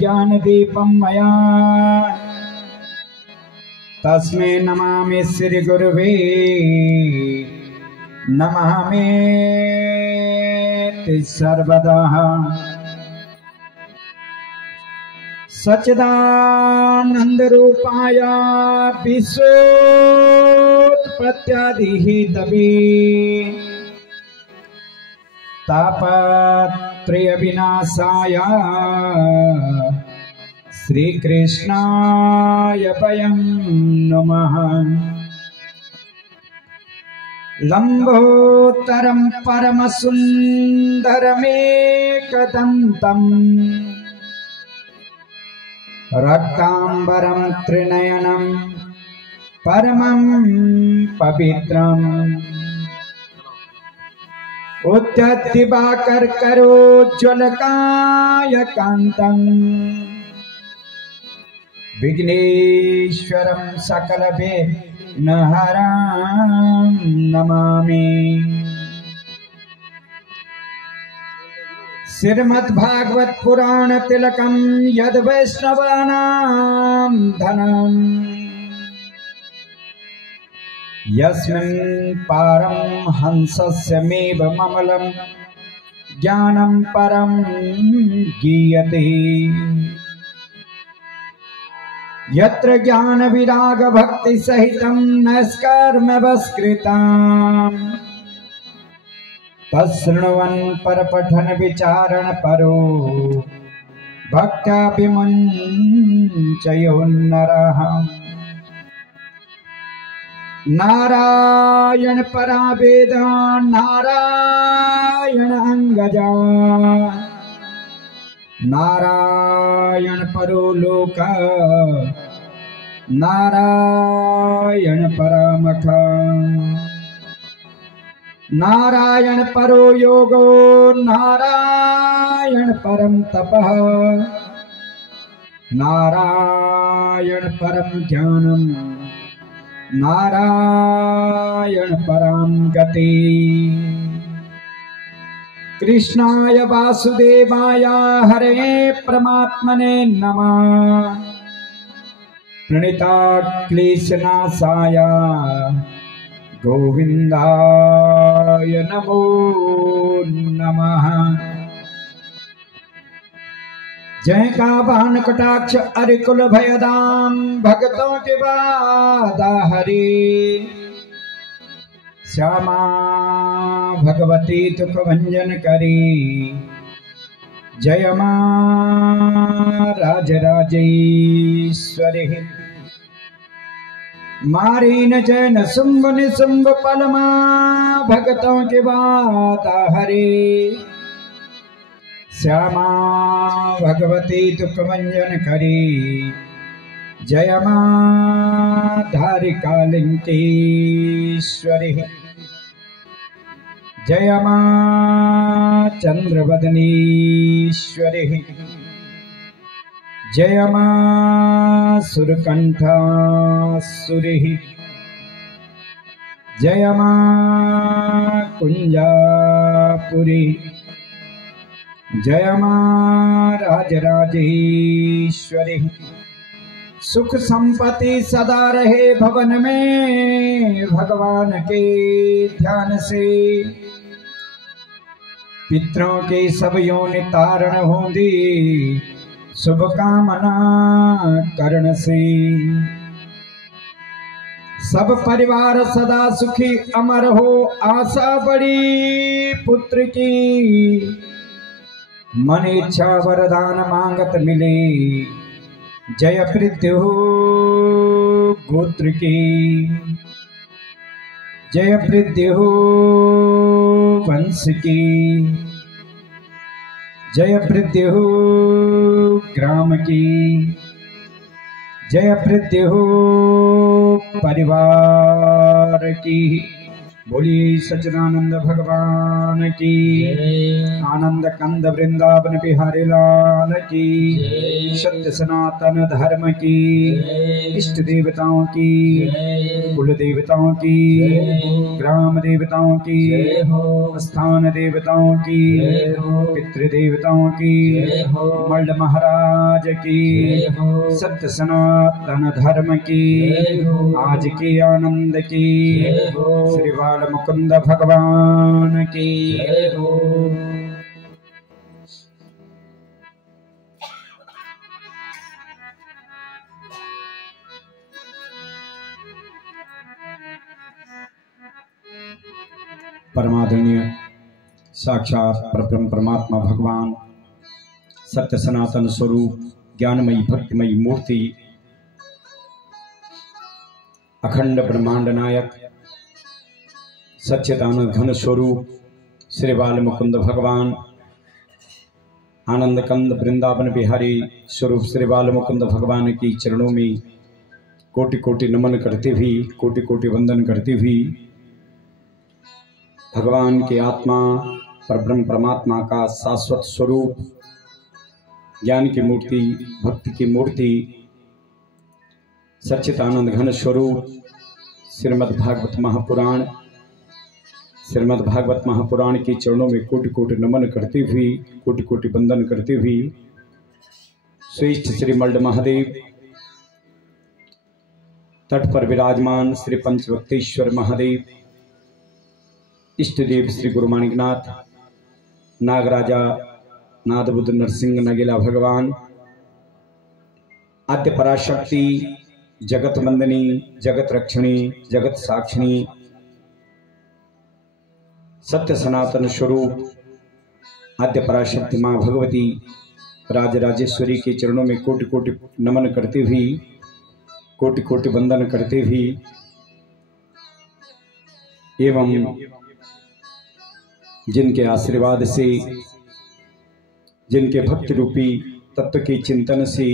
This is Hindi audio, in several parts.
ज्ञानदीपं मया तस्मै नमामि श्री गुरुवे नमामि सर्वदा। सच्चिदानंद रूपाय विश्वोत्पत्त्यादिहेतवे तापत्रय विनाशाय श्री कृष्णाय वयं नमः। लंबोदरं परम सुंदरमेकदंतं रक्तांबरं त्रिनयनं परमं पवित्रम् उद्यद्दिवाकरकरोज्ज्वलकायकान्तम् विघ्नेश्वरं सकलविघ्नहरं नमामि। श्रीमद्भागवत पुराण तिलकं यद् वैष्णवानां धनम् यस्मिन् पारं हंसस्यमेव ममलं ज्ञानं परं गीयते। यत्र ज्ञान विराग भक्ति सहितं नैष्कर्म्यवस्कृतं तच्छृण्वन् परपठन विचारण परो भक्त्या विमुञ्चयो नरः। नारायण परा वेद नारायण अंगजा नारायण परो लोक नारायण परामख नारायण परो योगो नारायण परम तपः नारायण परम ज्ञानम नारायण परम गति। कृष्णाय वासुदेवाय हरे परमात्मने नमः। प्रणिताक्लेशनाशाय गोविंदाय नमो नमः। जय का बाण कटाक्ष अरिकुल भयदाम भक्तों के बादा हरि। श्यामा भगवती तुक भंजन करी जय मां राजराजेश्वरी। मारी न जय न शुंभ निशुंभ पलमा भक्तों के बाता हरि। श्यामा भगवती तुक भंजन करी जय मां धारिकालिंकेश्वरी। जय मां चंद्रवदनीश्वरी। जय मां सुरकंठासुरी। जय मां कुंजापुरी। जय मां राजराजेश्वरी। सुख संपत्ति सदा रहे भवन में भगवान के ध्यान से। पितरों के सब योनि तारण होंदी शुभ कामना करण से। सब परिवार सदा सुखी अमर हो आशा बड़ी पुत्र की। मन इच्छा वरदान मांगत मिले जय पृथ्वी गोत्र की। जय पृथ्वी वंश की। जय पृथ्वी ग्राम की। जय पृथ्वी परिवार की। बोली सच्चिदानंद भगवान की, आनंद कंद वृंदावन बिहारी लाल की, सत्य सनातन धर्म की, इष्ट देवताओं की, कुल देवताओं की, ग्राम देवताओं की, स्थान देवताओं की, पितृ देवताओं की, मल्ल महाराज की, सत्य सनातन धर्म की, आज के आनंद की, श्री बाल मुकुंद भगवान की। परमादरणीय साक्षात परब्रह्म परमात्मा भगवान सत्य सनातन स्वरूप ज्ञानमयी भक्तिमयी मूर्ति अखंड ब्रह्मांड नायक सच्चिदानंद घन स्वरूप श्री बाल मुकुंद भगवान आनंद कंद वृंदावन बिहारी स्वरूप श्री बाल मुकुंद भगवान की चरणों में कोटि कोटि नमन करते हुए, कोटि कोटि वंदन करते हुए, भगवान के आत्मा परब्रह्म परमात्मा का शाश्वत स्वरूप ज्ञान की मूर्ति भक्ति की मूर्ति सच्चिदानंद घन स्वरूप श्रीमद् भागवत महापुराण के चरणों में कोटि कोटि नमन करते हुए, कोटि कोटि वंदन करते हुए, श्रेष्ठ श्री मल्ल महादेव तट पर विराजमान श्री पंचवक्तेश्वर महादेव, इष्ट देव श्री गुरु माणिकनाथ, नागराजा नादबुद्ध नरसिंह नगेला भगवान, आद्य पराशक्ति, जगत मंदनी, जगत रक्षणी, जगत साक्षिणी, सत्य सनातन स्वरूप आद्य पराशक्ति माँ भगवती राजराजेश्वरी के चरणों में कोटि कोटि नमन करते हुए, कोटि कोटि वंदन करते हुए एवं जिनके आशीर्वाद से, जिनके भक्ति रूपी तत्व के चिंतन से,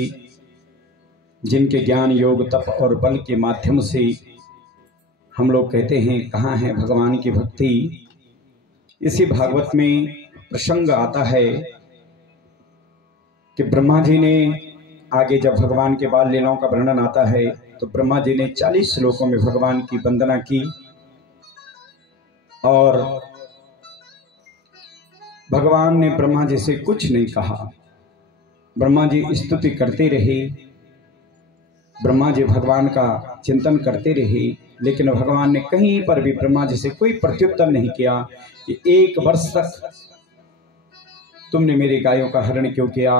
जिनके ज्ञान योग तप और बल के माध्यम से हम लोग कहते हैं कहाँ है भगवान की भक्ति। इसी भागवत में प्रसंग आता है कि ब्रह्मा जी ने, आगे जब भगवान के बाल लीलाओं का वर्णन आता है तो ब्रह्मा जी ने 40 श्लोकों में भगवान की वंदना की और भगवान ने ब्रह्मा जी से कुछ नहीं कहा। ब्रह्मा जी स्तुति करते रहे, ब्रह्मा जी भगवान का चिंतन करते रहे, लेकिन भगवान ने कहीं पर भी ब्रह्मा जी से कोई प्रत्युत्तर नहीं किया कि 1 वर्ष तक तुमने मेरी गायों का हरण क्यों किया,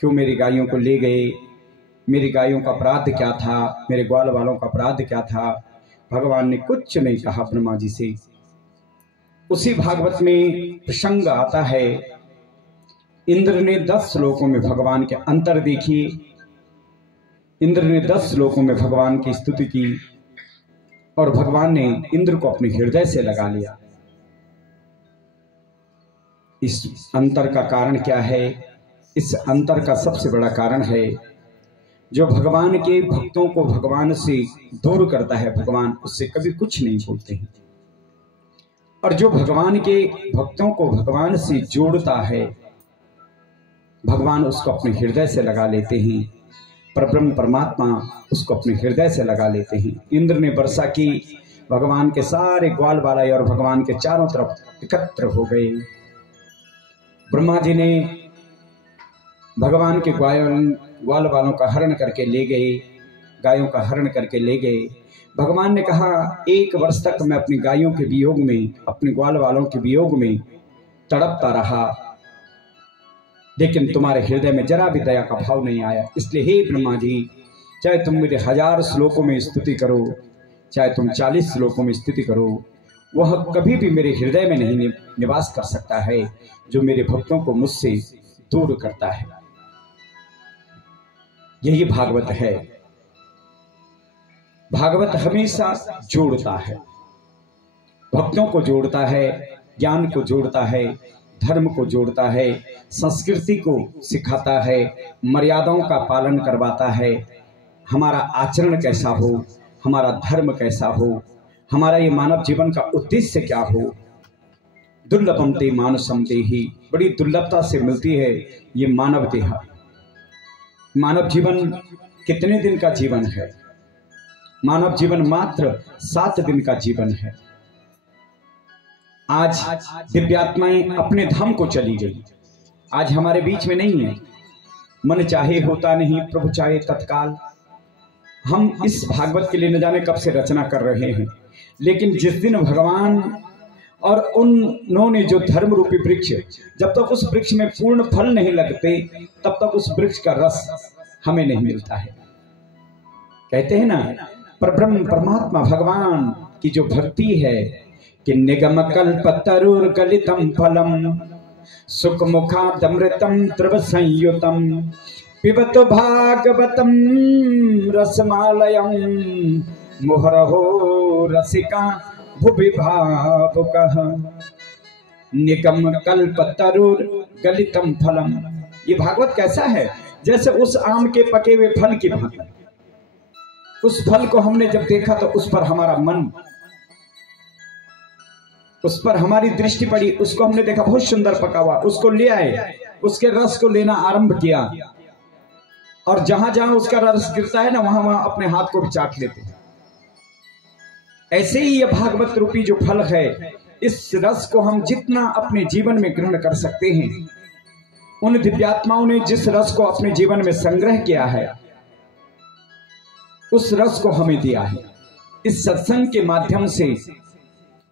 क्यों मेरी गायों को ले गए, मेरी गायों का अपराध क्या था, मेरे ग्वाल वालों का अपराध क्या था। भगवान ने कुछ नहीं कहा ब्रह्मा जी से। उसी भागवत में प्रसंग आता है, इंद्र ने 10 श्लोकों में भगवान के अंतर देखिए। इंद्र ने 10 श्लोकों में भगवान की स्तुति की और भगवान ने इंद्र को अपने हृदय से लगा लिया। इस अंतर का कारण क्या है? इस अंतर का सबसे बड़ा कारण है जो भगवान के भक्तों को भगवान से दूर करता है, भगवान उससे कभी कुछ नहीं बोलते हैं, और जो भगवान के भक्तों को भगवान से जोड़ता है भगवान उसको अपने हृदय से लगा लेते हैं, परब्रह्म परमात्मा उसको अपने हृदय से लगा लेते हैं। इंद्र ने वर्षा की, भगवान के सारे ग्वाल बालाई और भगवान के चारों तरफ एकत्र हो गए। ब्रह्मा जी ने भगवान के ग्वाल बालों का हरण करके ले गए, गायों का हरण करके ले गए। भगवान ने कहा 1 वर्ष तक मैं अपनी गायों के वियोग में, अपने ग्वाल वालों के वियोग में तड़पता रहा, लेकिन तुम्हारे हृदय में जरा भी दया का भाव नहीं आया। इसलिए हे ब्रह्मा जी, चाहे तुम मेरे 1000 श्लोकों में स्तुति करो, चाहे तुम 40 श्लोकों में स्तुति करो, वह कभी भी मेरे हृदय में नहीं निवास कर सकता है जो मेरे भक्तों को मुझसे दूर करता है। यही भागवत है। भागवत हमेशा जोड़ता है, भक्तों को जोड़ता है, ज्ञान को जोड़ता है, धर्म को जोड़ता है, संस्कृति को सिखाता है, मर्यादाओं का पालन करवाता है। हमारा आचरण कैसा हो, हमारा धर्म कैसा हो, हमारा ये मानव जीवन का उद्देश्य क्या हो। दुर्लभम ते मानुषम देहि, बड़ी दुर्लभता से मिलती है ये मानव देह। मानव जीवन कितने दिन का जीवन है? मानव जीवन मात्र 7 दिन का जीवन है। आज दिव्यात्माएं अपने धाम को चली गई, आज हमारे बीच में नहीं है। मन चाहे होता नहीं, प्रभु चाहे तत्काल। हम इस भागवत के लिए न जाने कब से रचना कर रहे हैं, लेकिन जिस दिन भगवान और उन्होंने जो धर्म रूपी वृक्ष, जब तक उस वृक्ष में पूर्ण फल नहीं लगते तब तक उस वृक्ष का रस हमें नहीं मिलता है। कहते हैं ना, परब्रह्म परमात्मा भगवान की जो भक्ति है कि निगम कल्प तरुर गलितम फलम सुख मुखादमृतम त्रिव संयुतम पिबत भागवतम रसमालयम मुहरहो रसिका भुवि भावुकः। निगम कल्प तरुर गलितम फलम, ये भागवत कैसा है? जैसे उस आम के पके हुए फल की भांति। उस फल को हमने जब देखा तो उस पर हमारा मन, उस पर हमारी दृष्टि पड़ी, उसको हमने देखा बहुत सुंदर पका हुआ, उसको ले आए, उसके रस को लेना आरंभ किया, और जहां जहां उसका रस गिरता है ना, वहां वहां अपने हाथ को भी चाट लेते हैं। ऐसे ही यह भागवत रूपी जो फल है, इस रस को हम जितना अपने जीवन में ग्रहण कर सकते हैं, उन दिव्यात्माओं ने जिस रस को अपने जीवन में संग्रह किया है, उस रस को हमें दिया है। इस सत्संग के माध्यम से,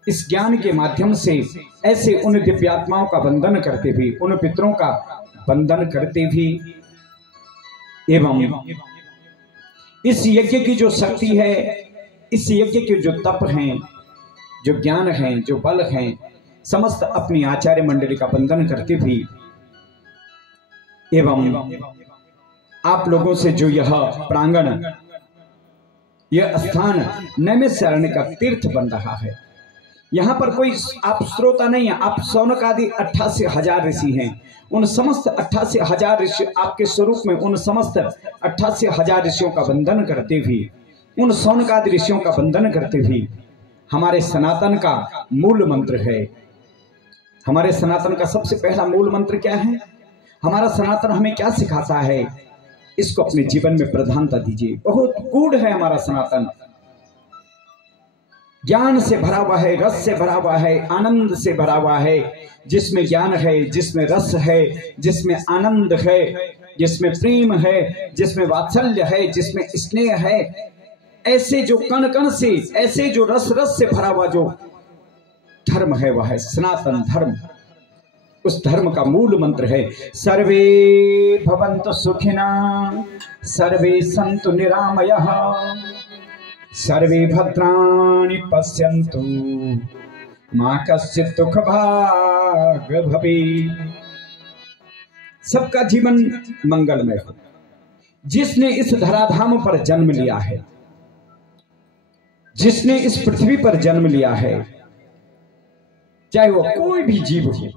इस ज्ञान के माध्यम से ऐसे उन दिव्यात्माओं का वंदन करते भी, उन पितरों का वंदन करते भी, एवं इस यज्ञ की जो शक्ति है, इस यज्ञ के जो तप हैं, जो ज्ञान हैं, जो बल हैं, समस्त अपनी आचार्य मंडली का वंदन करते भी, एवं आप लोगों से जो यह प्रांगण, यह स्थान नैमिषारण्य का तीर्थ बन रहा है। यहाँ पर कोई आप श्रोता नहीं है, आप शौनक आदि 88,000 ऋषि हैं। उन समस्त 88,000 ऋषि आपके स्वरूप में, उन समस्त 88,000 ऋषियों का वंदन करते भी, उन शौनक आदि ऋषियों का वंदन करते भी हमारे सनातन का मूल मंत्र है। हमारे सनातन का सबसे पहला मूल मंत्र क्या है? हमारा सनातन हमें क्या सिखाता है? इसको अपने जीवन में प्रधानता दीजिए। बहुत गूढ़ है हमारा सनातन, ज्ञान से भरा हुआ है, रस से भरा हुआ है, आनंद से भरा हुआ है। जिसमें ज्ञान है, जिसमें रस है, जिसमें आनंद है, जिसमें प्रेम है, जिसमें वात्सल्य है, जिसमें स्नेह है, ऐसे जो कण कण से, ऐसे जो रस रस से भरा हुआ जो धर्म है, वह है सनातन धर्म। उस धर्म का मूल मंत्र है सर्वे भवन्तु सुखिना सर्वे सन्तु निरामयः सर्वे भद्राणि पश्यन्तु मा कश्चित् दुःखभाग् भवेत्। सबका जीवन मंगलमय हो। जिसने इस धराधाम पर जन्म लिया है, जिसने इस पृथ्वी पर जन्म लिया है, चाहे वो कोई भी जीव हो,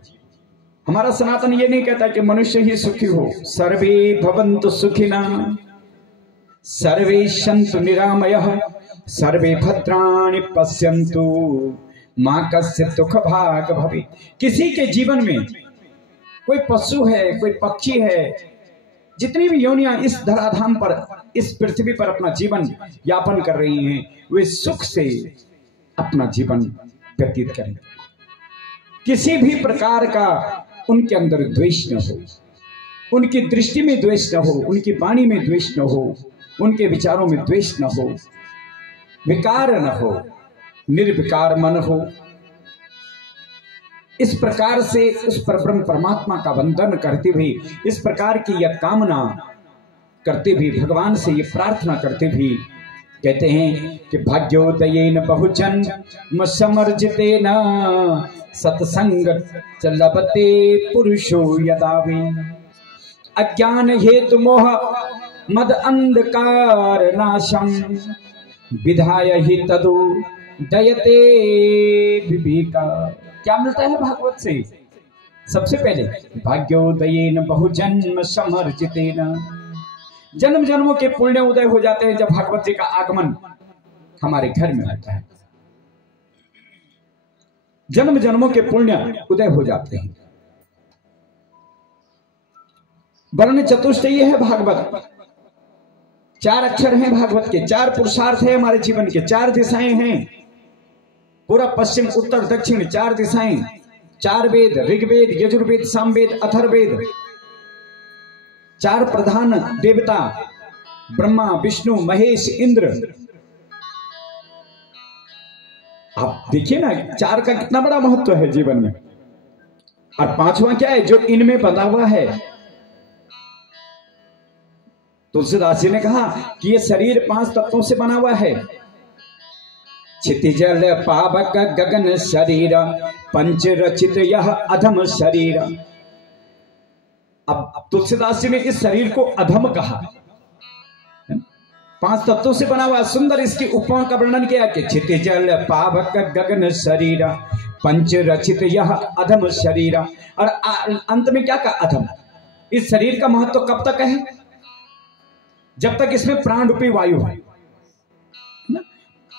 हमारा सनातन ये नहीं कहता कि मनुष्य ही सुखी हो। सर्वे भवन्तु सुखिना सर्वे सन्तु निरामयः सर्वे भद्राणि पश्यन्तु मा कश्चित् दुःखभाग् भवेत्। किसी के जीवन में कोई पशु है, कोई पक्षी है, जितनी भी योनियां इस धराधाम पर, इस पृथ्वी पर अपना जीवन यापन कर रही हैं, वे सुख से अपना जीवन व्यतीत करें। किसी भी प्रकार का उनके अंदर द्वेष न हो, उनकी दृष्टि में द्वेष न हो, उनकी वाणी में द्वेष न हो, उनके विचारों में द्वेष न हो, विकार न हो, निर्विकार मन हो। इस प्रकार से उस परब्रह्म परमात्मा का वंदन करते भी, इस प्रकार की यह कामना करते भी, भगवान से ये प्रार्थना करते भी, कहते हैं कि भाग्योदयेन बहुजन्म समर्जितेन सत्संग च लभते पुरुषो यदावे अज्ञान हेतु मोह मद अंधकार नाशम विधाय ही तदु दयते विवेका। क्या मिलता है भागवत से? सबसे पहले भाग्योदयेन बहुजन्म समर्जितेन, जन्म जन्मों के पुण्य उदय हो जाते हैं जब भागवत जी का आगमन हमारे घर में होता है। जन्म जन्मों के पुण्य उदय हो जाते हैं। वर्ण चतुष्टयी है भागवत, 4 अक्षर हैं भागवत के, 4 पुरुषार्थ है हमारे जीवन के, 4 दिशाएं हैं, पूरा पश्चिम उत्तर दक्षिण 4 दिशाएं, 4 वेद, ऋग्वेद, यजुर्वेद, सामवेद, अथर्ववेद, 4 प्रधान देवता, ब्रह्मा, विष्णु, महेश, इंद्र। आप देखिए ना 4 का कितना बड़ा महत्व है जीवन में। और 5वां क्या है जो इनमें बंधा हुआ है। तुलसीदास जी ने कहा कि ये शरीर 5 तत्वों से बना हुआ है। क्षितिजल पावक गगन शरीर, पंच रचित यह अधम शरीर। अब तुलसीदास जी ने इस शरीर को अधम कहा। 5 तत्वों से बना हुआ, सुंदर इसकी उपमा का वर्णन किया कि क्षितिजल पावक गगन शरीर, पंच रचित यह अधम शरीर। और अंत में क्या कहा? अधम। इस शरीर का महत्व कब तक है? जब तक इसमें प्राण रूपी वायु है।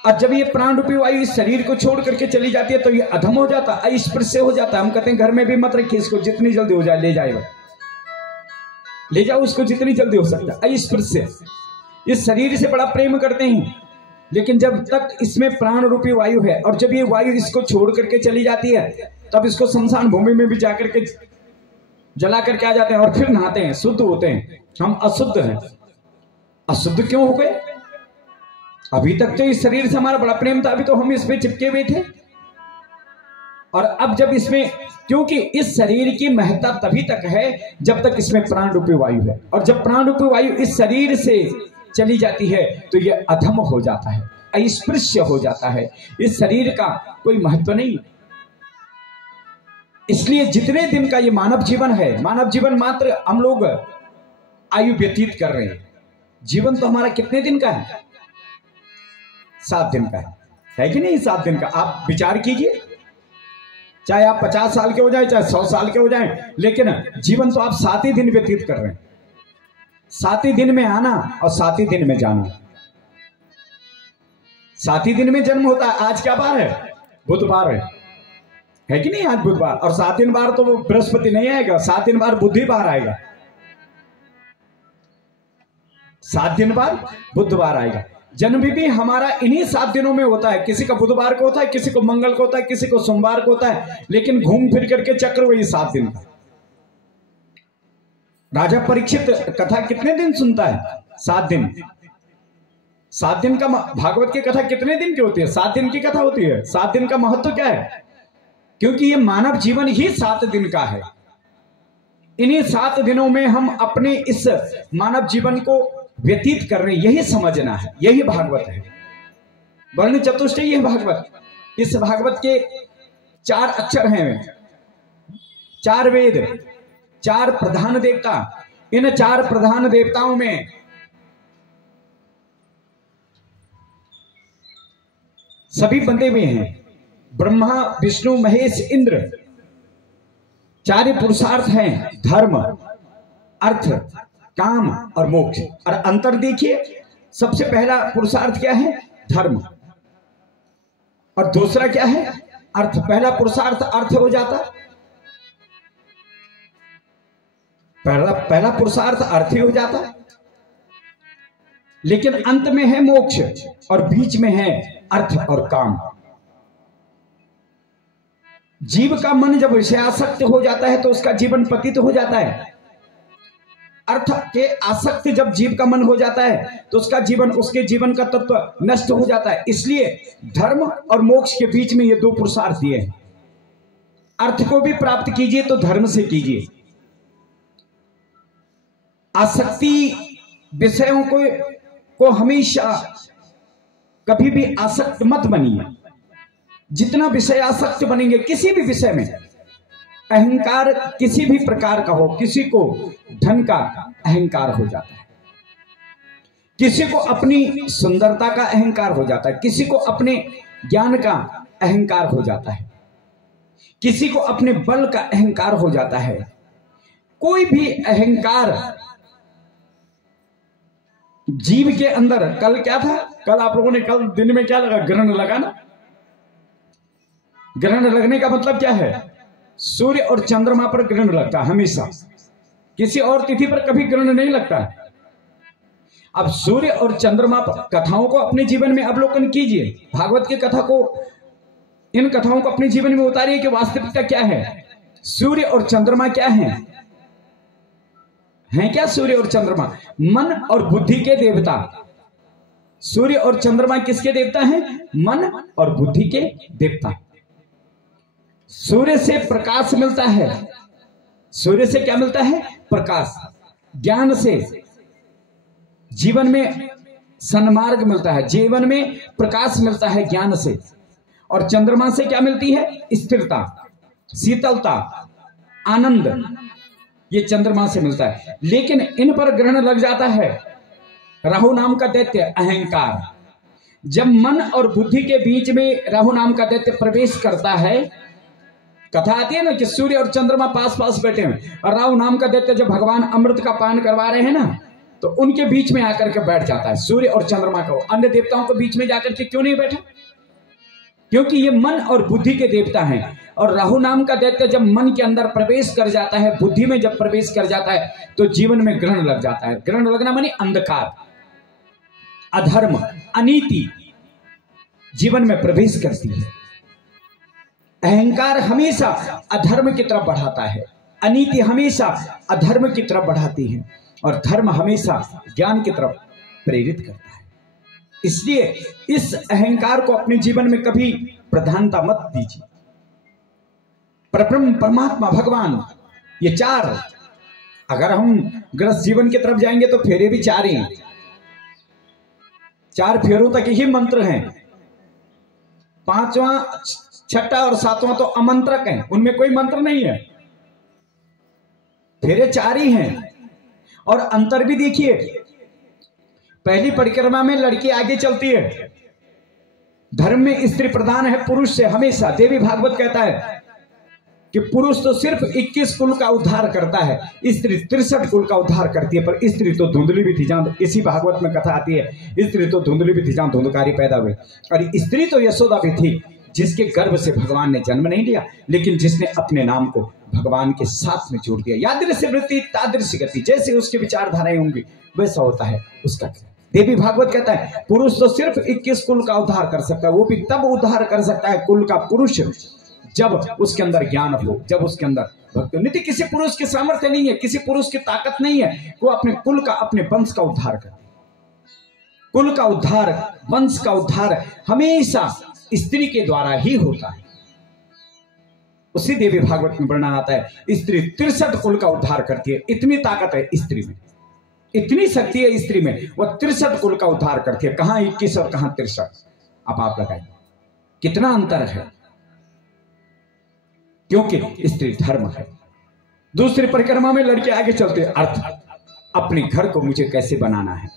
और जब ये प्राण रूपी वायु इस शरीर को छोड़ करके चली जाती है तो ये अधम हो जाता, अस्पृश्य हो जाता। हम कहते हैं घर में भी मत रखिए इसको, जितनी जल्दी हो जाए ले जाएगा, ले जाओ उसको जितनी जल्दी हो सकता है। अस्पृश्य, इस शरीर से बड़ा प्रेम करते हैं, लेकिन जब तक इसमें प्राण रूपी वायु है और जब ये वायु इसको छोड़ करके चली जाती है तब इसको शमशान भूमि में भी जाकर के जला करके आ जाते हैं और फिर नहाते हैं, शुद्ध होते हैं। हम अशुद्ध हैं। अशुद्ध क्यों हो गए? अभी तक तो इस शरीर से हमारा बड़ा प्रेम था, अभी तो हम इसमें चिपके हुए थे। और अब जब इसमें, क्योंकि इस शरीर की महत्ता तभी तक है जब तक इसमें प्राण रूपी वायु है, और जब प्राण रूपी वायु इस शरीर से चली जाती है तो यह अधम हो जाता है, अस्पृश्य हो जाता है। इस शरीर का कोई महत्व नहीं। इसलिए जितने दिन का ये मानव जीवन है, मानव जीवन मात्र हम लोग आयु व्यतीत कर रहे हैं। जीवन तो हमारा कितने दिन का है? 7 दिन का है कि नहीं? 7 दिन का। आप विचार कीजिए, चाहे आप 50 साल के हो जाए, चाहे 100 साल के हो जाए, लेकिन जीवन तो आप 7 ही दिन व्यतीत कर रहे हैं। 7 ही दिन में आना और 7 ही दिन में जाना। 7 ही दिन में जन्म होता है। आज क्या बार है? बुधवार है कि नहीं? आज बुधवार। और 7 दिन बार तो वो बृहस्पति नहीं आएगा, 7 दिन बार बुधवार आएगा, 7 दिन बाद बुधवार आएगा। जन्म भी हमारा इन्हीं 7 दिनों में होता है। किसी का बुधवार को होता है, किसी को मंगल को होता है, किसी को सोमवार को होता है, लेकिन घूम फिर करके चक्र वही 7 दिन का। राजा परीक्षित कथा कितने दिन सुनता है? 7 दिन। 7 दिन का भागवत की कथा कितने दिन की होती है? 7 दिन की कथा होती है। 7 दिन का महत्व क्या है? क्योंकि ये मानव जीवन ही 7 दिन का है। इन्हीं 7 दिनों में हम अपने इस मानव जीवन को व्यतीत कर रहे हैं, यही समझना है, यही भागवत है। वर्ण चतुष्टयी है भागवत। इस भागवत के 4 अक्षर हैं, 4 वेद, 4 प्रधान देवता। इन 4 प्रधान देवताओं में सभी बंधे हुए हैं, ब्रह्मा, विष्णु, महेश, इंद्र। 4 पुरुषार्थ हैं, धर्म, अर्थ, काम और मोक्ष। और अंतर देखिए, सबसे पहला पुरुषार्थ क्या है? धर्म। और दूसरा क्या है? अर्थ। पहला पुरुषार्थ अर्थ हो जाता, पहला पुरुषार्थ अर्थ ही हो जाता, लेकिन अंत में है मोक्ष और बीच में है अर्थ और काम। जीव का मन जब विषयासक्त हो जाता है तो उसका जीवन पतित हो जाता है। अर्थ के आसक्त जब जीव का मन हो जाता है तो उसका जीवन, उसके जीवन का तत्व नष्ट हो जाता है। इसलिए धर्म और मोक्ष के बीच में ये 2 पुरुषार्थ दिए हैं। अर्थ को भी प्राप्त कीजिए तो धर्म से कीजिए। आसक्ति विषयों को हमेशा कभी भी आसक्त मत बनिए। जितना विषय आसक्त बनेंगे किसी भी विषय में, अहंकार किसी भी प्रकार का हो, किसी को धन का अहंकार हो जाता है, किसी को अपनी सुंदरता का अहंकार हो जाता है, किसी को अपने ज्ञान का अहंकार हो जाता है, किसी को अपने बल का अहंकार हो जाता है। कोई भी अहंकार जीव के अंदर, कल क्या था? कल आप लोगों ने, कल दिन में क्या लगा? ग्रहण लगा ना? ग्रहण लगने का मतलब क्या है? सूर्य और चंद्रमा पर ग्रहण लगता है हमेशा, किसी और तिथि पर कभी ग्रहण नहीं लगता है। अब सूर्य और चंद्रमा कथाओं को अपने जीवन में अवलोकन कीजिए, भागवत की कथा को, इन कथाओं को अपने जीवन में उतारिए कि वास्तविकता क्या है। सूर्य और चंद्रमा क्या है? हैं क्या सूर्य और चंद्रमा? मन और बुद्धि के देवता। सूर्य और चंद्रमा किसके देवता हैं? मन और बुद्धि के देवता। सूर्य से प्रकाश मिलता है। सूर्य से क्या मिलता है? प्रकाश। ज्ञान से जीवन में सन्मार्ग मिलता है, जीवन में प्रकाश मिलता है ज्ञान से। और चंद्रमा से क्या मिलती है? स्थिरता, शीतलता, आनंद, ये चंद्रमा से मिलता है। लेकिन इन पर ग्रहण लग जाता है राहु नाम का दैत्य, अहंकार। जब मन और बुद्धि के बीच में राहु नाम का दैत्य प्रवेश करता है, कथा आती है ना कि सूर्य और चंद्रमा पास पास बैठे हैं और राहु नाम का दैत्य जब भगवान अमृत का पान करवा रहे हैं ना, तो उनके बीच में आकर के बैठ जाता है सूर्य और चंद्रमा को। अन्य देवताओं के बीच में जाकर के क्यों नहीं बैठा? क्योंकि ये मन और बुद्धि के देवता हैं। और राहु नाम का दैत्य जब मन के अंदर प्रवेश कर जाता है, बुद्धि में जब प्रवेश कर जाता है, तो जीवन में ग्रहण लग जाता है। ग्रहण लगना माने अंधकार, अधर्म, अनीति जीवन में प्रवेश करती है। अहंकार हमेशा अधर्म की तरफ बढ़ाता है, अनीति हमेशा अधर्म की तरफ बढ़ाती है, और धर्म हमेशा ज्ञान की तरफ प्रेरित करता है। इसलिए इस अहंकार को अपने जीवन में कभी प्रधानता मत दीजिए। परब्रह्म, परमात्मा, भगवान, ये चार, अगर हम गृहस्थ जीवन की तरफ जाएंगे तो फेरे भी चार ही हैं। चार फेरों तक ही मंत्र हैं। पांचवा, छठा और सातवां तो अमंत्रक हैं, उनमें कोई मंत्र नहीं है। फेरे चार ही हैं। और अंतर भी देखिए, पहली परिक्रमा में लड़की आगे चलती है। धर्म में स्त्री प्रधान है पुरुष से हमेशा। देवी भागवत कहता है कि पुरुष तो सिर्फ 21 कुल का उद्धार करता है, स्त्री 63 कुल का उद्धार करती है। पर स्त्री तो धुंधली भी थी, जहां इसी भागवत में कथा आती है, स्त्री तो धुंधली भी थी जहां धुंधकारी पैदा हुए। और स्त्री तो यशोदा भी थी, जिसके गर्भ से भगवान ने जन्म नहीं लिया, लेकिन जिसने अपने नाम को भगवान के साथ में जोड़ दिया। यादृश्य वृत्ति तादृश्य गति, जैसे उसकी विचारधाराएं होंगी वैसा होता है उसका। देवी भागवत कहता है पुरुष तो सिर्फ 21 कुल का उद्धार कर सकता है, वो भी तब उद्धार कर सकता है कुल का पुरुष जब उसके अंदर ज्ञान हो, जब उसके अंदर भक्ति। नहीं, किसी पुरुष की सामर्थ्य नहीं है, किसी पुरुष की ताकत नहीं है वो अपने कुल का, अपने वंश का उद्धार करे। कुल का उद्धार, वंश का उद्धार हमेशा स्त्री के द्वारा ही होता है। उसी देवी भागवत में वर्णन आता है स्त्री 63 कुल का उद्धार करती है। इतनी ताकत है स्त्री में, इतनी शक्ति है स्त्री में, वह 63 कुल का उद्धार करती है। कहां 21 और कहां 63? अब आप लगाइए कितना अंतर है, क्योंकि स्त्री धर्म है। दूसरी परिक्रमा में लड़के आगे चलते हैं, अर्थ, अपने घर को मुझे कैसे बनाना है,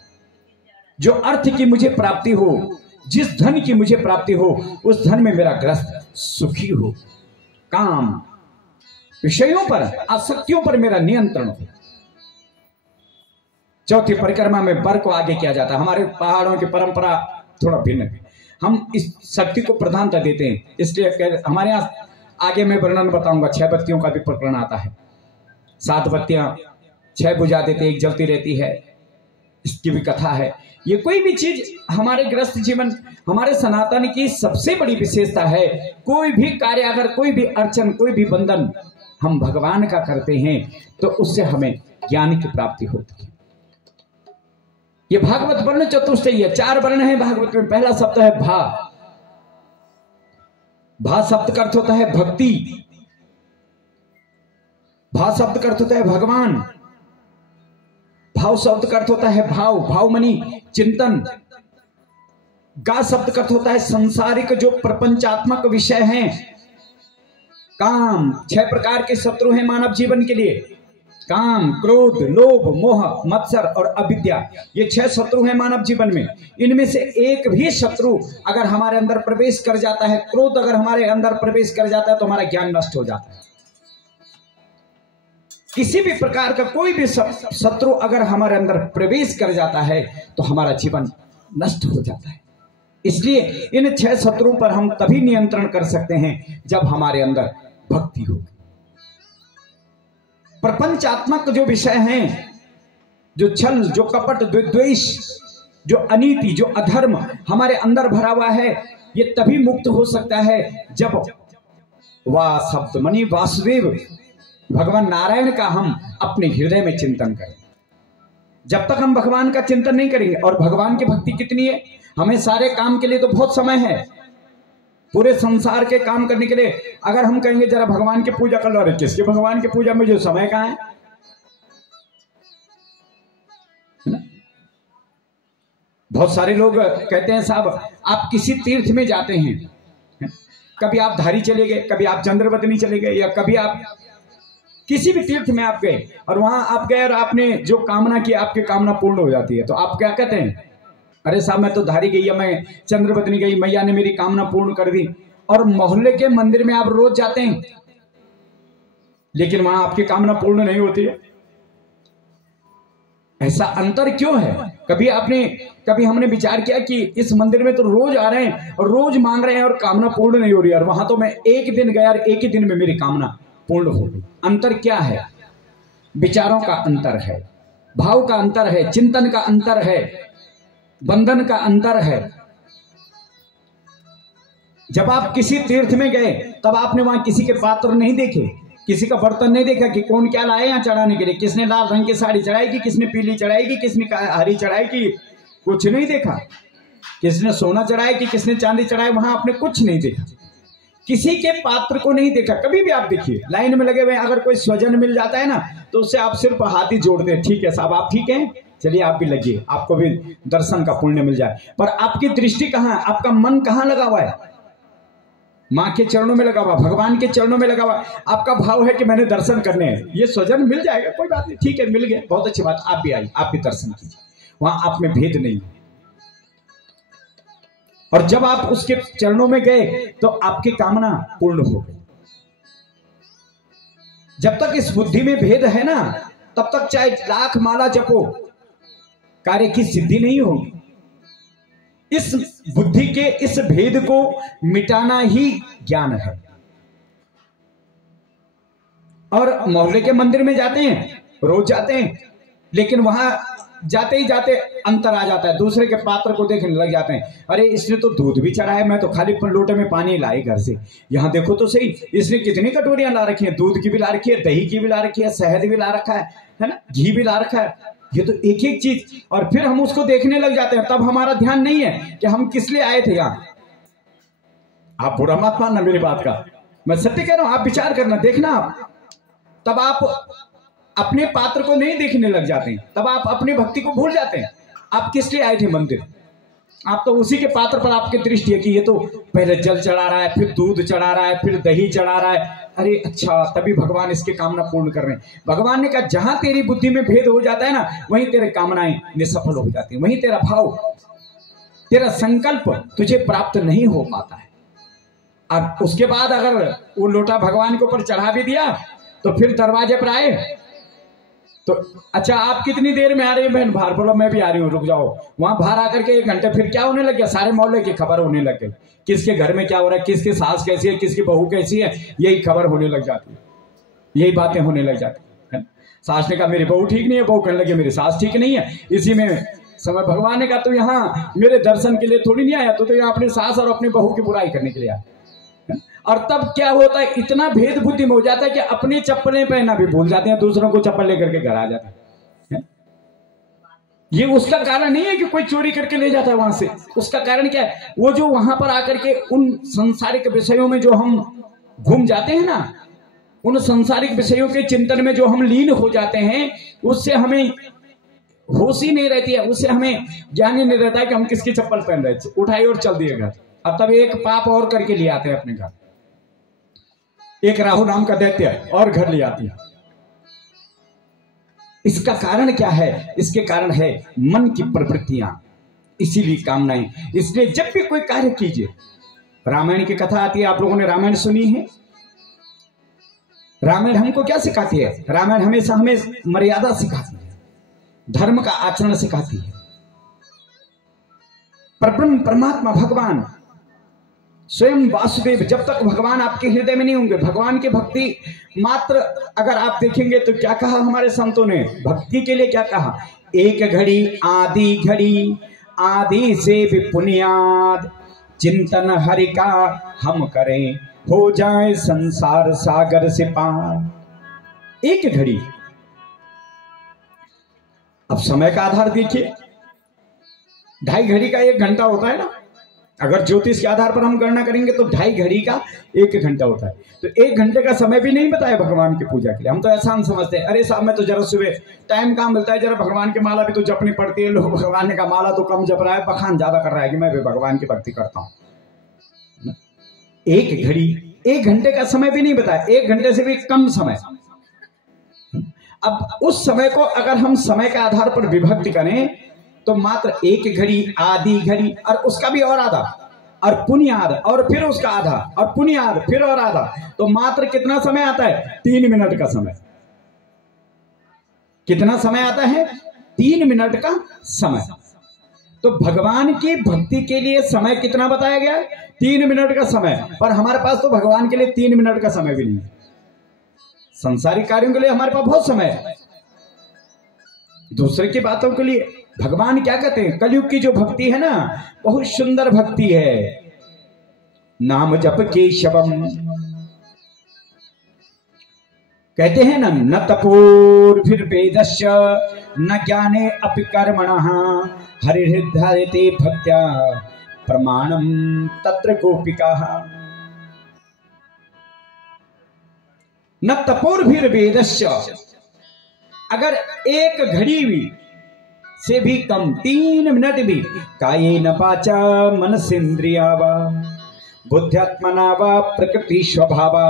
जो अर्थ की मुझे प्राप्ति हो, जिस धन की मुझे प्राप्ति हो, उस धन में मेरा गृहस्थ सुखी हो, काम, विषयों पर, आसक्तियों पर मेरा नियंत्रण हो। चौथी परिक्रमा में वर को आगे किया जाता है। हमारे पहाड़ों की परंपरा थोड़ा भिन्न है, हम इस शक्ति को प्रधानता देते हैं, इसलिए हमारे यहाँ आगे मैं वर्णन बताऊंगा। 6 बत्तियों का भी प्रकरण आता है। 7 बत्तियां 6 बुझा देते, एक जलती रहती है, इसकी भी कथा है। ये कोई भी चीज हमारे गृहस्थ जीवन, हमारे सनातन की सबसे बड़ी विशेषता है। कोई भी कार्य, अगर कोई भी अर्चन, कोई भी बंधन हम भगवान का करते हैं तो उससे हमें ज्ञान की प्राप्ति होती है। ये भागवत वर्ण चतुष्टयी है, 4 वर्ण है भागवत में। पहला शब्द है भा। भा शब्द का अर्थ होता है भक्ति, भा शब्द का अर्थ होता है भगवान, भाव शब्द का अर्थ होता है भाव, भाव मनी चिंतन, गा शब्द का अर्थ होता है संसारिक जो प्रपंचात्मक विषय हैं। काम, 6 प्रकार के शत्रु हैं मानव जीवन के लिए, काम, क्रोध, लोभ, मोह, मत्सर और अविद्या। ये 6 शत्रु हैं मानव जीवन में। इनमें से एक भी शत्रु अगर हमारे अंदर प्रवेश कर जाता है, क्रोध अगर हमारे अंदर प्रवेश कर जाता है तो हमारा ज्ञान नष्ट हो जाता है। किसी भी प्रकार का कोई भी शत्रु अगर हमारे अंदर प्रवेश कर जाता है तो हमारा जीवन नष्ट हो जाता है। इसलिए इन 6 शत्रुओं पर हम तभी नियंत्रण कर सकते हैं जब हमारे अंदर भक्ति हो। प्रपंचात्मक जो विषय हैं, जो छल, जो कपट, जो द्वेष, जो अनीति, जो अधर्म हमारे अंदर भरा हुआ है, ये तभी मुक्त हो सकता है जब वाह शब्द मणि वासुदेव भगवान नारायण का हम अपने हृदय में चिंतन करें। जब तक हम भगवान का चिंतन नहीं करेंगे, और भगवान की भक्ति कितनी है, हमें सारे काम के लिए तो बहुत समय है, पूरे संसार के काम करने के लिए। अगर हम कहेंगे जरा भगवान की पूजा कर लो, अरे किसके भगवान की पूजा में जो समय कहां है ना? बहुत सारे लोग कहते हैं साहब आप किसी तीर्थ में जाते हैं, कभी आप धारी चले गए, कभी आप चंद्रवतनी चले गए, या कभी आप किसी भी तीर्थ में आप गए और वहां आप गए और आपने जो कामना की आपकी कामना पूर्ण हो जाती है, तो आप क्या कहते हैं, अरे साहब मैं तो धारी गई, मैं चंद्रवतनी गई, मैया ने मेरी कामना पूर्ण कर दी। और मोहल्ले के मंदिर में आप रोज जाते हैं, लेकिन वहां आपकी कामना पूर्ण नहीं होती है। ऐसा अंतर क्यों है? कभी हमने विचार किया कि इस मंदिर में तो रोज आ रहे हैं और रोज मांग रहे हैं और कामना पूर्ण नहीं हो रही है, और वहां तो मैं एक दिन गया और एक ही दिन में मेरी कामना पूर्ण हो गई। अंतर क्या है? विचारों का अंतर है, भाव का अंतर है, चिंतन का अंतर है, बंधन का अंतर है। जब आप किसी तीर्थ में गए तब आपने वहां किसी के पात्र नहीं देखे, किसी का बर्तन नहीं देखा कि कौन क्या लाए यहाँ चढ़ाने के लिए, किसने लाल रंग की साड़ी चढ़ाएगी, किसने पीली चढ़ाएगी, किसने हरी चढ़ाएगी, कुछ नहीं देखा। किसने सोना चढ़ाए कि किसने चांदी चढ़ाए, वहां आपने कुछ नहीं देखा, किसी के पात्र को नहीं देखा। कभी भी आप देखिए लाइन में लगे हुए, अगर कोई स्वजन मिल जाता है ना तो उससे आप सिर्फ हाथ ही जोड़ते हैं, ठीक है साहब आप ठीक हैं, चलिए आप भी लगिए, आपको भी दर्शन का पुण्य मिल जाए। पर आपकी दृष्टि कहाँ है, आपका मन कहाँ लगा हुआ है? माँ के चरणों में लगा हुआ, भगवान के चरणों में लगा हुआ। आपका भाव है कि मैंने दर्शन करने हैं, ये स्वजन मिल जाएगा कोई बात नहीं, ठीक है मिल गया, बहुत अच्छी बात, आप भी आइए, आप भी दर्शन कीजिए, वहां आप में भेद नहीं। और जब आप उसके चरणों में गए तो आपकी कामना पूर्ण हो गई। जब तक इस बुद्धि में भेद है ना, तब तक चाहे लाख माला जपो, कार्य की सिद्धि नहीं होगी। इस बुद्धि के इस भेद को मिटाना ही ज्ञान है। और मोहल्ले के मंदिर में जाते हैं, रोज जाते हैं, लेकिन वहां जाते ही जाते अंतर आ जाता है, दूसरे के पात्र को देखने लग जाते हैं, अरे इसने तो दूध भी चढ़ाया, मैं तो खाली लोटे में पानी लाई घर से, यहाँ देखो तो सही इसने कितनी कटोरियां ला रखी हैं, दूध की भी ला रखी है, दही की भी ला रखी है, शहद भी ला रखा है ना, घी भी ला रखा है, ये तो एक एक चीज। और फिर हम उसको देखने लग जाते हैं, तब हमारा ध्यान नहीं है कि हम किस लिए आए थे यहाँ। आप बुरा मत मानना मेरी बात का, मैं सत्य कह रहा हूं, आप विचार करना, देखना आप, तब आप अपने पात्र को नहीं देखने लग जाते हैं, तब आप अपनी भक्ति को भूल जाते हैं। आप किस लिए आए थे मंदिर? आप तो उसी के पात्र पर आपकी दृष्टि है कि ये तो पहले जल चढ़ा रहा है, फिर दूध चढ़ा रहा है, फिर दही चढ़ा रहा है, अरे अच्छा तभी भगवान इसकी कामना पूर्ण कर रहे हैं। भगवान ने कहा जहां तेरी बुद्धि में भेद हो जाता है ना, वहीं तेरी कामनाएं निसफल हो जाती है, वहीं तेरा भाव, तेरा संकल्प तुझे प्राप्त नहीं हो पाता है। अब उसके बाद अगर वो लोटा भगवान के ऊपर चढ़ा भी दिया तो फिर दरवाजे पर आए तो अच्छा आप कितनी देर में आ रही है बहन, बाहर बोलो मैं भी आ रही हूँ, रुक जाओ। वहां बाहर आकर के 1 घंटे फिर क्या होने लग गया, सारे मोहल्ले की खबर होने लग गई, किसके घर में क्या हो रहा है, किसकी सास कैसी है, किसकी बहू कैसी है, यही खबर होने लग जाती है, यही बातें होने लग जाती है। सास ने कहा मेरी बहू ठीक नहीं है, बहू कहने लगे मेरी सास ठीक नहीं है। इसी में समय भगवान ने कहा तो यहाँ मेरे दर्शन के लिए थोड़ी नहीं आया, तो यहाँ अपनी सास और अपनी बहू की बुराई करने के लिए आया। और तब क्या होता है, इतना भेद बुद्धि में हो जाता है कि अपनी चप्पलें पहनना भी भूल जाते हैं, दूसरों को चप्पल लेकर के घर आ जाते हैं। ये उसका कारण नहीं है कि कोई चोरी करके ले जाता है वहां से, उसका कारण क्या है, वो जो वहां पर आकर के उन सांसारिक विषयों में जो हम घूम जाते हैं ना, उन सांसारिक विषयों के चिंतन में जो हम लीन हो जाते हैं, उससे हमें होश ही नहीं रहती है, उससे हमें ज्ञान ही नहीं रहता है कि हम किसकी चप्पल पहन रहे, उठाई और चल दिए घर। अब तब एक पाप और करके ले आते हैं अपने घर, एक राहु नाम का दैत्य और घर ले आती है। इसका कारण क्या है? इसके कारण है मन की प्रवृत्तियां, इसीलिए कामनाएं। इसलिए जब भी कोई कार्य कीजिए, रामायण की कथा आती है, आप लोगों ने रामायण सुनी है। रामायण हमको क्या सिखाती है? रामायण हमेशा हमें मर्यादा सिखाती है, धर्म का आचरण सिखाती है। परब्रह्म परमात्मा भगवान स्वयं वासुदेव, जब तक भगवान आपके हृदय में नहीं होंगे, भगवान की भक्ति मात्र अगर आप देखेंगे तो क्या कहा हमारे संतों ने भक्ति के लिए, क्या कहा, एक घड़ी आदि से भी पुनियाद, चिंतन हरि का हम करें, हो जाए संसार सागर से पार। एक घड़ी, अब समय का आधार देखिए, 2.5 घड़ी का 1 घंटा होता है ना, अगर ज्योतिष के आधार पर हम गणना करेंगे तो 2.5 घड़ी का 1 घंटा होता है। तो 1 घंटे का समय भी नहीं बताया भगवान की पूजा के लिए। हम तो आसान समझते हैं, अरे साहब मैं तो जरा सुबह टाइम कहाँ मिलता है, जरा भगवान की माला भी तो जपनी पड़ती है। लोग भगवान ने कहा माला तो कम जप रहा है, बखान ज्यादा कर रहा है कि मैं भी भगवान की भक्ति करता हूं। 1 घड़ी, 1 घंटे का समय भी नहीं बताया, 1 घंटे से भी कम समय। अब उस समय को अगर हम समय के आधार पर विभक्ति करें तो मात्र 1 घड़ी, आधी घड़ी, और उसका भी और आधा, और पुनियाद, और फिर उसका आधा, और पुनियाद, फिर और आधा, तो मात्र कितना समय आता है, 3 मिनट का समय। कितना समय आता है, 3 मिनट का समय। तो भगवान की भक्ति के लिए समय कितना बताया गया है, 3 मिनट का समय। पर हमारे पास तो भगवान के लिए 3 मिनट का समय भी नहीं है। संसारिक कार्यों के लिए हमारे पास बहुत समय है, दूसरे की बातों के लिए। भगवान क्या कहते हैं, कलयुग की जो भक्ति है ना, बहुत सुंदर भक्ति है। नाम जप केशवम, कहते हैं ना, न तपोर्भिर्वेदस्य न ज्ञाने अपि कर्मणः हरिहृदयते भक्त्या प्रमाणम तत्र गोपिकाः। न तपोर्भिर्वेदस्य, अगर 1 घड़ी भी से भी कम, 3 मिनट भी, कायेन वाचा मनसेन्द्रिया वा बुद्ध्यात्मना वा प्रकृति स्वभावा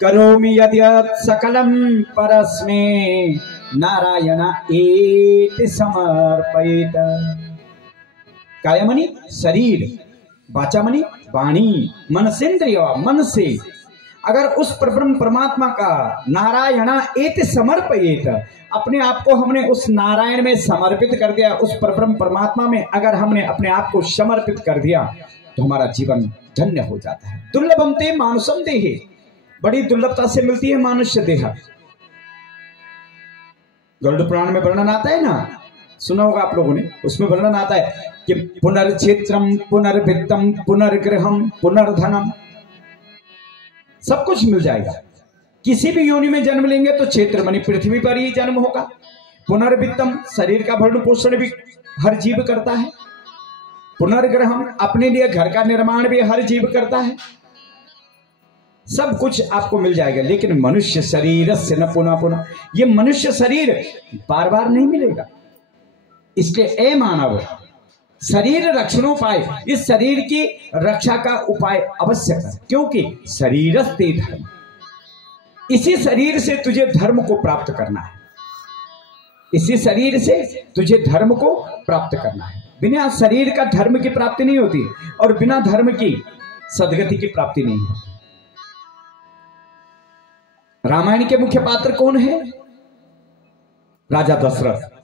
करोमि यद्यत् सकलं परस्मै नारायण एति समर्पयेत। काय मनी शरीर, वाचा मनी वाणी, मनसेन्द्रिय मन से, अगर उस परब्रह्म परमात्मा का नारायण एति समर्पयेत, अपने आप को हमने उस नारायण में समर्पित कर दिया, उस परब्रह्म परमात्मा में अगर हमने अपने आप को समर्पित कर दिया तो हमारा जीवन धन्य हो जाता है। दुर्लभम ते मानुषम देहे, बड़ी दुर्लभता से मिलती है मनुष्य देह। गरुड़ पुराण में वर्णन आता है ना, सुना होगा आप लोगों ने, उसमें वर्णन आता है कि पुनर्क्षेत्रम पुनर्वित्तम पुनर्गृहम पुनर्धनम, सब कुछ मिल जाएगा। किसी भी योनि में जन्म लेंगे तो क्षेत्र मानी पृथ्वी पर ही जन्म होगा। पुनर्वित्तम, शरीर का भरण पोषण भी हर जीव करता है। पुनर्ग्रहम, अपने लिए घर का निर्माण भी हर जीव करता है। सब कुछ आपको मिल जाएगा, लेकिन मनुष्य शरीर से न पुनः पुनः, ये मनुष्य शरीर बार बार नहीं मिलेगा। इसलिए ए मानव शरीर रक्षणोपाय, इस शरीर की रक्षा का उपाय अवश्य कर, क्योंकि शरीरस्ते धर्म, इसी शरीर से तुझे धर्म को प्राप्त करना है। इसी शरीर से तुझे धर्म को प्राप्त करना है। बिना शरीर का धर्म की प्राप्ति नहीं होती, और बिना धर्म की सदगति की प्राप्ति नहीं होती। रामायण के मुख्य पात्र कौन है, राजा दशरथ।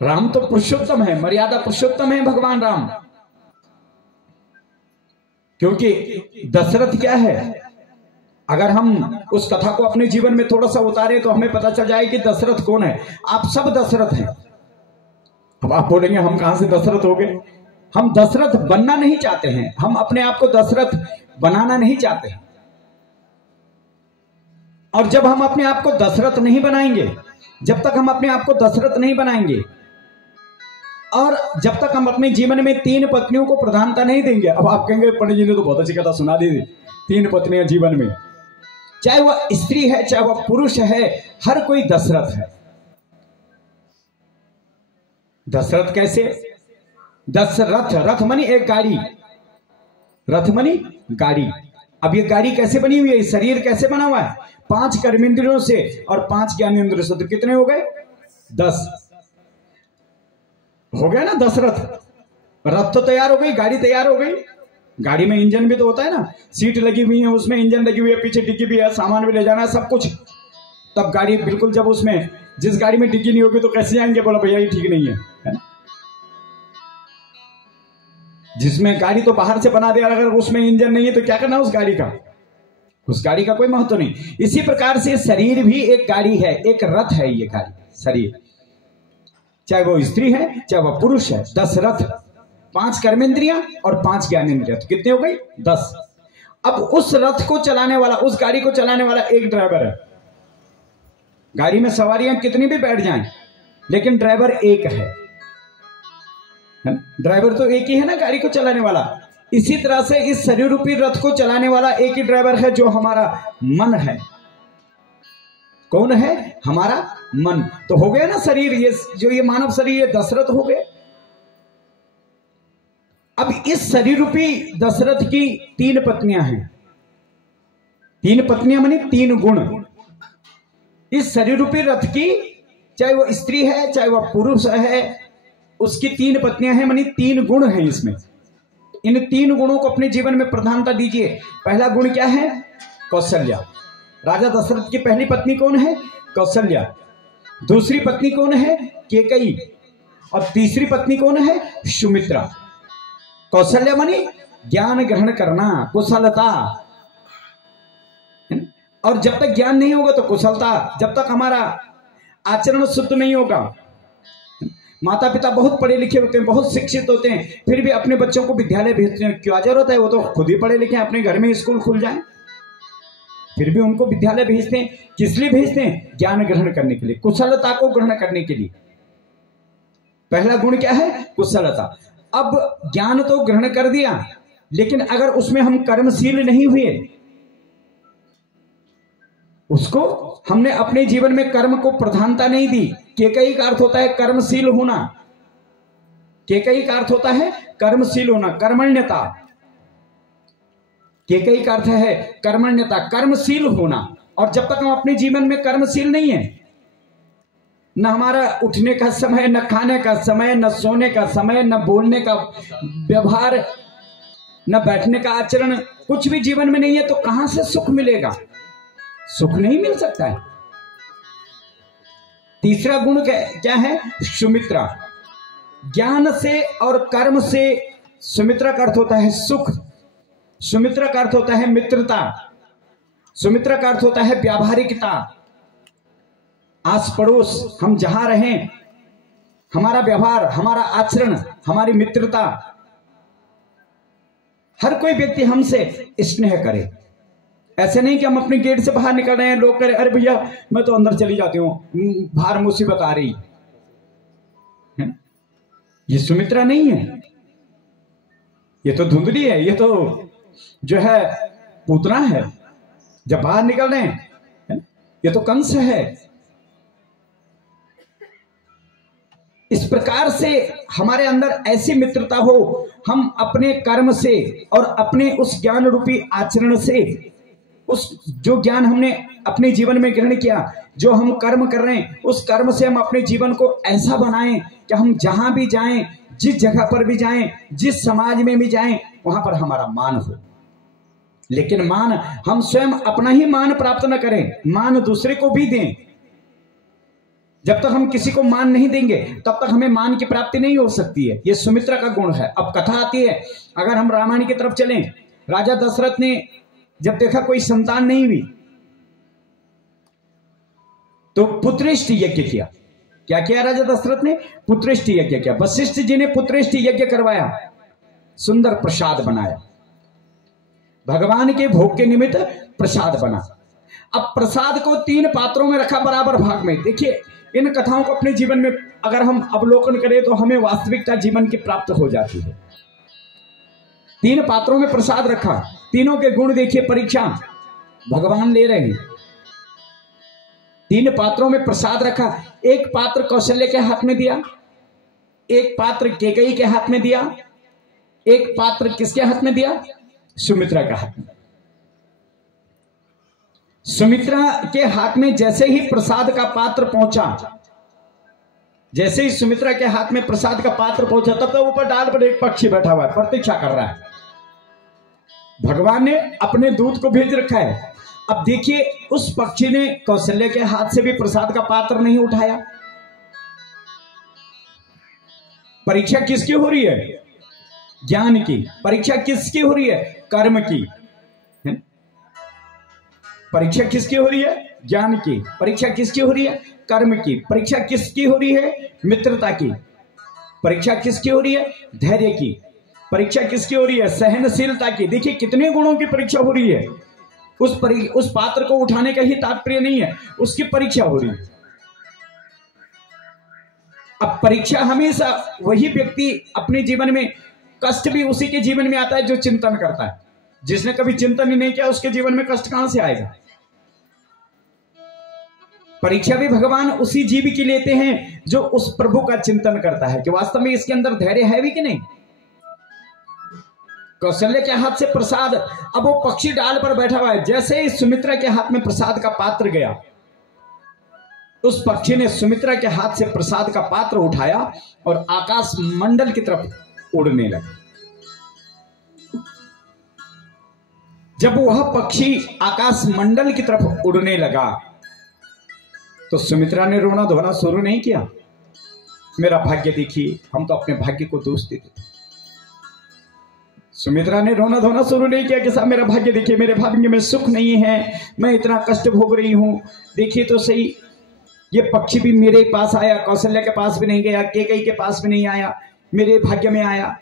राम तो पुरुषोत्तम है, मर्यादा पुरुषोत्तम है भगवान राम। क्योंकि दशरथ क्या है, अगर हम उस कथा को अपने जीवन में थोड़ा सा उतारे तो हमें पता चल जाए कि दशरथ कौन है। आप सब दशरथ हैं। अब आप बोलेंगे हम कहां से दशरथ हो गए। हम दशरथ बनना नहीं चाहते हैं, हम अपने आप को दशरथ बनाना नहीं चाहते हैं। और जब हम अपने आप को दशरथ नहीं बनाएंगे, जब तक हम अपने आप को दशरथ नहीं बनाएंगे, और जब तक हम अपने जीवन में 3 पत्नियों को प्रधानता नहीं देंगे। अब आप कहेंगे पंडित जी ने तो बहुत अच्छी कथा सुना दी, 3 पत्नियां जीवन में, चाहे वह स्त्री है चाहे वह पुरुष है, हर कोई दशरथ है। दशरथ कैसे, दशरथ, रथ मनी एक गाड़ी, रथ मनी गाड़ी। अब ये गाड़ी कैसे बनी हुई है, शरीर कैसे बना हुआ है, 5 कर्मेंद्रियों से और 5 ज्ञानेंद्रियों से, तो कितने हो गए, 10 हो गया ना दशरथ। रथ तो तैयार हो गई, गाड़ी तैयार हो गई। गाड़ी में इंजन भी तो होता है ना, सीट लगी हुई है, उसमें इंजन लगी हुई है, पीछे डिग्गी भी है, सामान भी ले जाना है, सब कुछ। तब गाड़ी बिल्कुल, जब उसमें जिस गाड़ी में डिग्गी नहीं होगी तो कैसे जाएंगे, बोला भैया ये ठीक नहीं है, है ना। जिसमें गाड़ी तो बाहर से बना दिया, अगर उसमें इंजन नहीं है तो क्या करना उस गाड़ी का, उस गाड़ी का कोई महत्व नहीं। इसी प्रकार से शरीर भी एक गाड़ी है, एक रथ है। ये गाड़ी शरीर, चाहे वो स्त्री है चाहे वो पुरुष है, 10 रथ, 5 कर्मेंद्रियां और 5 ज्ञानेंद्रियां, तो कितने हो गई 10। अब उस रथ को चलाने वाला, उस गाड़ी को चलाने वाला एक ड्राइवर है। गाड़ी में सवारियां कितनी भी बैठ जाएं, लेकिन ड्राइवर एक है। ड्राइवर तो एक ही है ना गाड़ी को चलाने वाला। इसी तरह से इस शरीर रूपी रथ को चलाने वाला एक ही ड्राइवर है, जो हमारा मन है। कौन है? हमारा मन। तो हो गया ना शरीर, ये जो ये मानव शरीर, ये दशरथ हो गए। अब इस शरीर रूपी दशरथ की 3 पत्नियां हैं। 3 पत्नियां मानी 3 गुण। इस शरीर रूपी रथ की, चाहे वो स्त्री है चाहे वो पुरुष है, उसकी 3 पत्नियां हैं, मानी 3 गुण हैं इसमें। इन 3 गुणों को अपने जीवन में प्रधानता दीजिए। पहला गुण क्या है? कौशल्या। राजा दशरथ की पहली पत्नी कौन है? कौशल्या। दूसरी पत्नी कौन है? कैकेयी। और तीसरी पत्नी कौन है? सुमित्रा। कौशल्या मानी ज्ञान ग्रहण करना, कुशलता। और जब तक ज्ञान नहीं होगा तो कुशलता, जब तक हमारा आचरण शुद्ध नहीं होगा। माता पिता बहुत पढ़े लिखे होते हैं, बहुत शिक्षित होते हैं, फिर भी अपने बच्चों को विद्यालय भेजते हैं। क्या जरूरत है? वो तो खुद ही पढ़े लिखे हैं, अपने घर में स्कूल खुल जाए, फिर भी उनको विद्यालय भेजते हैं। किस लिए भेजते हैं? ज्ञान ग्रहण करने के लिए, कुशलता को ग्रहण करने के लिए। पहला गुण क्या है? कुशलता। अब ज्ञान तो ग्रहण कर दिया, लेकिन अगर उसमें हम कर्मशील नहीं हुए, उसको हमने अपने जीवन में कर्म को प्रधानता नहीं दी। कैकेयी का अर्थ होता है कर्मशील होना। कैकेयी का अर्थ होता है कर्मशील होना, कर्मण्यता। कैकेयी का अर्थ है कर्मण्यता, कर्मशील होना। और जब तक हम अपने जीवन में कर्मशील नहीं है, न हमारा उठने का समय, न खाने का समय, न सोने का समय, न बोलने का व्यवहार, न बैठने का आचरण, कुछ भी जीवन में नहीं है, तो कहां से सुख मिलेगा? सुख नहीं मिल सकता है। तीसरा गुण क्या है? सुमित्रा। ज्ञान से और कर्म से, सुमित्रा का अर्थ होता है सुख, सुमित्रा का अर्थ होता है मित्रता, सुमित्रा का अर्थ होता है व्यावहारिकता। आस पड़ोस, हम जहां रहें, हमारा व्यवहार, हमारा आचरण, हमारी मित्रता, हर कोई व्यक्ति हमसे स्नेह करे। ऐसे नहीं कि हम अपने गेट से बाहर निकल रहे हैं, लोग कह रहे अरे भैया मैं तो अंदर चली जाती हूँ, बाहर मुसीबत आ रही है। ये सुमित्रा नहीं है, ये तो धुंधली है, ये तो जो है पूतना है। जब बाहर निकल रहे हैं, ये तो कंस है। इस प्रकार से हमारे अंदर ऐसी मित्रता हो, हम अपने कर्म से और अपने उस ज्ञान रूपी आचरण से, उस जो ज्ञान हमने अपने जीवन में ग्रहण किया, जो हम कर्म कर रहे हैं, उस कर्म से हम अपने जीवन को ऐसा बनाएं कि हम जहां भी जाएं, जिस जगह पर भी जाएं, जिस समाज में भी जाएं, वहां पर हमारा मान हो। लेकिन मान, हम स्वयं अपना ही मान प्राप्त न करें, मान दूसरे को भी दें। जब तक हम किसी को मान नहीं देंगे, तब तक हमें मान की प्राप्ति नहीं हो सकती है। यह सुमित्रा का गुण है। अब कथा आती है, अगर हम रामायण की तरफ चलें, राजा दशरथ ने जब देखा कोई संतान नहीं हुई, तो पुत्रेष्टि यज्ञ किया। क्या किया राजा दशरथ ने? पुत्रेष्टि यज्ञ किया। वशिष्ठ जी ने पुत्रेष्टि यज्ञ करवाया, सुंदर प्रसाद बनाया, भगवान के भोग के निमित्त प्रसाद बना। अब प्रसाद को 3 पात्रों में रखा, बराबर भाग में। देखिए, इन कथाओं को अपने जीवन में अगर हम अवलोकन करें तो हमें वास्तविकता जीवन की प्राप्त हो जाती है। 3 पात्रों में प्रसाद रखा, तीनों के गुण देखिए, परीक्षा भगवान ले रहे हैं। 3 पात्रों में प्रसाद रखा, एक पात्र कौशल्य के हाथ में दिया, एक पात्र कैकेयी के हाथ में दिया, एक पात्र किसके हाथ में दिया? सुमित्रा के हाथ में। सुमित्रा के हाथ में जैसे ही प्रसाद का पात्र पहुंचा, जैसे ही सुमित्रा के हाथ में प्रसाद का पात्र पहुंचा, तब तक ऊपर डाल पर एक पक्षी बैठा हुआ है, प्रतीक्षा कर रहा है। भगवान ने अपने दूत को भेज रखा है। अब देखिए, उस पक्षी ने कौशल्य के हाथ से भी प्रसाद का पात्र नहीं उठाया। परीक्षा किसकी हो रही है? ज्ञान की। परीक्षा किसकी हो रही है? कर्म की। परीक्षा किसकी हो रही है? ज्ञान की। परीक्षा किसकी हो रही है? कर्म की। परीक्षा किसकी हो रही है? मित्रता की। परीक्षा किसकी हो रही है? धैर्य की। परीक्षा किसकी हो रही है? सहनशीलता की। देखिए कितने गुणों की परीक्षा हो रही है। उस पात्र को उठाने का ही तात्पर्य नहीं है, उसकी परीक्षा हो रही है। अब परीक्षा हमेशा वही व्यक्ति अपने जीवन में, कष्ट भी उसी के जीवन में आता है जो चिंतन करता है। जिसने कभी चिंतन ही नहीं किया उसके जीवन में कष्ट कहां से आएगा? परीक्षा भी भगवान उसी जीव की लेते हैं जो उस प्रभु का चिंतन करता है कि वास्तव में इसके अंदर धैर्य है भी कि नहीं। कौशल्य के हाथ से प्रसाद, अब वो पक्षी डाल पर बैठा हुआ है, जैसे ही सुमित्रा के हाथ में प्रसाद का पात्र गया, उस पक्षी ने सुमित्रा के हाथ से प्रसाद का पात्र उठाया और आकाश मंडल की तरफ उड़ने लगा। जब वह पक्षी आकाश मंडल की तरफ उड़ने लगा तो सुमित्रा ने रोना धोना शुरू नहीं किया। मेरा भाग्य देखिए, हम तो अपने भाग्य को दोष देते। सुमित्रा ने रोना धोना शुरू नहीं किया कि साहब मेरा भाग्य देखिए, मेरे भाग्य में सुख नहीं है, मैं इतना कष्ट भोग रही हूं। देखिए तो सही, ये पक्षी भी मेरे पास आया, कौशल्या के पास भी नहीं गया, कैकेयी के पास भी नहीं आया, मेरे भाग्य में आया,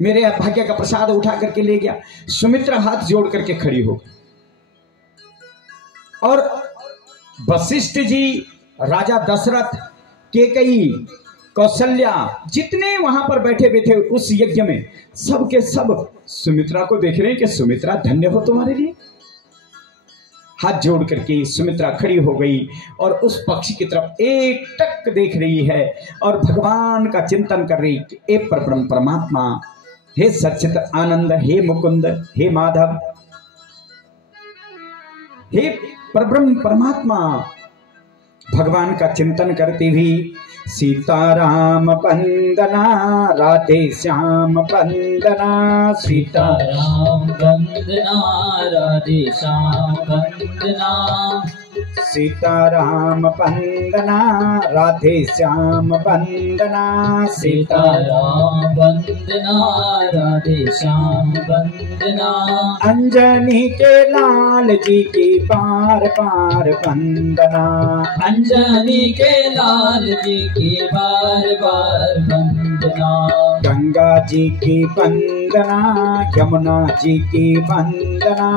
मेरे भाग्य का प्रसाद उठा करके ले गया। सुमित्रा हाथ जोड़ करके खड़ी हो गई और वशिष्ठ जी, राजा दशरथ, कैकेयी, कौशल्या, जितने वहां पर बैठे हुए थे उस यज्ञ में, सब के सब सुमित्रा को देख रहे हैं कि सुमित्रा धन्य हो तुम्हारे लिए। हाथ जोड़ करके सुमित्रा खड़ी हो गई और उस पक्षी की तरफ एक टक देख रही है और भगवान का चिंतन कर रही कि हे परब्रह्म परमात्मा, हे सच्चित आनंद, हे मुकुंद, हे माधव, हे परब्रह्म परमात्मा। भगवान का चिंतन करती हुई सीताराम वंदना, राधे श्याम वंदना, सीताराम वंदना, राधे श्याम वंदना, सीताराम वंदना, राधे श्याम वंदना, सीताराम वंदना, राधे श्याम वंदना, अंजनी के लाल जी की बार बार वंदना, अंजनी के लाल जी की बार बार वंदना, गंगा जी की वंदना, यमुना जी की वंदना,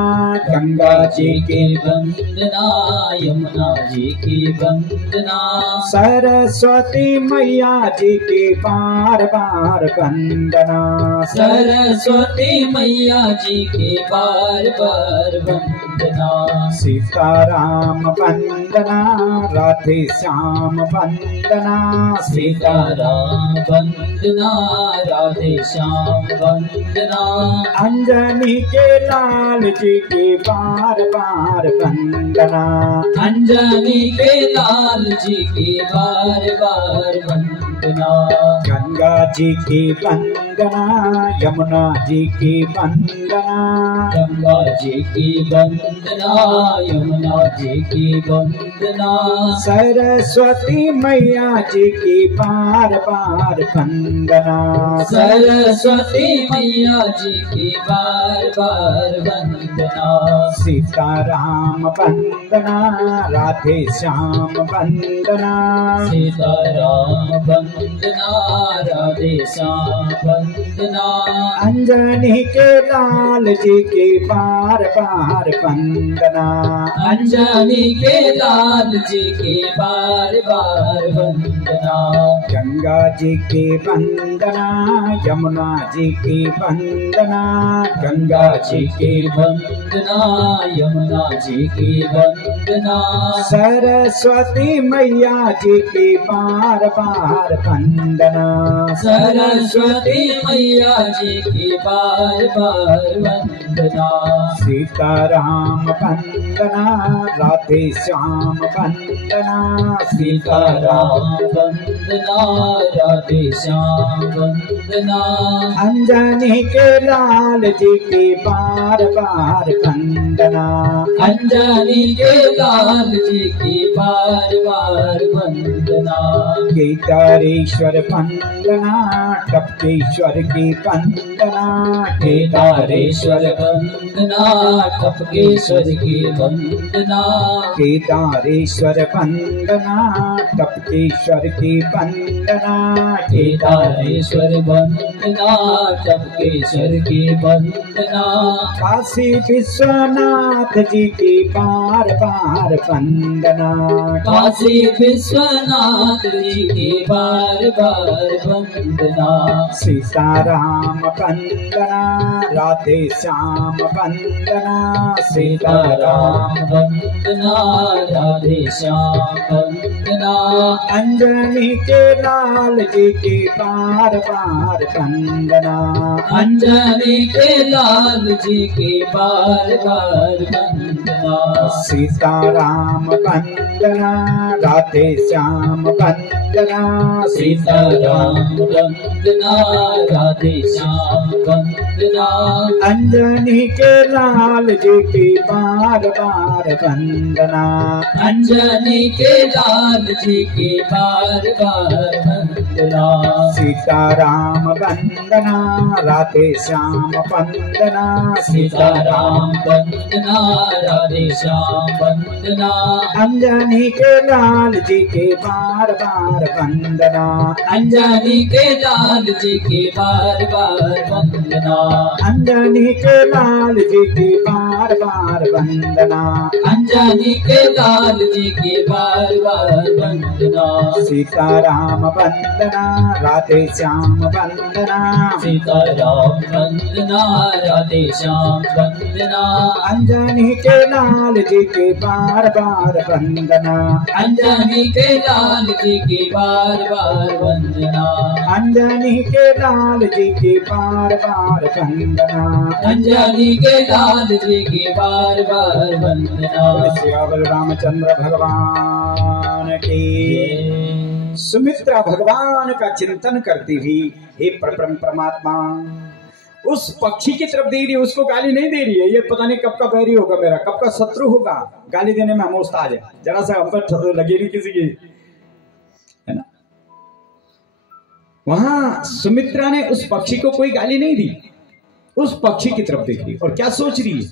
गंगा जी की वंदना, यमुना जी की वंदना, सरस्वती मैया जी की बार बार वंदना, सरस्वती मैया जी की बार बार वंदना, सीताराम वंदना, राधे श्याम वंदना, सीताराम वंदना, राधे श्याम वंदना, अंजनी के लाल जी की बार बार वंदना, अंजनी के लाल जी की बार बार वंदना, गंगा जी की वंदना, यमुना जी की वंदना, गंगा जी की वंदना, यमुना जी की वंदना, सरस्वती मैया जी की बार बार वंदना, सरस्वती मैया जी की बार बार वंदना, सीताराम वंदना, राधे श्याम वंदना, सीताराम वंदना, राधे श्याम वंदना, अंजनी के लाल जी की बार बार वंदना, अंजनी के लाल जी की बार बार वंदना, गंगा जी की वंदना, यमुना जी की वंदना, गंगा जी की वंदना, यमुना जी की वंदना, सरस्वती मैया जी की बार बार वंदना, सरस्वती मैया जी की बार बार वंदना, वंदना, सीताराम वंदना, राधे श्याम वंदना, सीताराम वंदना, राधे श्याम वंदना, अंजनी के लाल जी की बार बार वंदना, अंजनी के लाल जी की बार बार वंदना, केदारेश्वर वंदना, टपकेश्वर की वंदना, केदारेश्वर वंदना, टपकेश्वर की वंदना, केदारेश्वर वंदना, टपकेश्वर की वंदना, केदारेश्वर वंदना, टपकेश्वर की वंदना, काशी विश्वनाथ जी की बार बार वंदना, काशी विश्वनाथ जी की बार बार वंदना, सीताराम वंदना, राधे श्याम वंदना, सीताराम वंदना, राधे श्याम वंदना, अंजनी के लाल जी की बार बार वंदना, अंजनी के लाल जी की बार बार वंदना, सीताराम वंदना, राधे श्याम वंदना, सीताराम वंदना, राधे श्याम वंदना, अंजनी के लाल जी की बार बार वंदना, अंजनी के लाल जी की बार बार वंदना, सीताराम वंदना, राधे श्याम वंदना, सीताराम वंदना, राधे श्याम वंदना, अंजनी के लाल जी के बार बार वंदना, अंजनी के लाल जी की बार बार वंदना, अंजनी के लाल जी की बार बार वंदना, अंजनी के लाल जी की बार बार वंदना, सीताराम वंदना, राधे श्याम वंदना, सीताराम वंदना, राधे श्याम वंदना, अंजनी के लाल जी के बार बार वंदना, अंजनी के लाल जी की बार बार वंदना, अंजनी के लाल जी की बार बार वंदना, अंजनी के लाल जी की बार बार वंदना, श्री बलरामचंद्र भगवान की। सुमित्रा भगवान का चिंतन करती हुई हे परमात्मा उस पक्षी की तरफ दे रही है, उसको गाली नहीं दे रही है। ये पता नहीं कब का बैरी होगा, मेरा कब का शत्रु होगा, गाली देने में हम उस्ताद है। जरा सा हम पर लगी नहीं किसी की, है ना। वहां सुमित्रा ने उस पक्षी को कोई गाली नहीं दी, उस पक्षी की तरफ देख रही और क्या सोच रही है,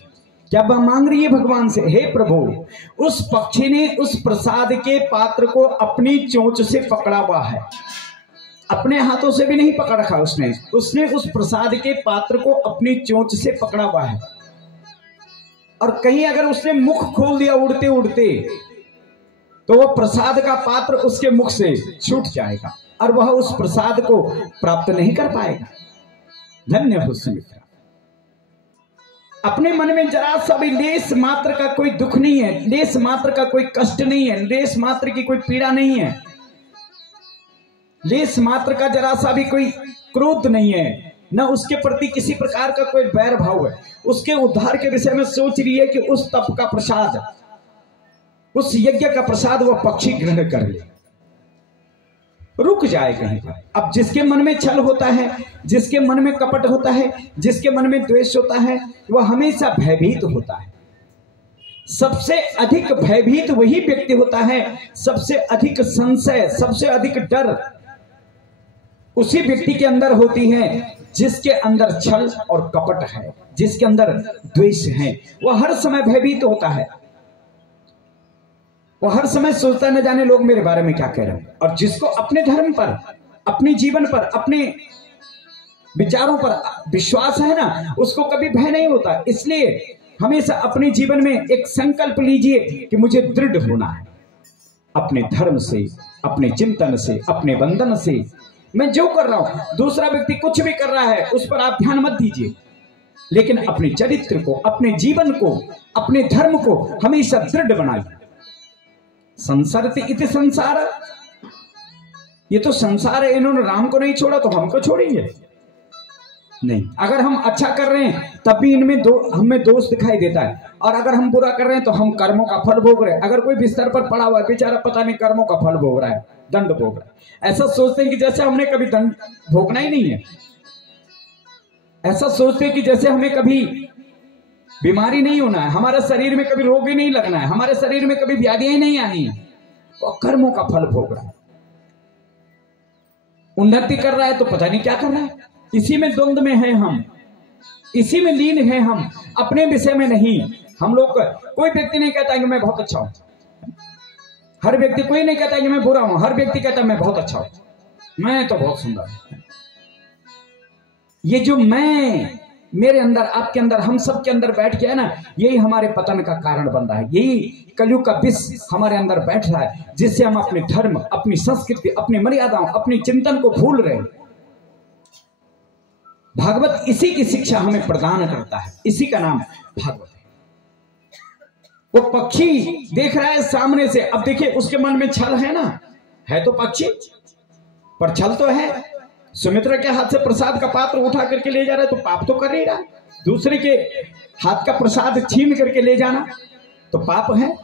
क्या वह मांग रही है भगवान से, हे प्रभु उस पक्षी ने उस प्रसाद के पात्र को अपनी चोंच से पकड़ा हुआ है, अपने हाथों से भी नहीं पकड़ रखा उसने उस प्रसाद के पात्र को अपनी चोंच से पकड़ा हुआ है। और कहीं अगर उसने मुख खोल दिया उड़ते उड़ते तो वह प्रसाद का पात्र उसके मुख से छूट जाएगा और वह उस प्रसाद को प्राप्त नहीं कर पाएगा। धन्य हो सुमित्रा, अपने मन में जरा सा भी लेस मात्र का कोई दुख नहीं है, लेस मात्र का कोई कष्ट नहीं है, लेस मात्र की कोई पीड़ा नहीं है, लेस मात्र का जरा सा भी कोई क्रोध नहीं है, न उसके प्रति किसी प्रकार का कोई बैर भाव है। उसके उद्धार के विषय में सोच रही है कि उस तप का प्रसाद, उस यज्ञ का प्रसाद वह पक्षी ग्रहण कर ले, रुक जाए कहीं पर। अब जिसके मन में छल होता है, जिसके मन में कपट होता है, जिसके मन में द्वेष होता है, वह हमेशा भयभीत होता है। सबसे अधिक भयभीत वही व्यक्ति होता है, सबसे अधिक संशय, सबसे अधिक डर उसी व्यक्ति के अंदर होती है जिसके अंदर छल और कपट है, जिसके अंदर द्वेष है। वह हर समय भयभीत होता है, वह हर समय सोचता न जाने लोग मेरे बारे में क्या कह रहे हैं। और जिसको अपने धर्म पर, अपने जीवन पर, अपने विचारों पर विश्वास है ना, उसको कभी भय नहीं होता। इसलिए हमेशा अपने जीवन में एक संकल्प लीजिए कि मुझे दृढ़ होना है अपने धर्म से, अपने चिंतन से, अपने बंधन से। मैं जो कर रहा हूं, दूसरा व्यक्ति कुछ भी कर रहा है उस पर आप ध्यान मत दीजिए, लेकिन अपने चरित्र को, अपने जीवन को, अपने धर्म को हमेशा दृढ़ बनाइए। संसरति इति संसार, ये तो संसार है, इन्होंने राम को नहीं छोड़ा तो हमको छोड़ेंगे। नहीं। अगर हम अच्छा कर रहे हैं तब भी इनमें हमें दोष दिखाई देता है, और अगर हम बुरा कर रहे हैं तो हम कर्मों का फल भोग रहे हैं। अगर कोई बिस्तर पर पड़ा हुआ है बेचारा, पता नहीं कर्मों का फल भोग रहा है, दंड भोग रहा है। ऐसा सोचते हैं कि जैसे हमने कभी दंड भोगना ही नहीं है। ऐसा सोचते हैं कि जैसे हमें कभी बीमारी नहीं होना है, हमारे शरीर में कभी रोग ही नहीं लगना है, हमारे शरीर में कभी व्याधियां ही नहीं आनी है। वो कर्मों का फल भोग रहा है। उन्नति कर रहा है तो पता नहीं क्या कर रहा है। इसी में द्वंद में है हम, इसी में लीन है हम, अपने विषय में नहीं। हम लोग कोई व्यक्ति नहीं कहता कि मैं बहुत अच्छा हूं, हर व्यक्ति, कोई नहीं कहता कि मैं बुरा हूं, हर व्यक्ति कहता मैं बहुत अच्छा हूं, मैं तो बहुत सुंदर हूं। ये जो मैं मेरे अंदर, आपके अंदर, हम सब के अंदर बैठ गया ना, यही हमारे पतन का कारण बन रहा है। यही कलयुग का विष हमारे अंदर बैठ रहा है, जिससे हम अपने धर्म, अपनी संस्कृति, अपनी मर्यादाओं, अपनी चिंतन को भूल रहे हैं। भागवत इसी की शिक्षा हमें प्रदान करता है, इसी का नाम भागवत है। वो पक्षी देख रहा है सामने से, अब देखिए उसके मन में छल है ना, है तो पक्षी पर छल तो है। सुमित्रा के हाथ से प्रसाद का पात्र उठा करके ले जा रहा है तो पाप तो कर ही रहा है। दूसरे के हाथ का प्रसाद छीन करके ले जाना तो पाप है।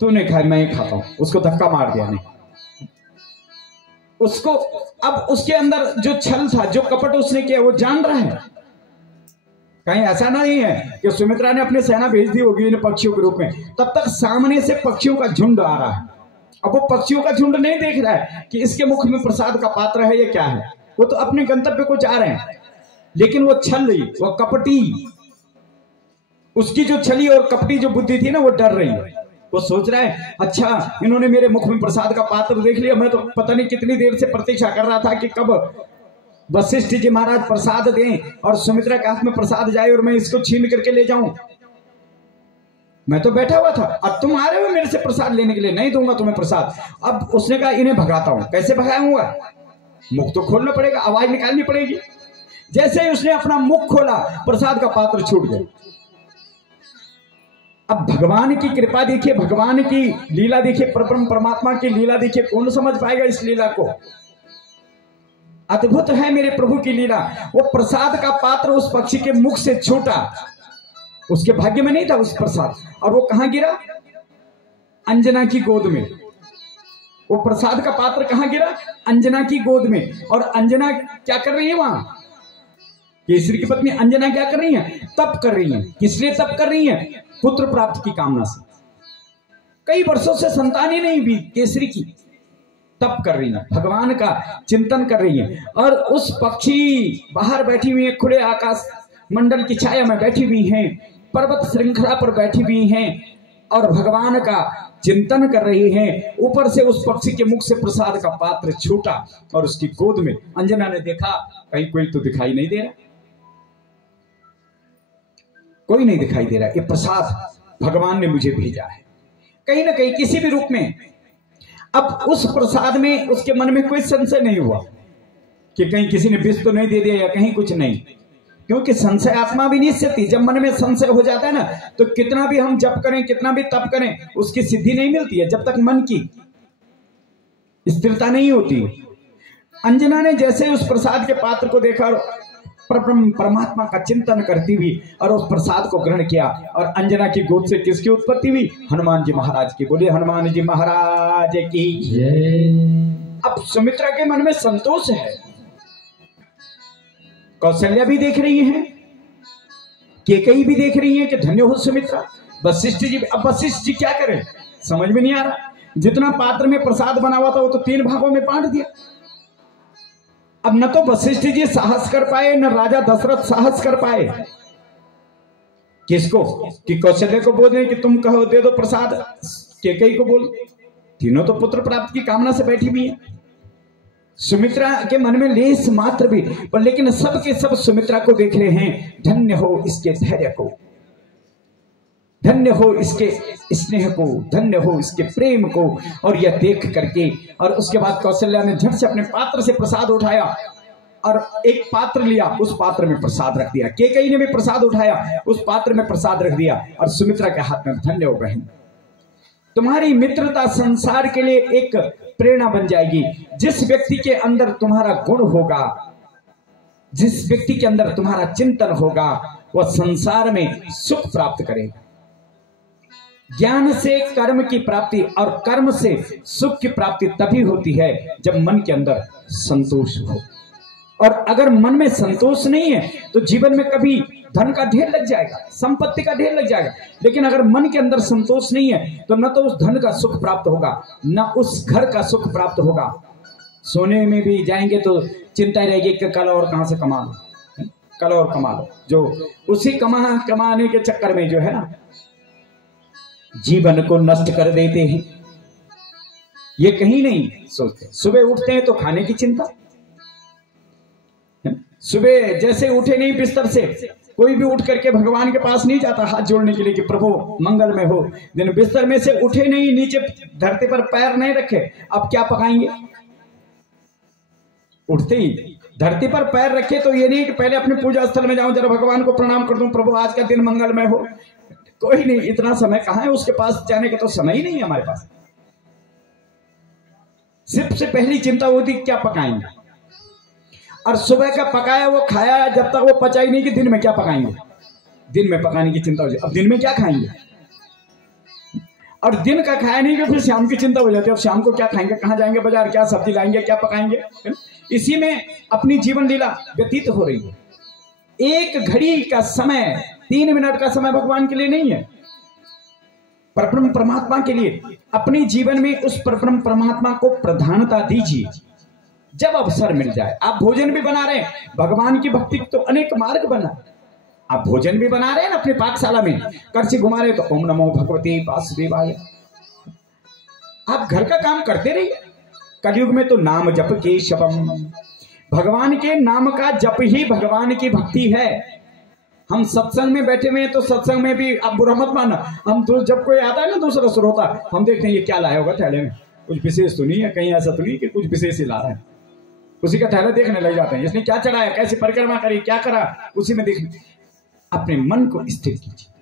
तूने कहा मैं ही खाता हूं, उसको धक्का मार दिया। नहीं, उसको अब उसके अंदर जो छल था, जो कपट उसने किया, वो जान रहा है। कहीं ऐसा नहीं है कि सुमित्रा ने अपनी सेना भेज दी होगी इन पक्षियों के रूप में, तब तक सामने से पक्षियों का झुंड आ रहा है। अब वो पक्षियों का झुंड नहीं देख रहा है कि इसके मुख में प्रसाद का पात्र है या क्या है, वो तो अपने गंतव्य को जा रहे हैं। लेकिन वो छल रही, वो कपटी, उसकी जो छली और कपटी जो बुद्धि थी ना, वो डर रही है। वो सोच रहा है अच्छा इन्होंने मेरे मुख में प्रसाद का पात्र देख लिया, मैं तो पता नहीं कितनी देर से प्रतीक्षा कर रहा था कि कब वशिष्ठ जी महाराज प्रसाद दें और सुमित्रा के हाथ में प्रसाद जाए और मैं इसको छीन करके ले जाऊं। मैं तो बैठा हुआ था, अब तुम आ रहे हो मेरे से प्रसाद लेने के लिए, नहीं दूंगा तुम्हें प्रसाद। अब उसने कहा इन्हें भगाता हूं। कैसे भगाऊंगा? मुख तो खोलना पड़ेगा, आवाज निकालनी पड़ेगी। जैसे ही उसने अपना मुख खोला, प्रसाद का पात्र छूट गया। अब भगवान की कृपा देखिए, भगवान की लीला देखिए, परमात्मा की लीला देखिए। कौन समझ पाएगा इस लीला को? अद्भुत है मेरे प्रभु की लीला। वो प्रसाद का पात्र उस पक्षी के मुख से छूटा, उसके भाग्य में नहीं था उस प्रसाद, और वो कहां गिरा? अंजना की गोद में। वो प्रसाद का पात्र कहां गिरा? अंजना की गोद में। और अंजना क्या कर रही है वहां? केसरी की पत्नी अंजना क्या कर रही है? तप कर रही है। किस लिए तप कर रही है? पुत्र प्राप्ति की कामना से। कई वर्षों से संतान ही नहीं हुई केसरी की, तप कर रही है, भगवान का चिंतन कर रही है। और उस पक्षी बाहर बैठी हुई है, खुले आकाश मंडल की छाया में बैठी हुई हैं, पर्वत श्रृंखला पर बैठी हुई हैं और भगवान का चिंतन कर रही हैं। ऊपर से उस पक्षी के मुख से प्रसाद का पात्र छूटा और उसकी गोद में। अंजना ने देखा कहीं कोई तो दिखाई नहीं दे रहा, कोई नहीं दिखाई दे रहा, ये प्रसाद भगवान ने मुझे भेजा है कहीं ना कहीं किसी भी रूप में। अब उस प्रसाद में उसके मन में कोई संशय नहीं हुआ कि कहीं किसी ने विष तो नहीं दे दिया या कहीं कुछ नहीं, क्योंकि संशय आत्मा भी निश्चित थी। जब मन में संशय हो जाता है ना, तो कितना भी हम जप करें, कितना भी तप करें, उसकी सिद्धि नहीं मिलती है जब तक मन की स्थिरता नहीं होती। अंजना ने जैसे उस प्रसाद के पात्र को देखा, परमात्मा का चिंतन करती हुई और उस प्रसाद को ग्रहण किया। और अंजना की गोद से किसकी उत्पत्ति हुई? हनुमान जी महाराज की। बोलिए हनुमान जी महाराज की जय। अब सुमित्रा के मन में संतोष है, कौशल्या भी देख रही है, केकई भी देख रही है कि धन्य हो सुमित्रा। वशिष्ठ जी, अब वशिष्ठ जी क्या करें समझ में नहीं आ रहा। जितना पात्र में प्रसाद बना हुआ था वो तो 3 भागों में बांट दिया। अब न तो वशिष्ठ जी साहस कर पाए, न राजा दशरथ साहस कर पाए। किसको? कि कौशल्या को बोले कि तुम कहो दे दो प्रसाद, केकई को बोल, तीनों तो पुत्र प्राप्त की कामना से बैठी हुई है। सुमित्रा के मन में लेस मात्र भी, पर लेकिन सब के सब सुमित्रा को देख रहे हैं। धन्य हो इसके धैर्य को, धन्य हो इसके स्नेह को, धन्य हो इसके प्रेम को। और यह देख करके, और उसके बाद कौशल्या ने झट से अपने पात्र से प्रसाद उठाया और एक पात्र लिया, उस पात्र में प्रसाद रख दिया। केकई ने भी प्रसाद उठाया, उस पात्र में प्रसाद रख दिया और सुमित्रा के हाथ में, धन्य हो बहन, तुम्हारी मित्रता संसार के लिए एक प्रेरणा बन जाएगी। जिस व्यक्ति के अंदर तुम्हारा गुण होगा जिस व्यक्ति के अंदर तुम्हारा चिंतन होगा वह संसार में सुख प्राप्त करेगा। ज्ञान से कर्म की प्राप्ति और कर्म से सुख की प्राप्ति तभी होती है जब मन के अंदर संतोष हो। और अगर मन में संतोष नहीं है तो जीवन में कभी धन का ढेर लग जाएगा, संपत्ति का ढेर लग जाएगा, लेकिन अगर मन के अंदर संतोष नहीं है तो न तो उस धन का सुख प्राप्त होगा, न उस घर का सुख प्राप्त होगा। सोने में भी जाएंगे तो चिंता रहेगी कि कल और कहां से कमा लो, कल और कमा लो। जो उसी कमाने के चक्कर में जो है ना जीवन को नष्ट कर देते हैं। ये कहीं नहीं सोचते। सुबह उठते हैं तो खाने की चिंता, सुबह जैसे उठे नहीं बिस्तर से, कोई भी उठ करके भगवान के पास नहीं जाता हाथ जोड़ने के लिए कि प्रभु मंगल में हो। दिन बिस्तर में से उठे नहीं, नीचे धरती पर पैर नहीं रखे, अब क्या पकाएंगे। उठते ही धरती पर पैर रखे तो ये नहीं कि पहले अपने पूजा स्थल में जाऊं, जरा भगवान को प्रणाम कर दूं, प्रभु आज का दिन मंगल में हो। कोई नहीं, इतना समय कहां है उसके पास जाने का, तो समय ही नहीं है हमारे पास। सबसे पहली चिंता होती क्या पकाएंगे, और सुबह का पकाया वो खाया, जब तक वो पचा ही नहीं कि दिन में क्या पकाएंगे। दिन में पकाने की चिंता हो जाती, अब दिन में क्या खाएंगे, और दिन का खाया नहीं कि फिर शाम की चिंता हो जाती है, अब शाम को क्या खाएंगे, कहां जाएंगे बाजार, क्या सब्जी लाएंगे, क्या पकाएंगे। इसी में अपनी जीवन लीला व्यतीत हो रही है। एक घड़ी का समय, 3 मिनट का समय भगवान के लिए नहीं है, परब्रह्म परमात्मा के लिए। अपने जीवन में उस परब्रह्म परमात्मा को प्रधानता दीजिए जब अवसर मिल जाए। आप भोजन भी बना रहे हैं, भगवान की भक्ति तो अनेक मार्ग बना, आप भोजन भी बना रहे हैं ना अपनी पाकशाला में, करछी घुमा रहे तो ओम नमो भगवते वासुदेवाय। आप घर का काम करते रहिए। कलयुग में तो नाम जप के शपम, भगवान के नाम का जप ही भगवान की भक्ति है। हम सत्संग में बैठे हुए हैं तो सत्संग में भी आप बुरा मत मानना, हम तो जब कोई आता है ना दूसरा श्रोता, हम देखते हैं ये क्या लाया होगा थैले में, कुछ विशेष तो नहीं है, कहीं ऐसा तो नहीं कि कुछ विशेष ही ला रहा है। उसी का थैला देखने लग जाते हैं, इसने क्या चढ़ाया, कैसी परिक्रमा करी, क्या करा, उसी में देखने। अपने मन को स्थिर कीजिए।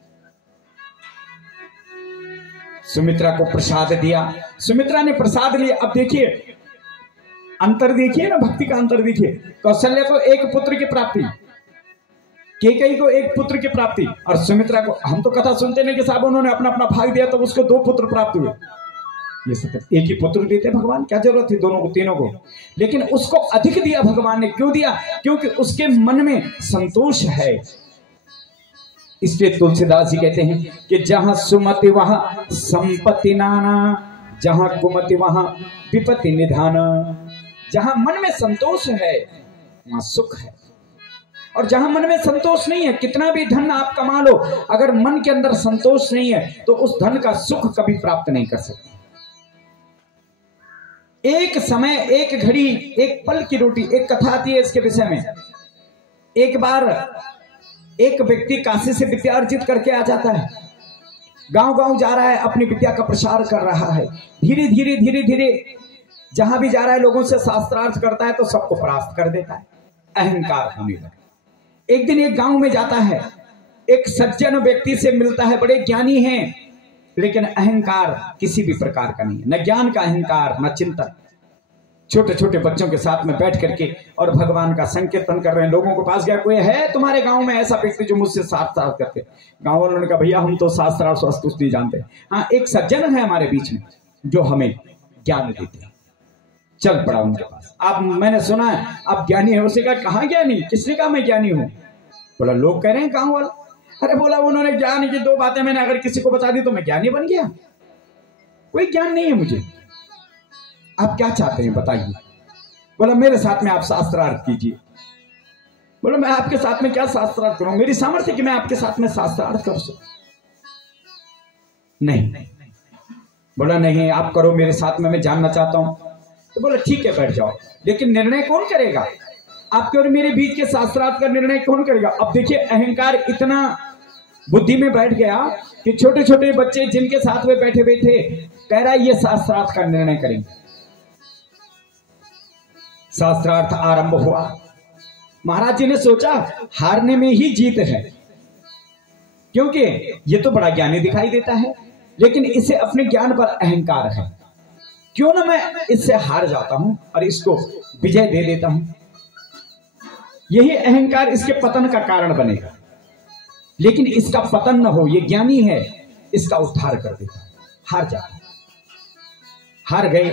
सुमित्रा को प्रसाद दिया, सुमित्रा ने प्रसाद लिया। अब देखिए अंतर, देखिए ना भक्ति का अंतर देखिए। कौशल्या को एक पुत्र की प्राप्ति, केकई को एक पुत्र की प्राप्ति, और सुमित्रा को, हम तो कथा सुनते नहीं कि साहब उन्होंने अपना अपना भाग दिया तो उसको 2 पुत्र प्राप्त हुए। ये सत्य, एक ही पुत्र देते भगवान, क्या जरूरत थी दोनों को, तीनों को, लेकिन उसको अधिक दिया भगवान ने। क्यों दिया? क्योंकि उसके मन में संतोष है। इसलिए तुलसीदास जी कहते हैं कि जहां सुमति वहां संपत्ति नाना, जहां कुमति वहां विपत्ति निधान। जहां मन में संतोष है वहां सुख है, और जहां मन में संतोष नहीं है, कितना भी धन आप कमा लो, अगर मन के अंदर संतोष नहीं है तो उस धन का सुख कभी प्राप्त नहीं कर सकते। एक समय, एक घड़ी, एक पल की रोटी। एक कथा आती है इसके विषय में। एक बार एक व्यक्ति काशी से विद्या अर्जित करके आ जाता है, गांव गांव जा रहा है, अपनी विद्या का प्रसार कर रहा है। धीरे धीरे धीरे धीरे जहां भी जा रहा है लोगों से शास्त्रार्थ करता है तो सबको परास्त कर देता है, अहंकार होने लगा। एक दिन एक गांव में जाता है, एक सज्जन व्यक्ति से मिलता है, बड़े ज्ञानी हैं, लेकिन अहंकार किसी भी प्रकार का नहीं है, न ज्ञान का अहंकार न चिंतन। छोटे छोटे बच्चों के साथ में बैठ करके और भगवान का संकीर्तन कर रहे हैं। लोगों के पास गया, कोई है तुम्हारे गांव में ऐसा व्यक्ति जो मुझसे शास्त्रार्थ करते? गांव वालों ने कहा भैया हम तो शास्त्रार्थ कुछ नहीं जानते। हाँ, एक सज्जन है हमारे बीच में जो हमें ज्ञान देते हैं। चल पड़ा उनके पास। आप, मैंने सुना है आप ज्ञानी है। उसे कहा कहाँ ज्ञानी? किसने कहा मैं ज्ञानी हूँ? बोला लोग कह रहे हैं गाँव वाला। अरे बोला उन्होंने ज्ञान की 2 बातें मैंने अगर किसी को बता दी तो मैं ज्ञानी बन गया। कोई ज्ञान नहीं है मुझे, आप क्या चाहते हैं बताइए। बोला मेरे साथ में आप शास्त्रार्थ कीजिए। बोला मैं आपके साथ में क्या शास्त्रार्थ करूं, मेरी सामर्थ्य कि मैं आपके साथ में शास्त्रार्थ कर सकूं? नहीं। बोला नहीं आप करो मेरे साथ में, मैं जानना चाहता हूं। तो बोला ठीक है बैठ जाओ, लेकिन निर्णय कौन करेगा? आपके और मेरे बीच के शास्त्रार्थ का निर्णय कौन करेगा? अब देखिए अहंकार इतना बुद्धि में बैठ गया कि छोटे छोटे बच्चे जिनके साथ में बैठे हुए थे, कह रहा है ये शास्त्रार्थ का निर्णय करेंगे। शास्त्रार्थ आरंभ हुआ। महाराज जी ने सोचा हारने में ही जीत है, क्योंकि ये तो बड़ा ज्ञानी दिखाई देता है, लेकिन इसे अपने ज्ञान पर अहंकार है। क्यों ना मैं इससे हार जाता हूं और इसको विजय दे देता हूं। यही अहंकार इसके पतन का कारण बनेगा। लेकिन इसका पतन न हो, ये ज्ञानी है, इसका उद्धार कर देता। हार जाता, हार गए।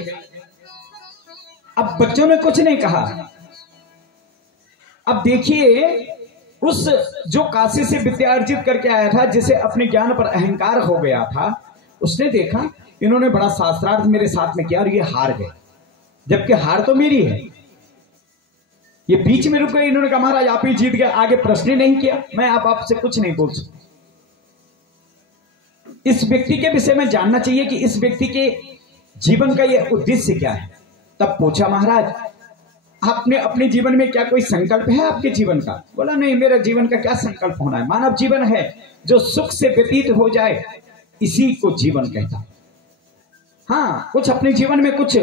अब बच्चों ने कुछ नहीं कहा। अब देखिए, उस जो काशी से विद्या अर्जित करके आया था, जिसे अपने ज्ञान पर अहंकार हो गया था, उसने देखा इन्होंने बड़ा शास्त्रार्थ मेरे साथ में किया और ये हार गए, जबकि हार तो मेरी है। ये बीच में रुक गए। इन्होंने कहा महाराज आप ही जीत गए, आगे प्रश्न ही नहीं किया, मैं आपसे कुछ नहीं बोल सकता। इस व्यक्ति के विषय में जानना चाहिए कि इस व्यक्ति के जीवन का ये उद्देश्य क्या है। तब पूछा महाराज आपने अपने जीवन में क्या कोई संकल्प है आपके जीवन का? बोला नहीं, मेरा जीवन का क्या संकल्प होना है, मानव जीवन है, जो सुख से व्यतीत हो जाए इसी को जीवन कहता है। हाँ, कुछ अपने जीवन में कुछ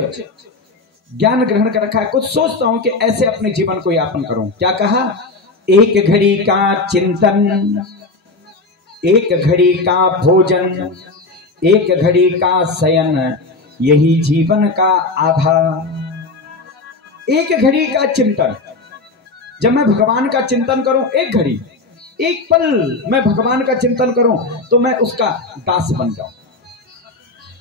ज्ञान ग्रहण कर रखा है, कुछ सोचता हूं कि ऐसे अपने जीवन को यापन करूं। क्या कहा? एक घड़ी का चिंतन, एक घड़ी का भोजन, एक घड़ी का शयन, यही जीवन का आधार। एक घड़ी का चिंतन, जब मैं भगवान का चिंतन करूं, एक घड़ी, एक पल मैं भगवान का चिंतन करूं तो मैं उसका दास बन जाऊं।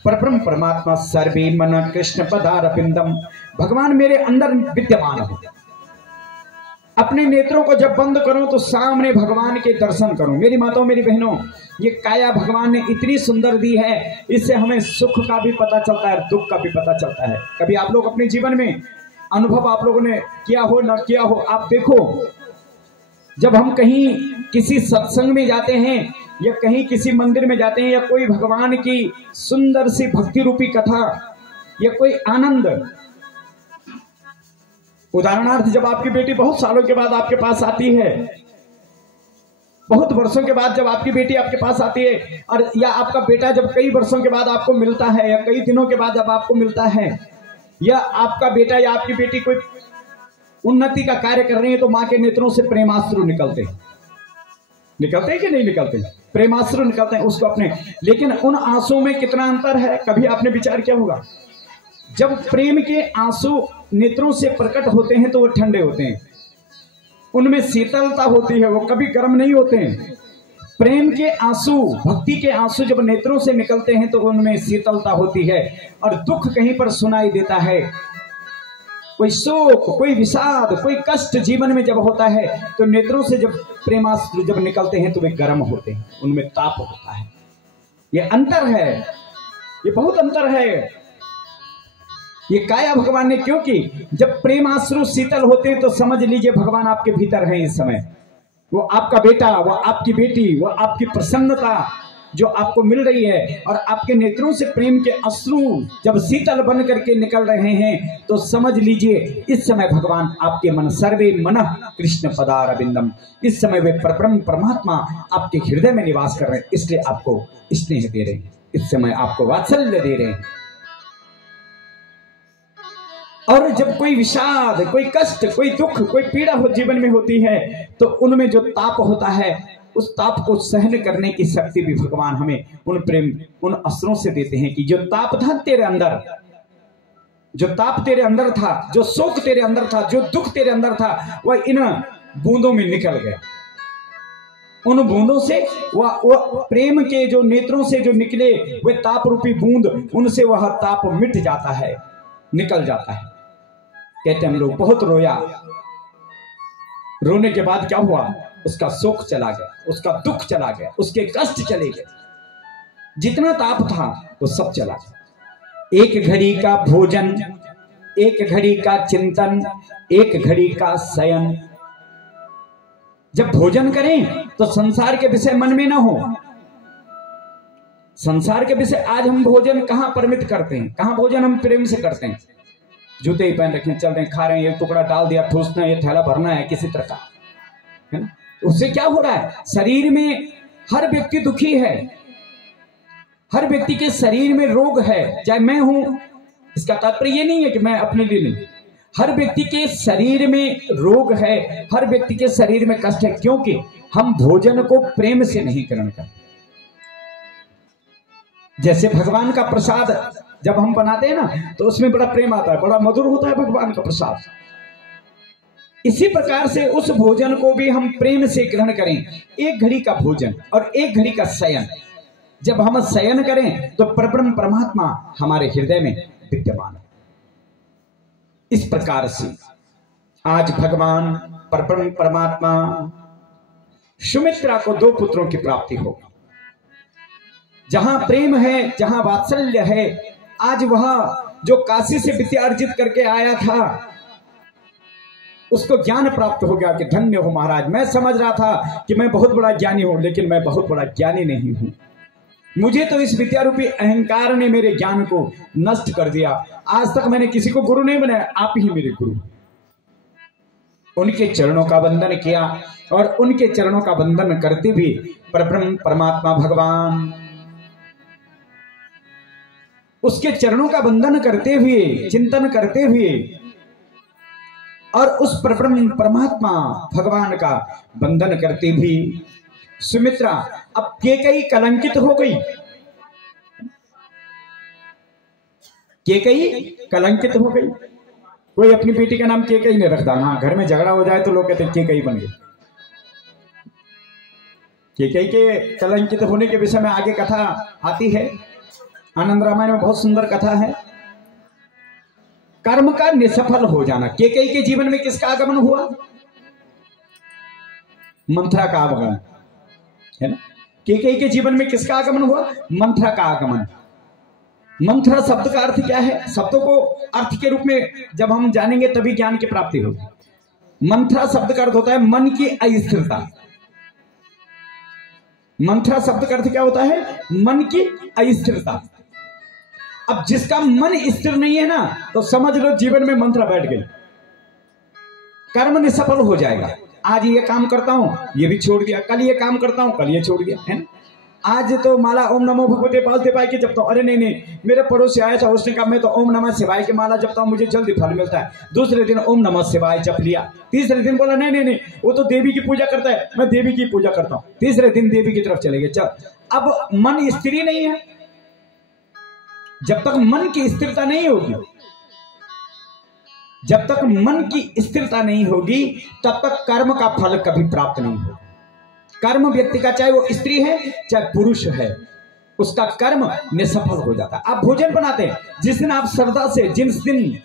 परब्रह्म परमात्मा सर्वे मन कृष्ण पदारविंदम, भगवान मेरे अंदर विद्यमान हो। अपने नेत्रों को जब बंद करूं तो सामने भगवान के दर्शन करूं। मेरी माताओं, मेरी बहनों, ये काया भगवान ने इतनी सुंदर दी है, इससे हमें सुख का भी पता चलता है, दुख का भी पता चलता है। कभी आप लोग अपने जीवन में अनुभव आप लोगों ने किया हो न किया हो, आप देखो, जब हम कहीं किसी सत्संग में जाते हैं या कहीं किसी मंदिर में जाते हैं या कोई भगवान की सुंदर सी भक्ति रूपी कथा या कोई आनंद, उदाहरणार्थ जब आपकी बेटी बहुत सालों के बाद आपके पास आती है, बहुत वर्षों के बाद जब आपकी बेटी आपके पास आती है, और या आपका बेटा जब कई वर्षों के बाद आपको मिलता है या कई दिनों के बाद जब आपको मिलता है, या आपका बेटा या आपकी बेटी कोई उन्नति का कार्य कर रही है, तो मां के नेत्रों से प्रेमाश्रु निकलते हैं। निकलते हैं कि नहीं निकलते? प्रेमाश्रु निकलते हैं उसको अपने। लेकिन उन आंसुओं में कितना अंतर है, कभी आपने विचार किया होगा? जब प्रेम के आंसू नेत्रों से प्रकट होते हैं तो वो ठंडे होते हैं, उनमें शीतलता होती है, वो कभी गर्म नहीं होते हैं। प्रेम के आंसू, भक्ति के आंसू जब नेत्रों से निकलते हैं तो उनमें शीतलता होती है। और दुख कहीं पर सुनाई देता है, कोई शोक, कोई विषाद, कोई कष्ट जीवन में जब होता है तो नेत्रों से जब प्रेमाश्रु जब निकलते हैं तो वे गर्म होते हैं, उनमें ताप होता है। ये अंतर है, ये बहुत अंतर है। ये काया भगवान ने, क्योंकि जब प्रेमाश्रु शीतल होते हैं तो समझ लीजिए भगवान आपके भीतर है इस समय। वो आपका बेटा, वो आपकी बेटी, वो आपकी प्रसन्नता जो आपको मिल रही है, और आपके नेत्रों से प्रेम के अश्रु जब शीतल बन करके निकल रहे हैं तो समझ लीजिए इस समय भगवान आपके मन, सर्वे मनः कृष्ण पदारविंदम, इस समय वे परब्रह्म परमात्मा आपके हृदय में निवास कर रहे हैं, इसलिए आपको स्नेह दे रहे हैं, इस समय आपको वात्सल्य दे रहे हैं। और जब कोई विषाद, कोई कष्ट, कोई दुख, कोई पीड़ा हो जीवन में होती है तो उनमें जो ताप होता है, उस ताप को सहन करने की शक्ति भी भगवान हमें उन प्रेम, उन अस्त्रों से देते हैं कि जो ताप था तेरे अंदर, जो ताप तेरे अंदर था, जो शोक तेरे अंदर था, जो दुख तेरे अंदर था, वह इन बूंदों में निकल गया। उन बूंदों से वह प्रेम के जो नेत्रों से जो निकले वे ताप रूपी बूंद, उनसे वह ताप मिट जाता है, निकल जाता है। कहते हम लोग बहुत रोया, रोने के बाद क्या हुआ? उसका शोक चला गया, उसका दुख चला गया, उसके कष्ट चले गए, जितना ताप था वो सब चला गया। एक घड़ी का भोजन, एक घड़ी का चिंतन, एक घड़ी का शयन। जब भोजन करें तो संसार के विषय मन में ना हो। संसार के विषय आज हम भोजन कहां परिमित करते हैं, कहां भोजन हम प्रेम से करते हैं? जूते ही पहन रखे, चल रहे हैं, खा रहे हैं, ये टुकड़ा डाल दिया, ठूसना है, ये थैला भरना है किसी तरह का, है ना? उससे क्या हो रहा है? शरीर में हर व्यक्ति दुखी है, हर व्यक्ति के शरीर में रोग है। चाहे मैं हूं, इसका तात्पर्य ये नहीं है कि मैं अपने लिए नहीं, हर व्यक्ति के शरीर में रोग है, हर व्यक्ति के शरीर में कष्ट है, क्योंकि हम भोजन को प्रेम से नहीं ग्रहण करते। जैसे भगवान का प्रसाद जब हम बनाते हैं ना तो उसमें बड़ा प्रेम आता है, बड़ा मधुर होता है भगवान का प्रसाद। इसी प्रकार से उस भोजन को भी हम प्रेम से ग्रहण करें। एक घड़ी का भोजन और एक घड़ी का शयन, जब हम शयन करें तो परब्रह्म परमात्मा हमारे हृदय में विद्यमान है। इस प्रकार से आज भगवान परब्रह्म परमात्मा सुमित्रा को 2 पुत्रों की प्राप्ति होगी। जहां प्रेम है, जहां वात्सल्य है, आज वह जो काशी से विद्या अर्जित करके आया था उसको ज्ञान प्राप्त हो गया कि धन्य हो महाराज, मैं समझ रहा था कि मैं बहुत बड़ा ज्ञानी हूं, लेकिन मैं बहुत बड़ा ज्ञानी नहीं हूं। मुझे तो इस विद्या रूपी अहंकार ने मेरे ज्ञान को नष्ट कर दिया। आज तक मैंने किसी को गुरु नहीं बनाया, आप ही मेरे गुरु। उनके चरणों का वंदन किया और उनके चरणों का वंदन करते भी परब्रह्म परमात्मा भगवान उसके चरणों का वंदन करते हुए, चिंतन हुए हुए और उस परब्रह्म परमात्मा भगवान का वंदन करते भी सुमित्रा अब केकई कलंकित हो गई। केकई कलंकित हो गई। कोई अपनी बेटी का नाम केकई नहीं रखता। हाँ, घर में झगड़ा हो जाए तो लोग कहते हैं केकई बन गई। केकई के कलंकित होने के विषय में आगे कथा आती है। आनंद रामायण में बहुत सुंदर कथा है। कर्म का निसफल हो जाना। केकई के जीवन में किसका आगमन हुआ? मंथरा का आगमन है ना। केकई के जीवन में किसका आगमन हुआ? मंथरा का आगमन। मंथरा शब्द का अर्थ क्या है? शब्दों को अर्थ के रूप में जब हम जानेंगे तभी ज्ञान की प्राप्ति होगी। मंथरा शब्द का अर्थ होता है मन की अस्थिरता। मंथरा शब्द का अर्थ क्या होता है? मन की अस्थिरता। अब जिसका मन स्थिर नहीं है ना, तो समझ लो जीवन में मंथरा बैठ गई, कर्म निसफल हो जाएगा। आज ये काम करता हूं, ये भी छोड़ दिया, कल ये काम करता हूं, कल ये छोड़ दिया, है ना। आज तो माला ओम नमो भगवते वासुदेवाय की जपता हूं, अरे नहीं, मेरे पड़ोस से आया था, उसने कहा मैं तो ओम नमः शिवाय की माला जपता हूं, मुझे जल्दी फल मिलता है। दूसरे दिन ओम नमः शिवाय जप लिया। तीसरे दिन बोला नहीं, वो तो देवी की पूजा करता है, मैं देवी की पूजा करता हूं। तीसरे दिन देवी की तरफ चले गए। चल, अब मन स्थिर नहीं है। जब तक मन की स्थिरता नहीं होगी, जब तक मन की स्थिरता नहीं होगी, तब तक कर्म का फल कभी प्राप्त नहीं होगा। कर्म व्यक्ति का, चाहे वो स्त्री है चाहे पुरुष है, उसका कर्म निसफल हो जाता है। आप भोजन बनाते हैं, जिस दिन आप श्रद्धा से, जिस दिन,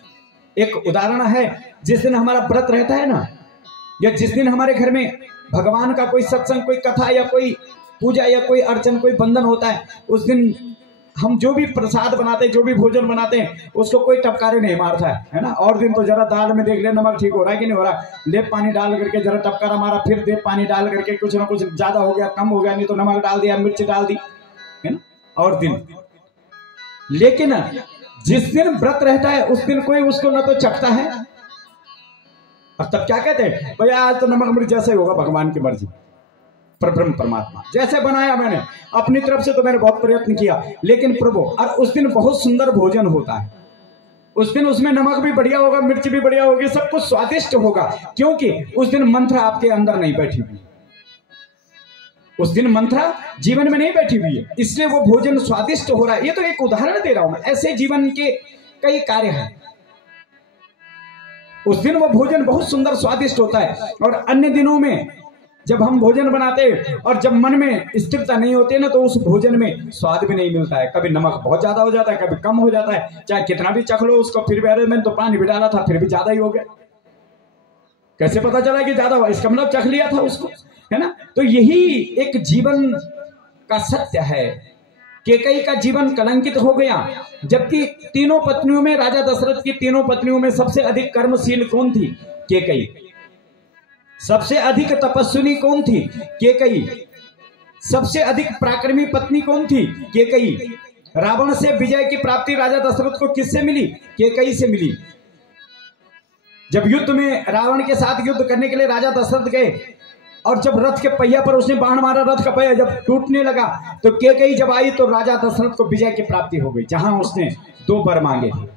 एक उदाहरण है, जिस दिन हमारा व्रत रहता है ना, या जिस दिन हमारे घर में भगवान का कोई सत्संग, कोई कथा या कोई पूजा या कोई अर्चन, कोई बंधन होता है, उस दिन हम जो भी प्रसाद बनाते हैं, जो भी भोजन बनाते हैं, उसको कोई टपकारे नहीं मारता है ना। और दिन तो जरा दाल में देख ले नमक ठीक हो रहा है कि नहीं हो रहा, लेप पानी डाल करके जरा टपकारा मारा, फिर लेप पानी डाल करके कुछ ना कुछ ज्यादा हो गया, कम हो गया, नहीं तो नमक डाल दिया, मिर्च डाल दी, है ना। और दिन, लेकिन जिस दिन व्रत रहता है उस दिन कोई उसको न तो चखता है, और तब क्या कहते हैं, भैया आज तो नमक मिर्च जैसे होगा, भगवान की मर्जी, परब्रह्म परमात्मा जैसे बनाया मैंने अपनी तरफ से, तो मैंने बहुत प्रयत्न किया, लेकिन प्रभु, और उस दिन बहुत सुंदर भोजन होता है। उस दिन उसमें नमक भी बढ़िया होगा, मिर्च भी बढ़िया होगी, सब कुछ स्वादिष्ट होगा, क्योंकि उस दिन मंत्रा आपके अंदर नहीं बैठी हुई। उस दिन मंत्रा जीवन में नहीं बैठी हुई है, इसलिए वो भोजन स्वादिष्ट हो रहा है। ये तो एक उदाहरण दे रहा हूं मैं, ऐसे जीवन के कई कार्य हैं। उस दिन वो भोजन बहुत सुंदर स्वादिष्ट होता है, और अन्य दिनों में जब हम भोजन बनाते हैं और जब मन में स्थिरता नहीं होती है ना, तो उस भोजन में स्वाद भी नहीं मिलता है। कभी नमक बहुत ज्यादा हो जाता है, कभी कम हो जाता है, चाहे कितना भी चख लो उसको, फिर भी अरे मैंने तो पानी भी डाला था, फिर भी ज्यादा ही हो गया। कैसे पता चला कि ज्यादा हुआ? इसका मतलब चख लिया था उसको, है ना। तो यही एक जीवन का सत्य है। केकई का जीवन कलंकित हो गया, जबकि तीनों पत्नियों में, राजा दशरथ की तीनों पत्नियों में सबसे अधिक कर्मशील कौन थी? केकई। सबसे अधिक तपस्विनी कौन थी? केकई। सबसे अधिक पराक्रमी पत्नी कौन थी? केकई। रावण से विजय की प्राप्ति राजा दशरथ को किससे मिली? केकई से मिली। जब युद्ध में रावण के साथ युद्ध करने के लिए राजा दशरथ गए, और जब रथ के पहिया पर उसने बाण मारा, रथ का पहिया जब टूटने लगा, तो केकई जब आई तो राजा दशरथ को विजय की प्राप्ति हो गई, जहां उसने 2 वर मांगे थे।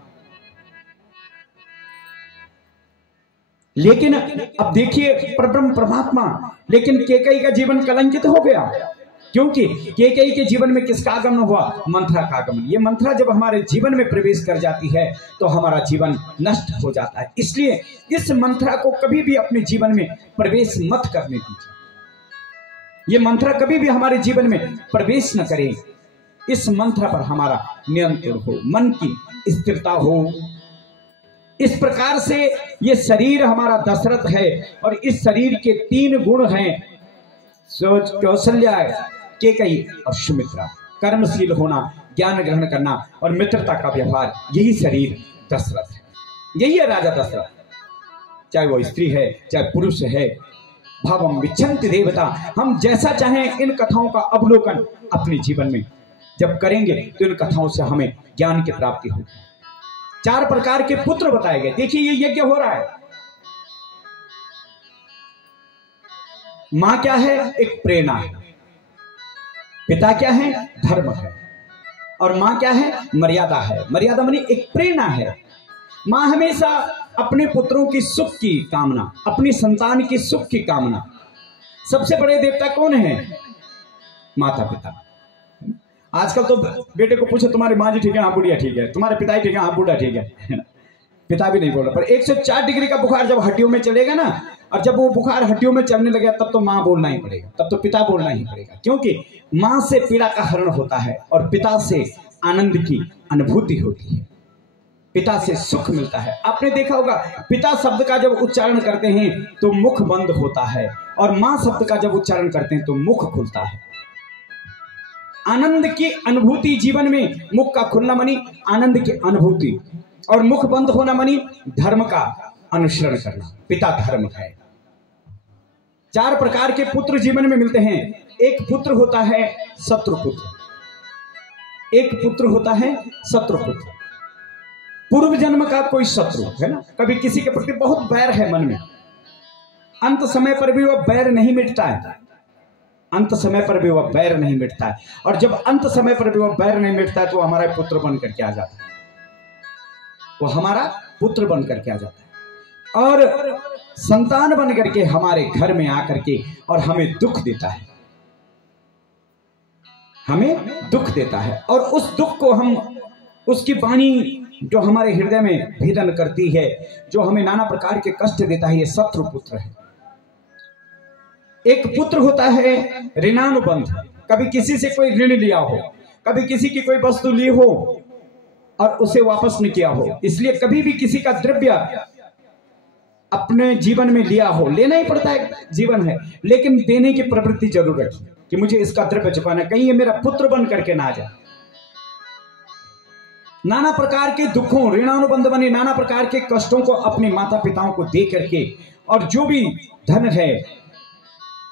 लेकिन अब देखिए परब्रह्म परमात्मा, लेकिन केकई का जीवन कलंकित हो गया। क्योंकि केकई के जीवन में किसका आगमन हुआ? मंथरा का आगमन। ये मंथरा जब हमारे जीवन में प्रवेश कर जाती है तो हमारा जीवन नष्ट हो जाता है। इसलिए इस मंथरा को कभी भी अपने जीवन में प्रवेश मत करने दीजिए। ये मंथरा कभी भी हमारे जीवन में प्रवेश न करे। इस मंथरा पर हमारा नियंत्रण हो, मन की स्थिरता हो। इस प्रकार से ये शरीर हमारा दशरथ है और इस शरीर के 3 गुण हैं, सोच, कौशल्या, केकई और सुमित्रा। कर्मशील होना, ज्ञान ग्रहण करना और मित्रता का व्यवहार, यही शरीर दशरथ है, यही है राजा दशरथ। चाहे वो स्त्री है चाहे पुरुष है, भावम विच्छन्ति देवता। हम जैसा चाहें इन कथाओं का अवलोकन अपने जीवन में जब करेंगे तो इन कथाओं से हमें ज्ञान की प्राप्ति होगी। 4 प्रकार के पुत्र बताए गए। देखिए ये यज्ञ हो रहा है। मां क्या है? एक प्रेरणा है। पिता क्या है? धर्म है। और मां क्या है? मर्यादा है। मर्यादा मानी एक प्रेरणा है। मां हमेशा अपने पुत्रों की सुख की कामना, अपनी संतान की सुख की कामना। सबसे बड़े देवता कौन है? माता पिता। आजकल तो बेटे को पूछो तुम्हारी माँ जी ठीक है? हाँ बुढ़िया ठीक है। तुम्हारे पिता ठीक है? हाँ बूढ़ा ठीक है। पिता भी नहीं बोल रहा। पर 104 डिग्री का बुखार जब हड्डियों में चलेगा ना, और जब वो बुखार हड्डियों में चलने लगे तब तो माँ बोलना ही पड़ेगा, तब तो पिता बोलना ही पड़ेगा। क्योंकि माँ से पीड़ा का हरण होता है और पिता से आनंद की अनुभूति होती है, पिता से सुख मिलता है। आपने देखा होगा पिता शब्द का जब उच्चारण करते हैं तो मुख बंद होता है, और माँ शब्द का जब उच्चारण करते हैं तो मुख खुलता है। आनंद की अनुभूति जीवन में, मुख का खुलना मनी आनंद की अनुभूति, और मुख बंद होना मनी धर्म का अनुसरण करना। पिता धर्म है। 4 प्रकार के पुत्र जीवन में मिलते हैं। एक पुत्र होता है शत्रुपुत्र, एक पुत्र होता है शत्रुपुत्र। पूर्व जन्म का कोई शत्रु है ना, कभी किसी के प्रति बहुत बैर है मन में, अंत समय पर भी वह बैर नहीं मिटता है। अंत समय पर भी वह बैर नहीं मिटता है, और जब अंत समय पर भी वह बैर नहीं मिटता है तो हमारा पुत्र बन करके आ जाता है, वो हमारा पुत्र बन करके आ जाता है और संतान बन करके हमारे घर में आकर के और हमें दुख देता है, हमें दुख देता है। और उस दुख को हम, उसकी वाणी जो हमारे हृदय में भेदन करती है, जो हमें नाना प्रकार के कष्ट देता है, ये शत्रु पुत्र है। एक पुत्र होता है ऋणानुबंध, कभी किसी से कोई ऋण लिया हो, कभी किसी की कोई वस्तु ली हो और उसे वापस नहीं किया हो, इसलिए कभी भी किसी का द्रव्य अपने जीवन में लिया हो, लेना ही पड़ता है, जीवन है, लेकिन देने की प्रवृत्ति जरूर रखी कि मुझे इसका द्रव्य चुकाना, कहीं ये मेरा पुत्र बन करके ना आ जाए। नाना प्रकार के दुखों, ऋणानुबंध बने नाना प्रकार के कष्टों को अपने माता पिताओं को दे करके, और जो भी धन है,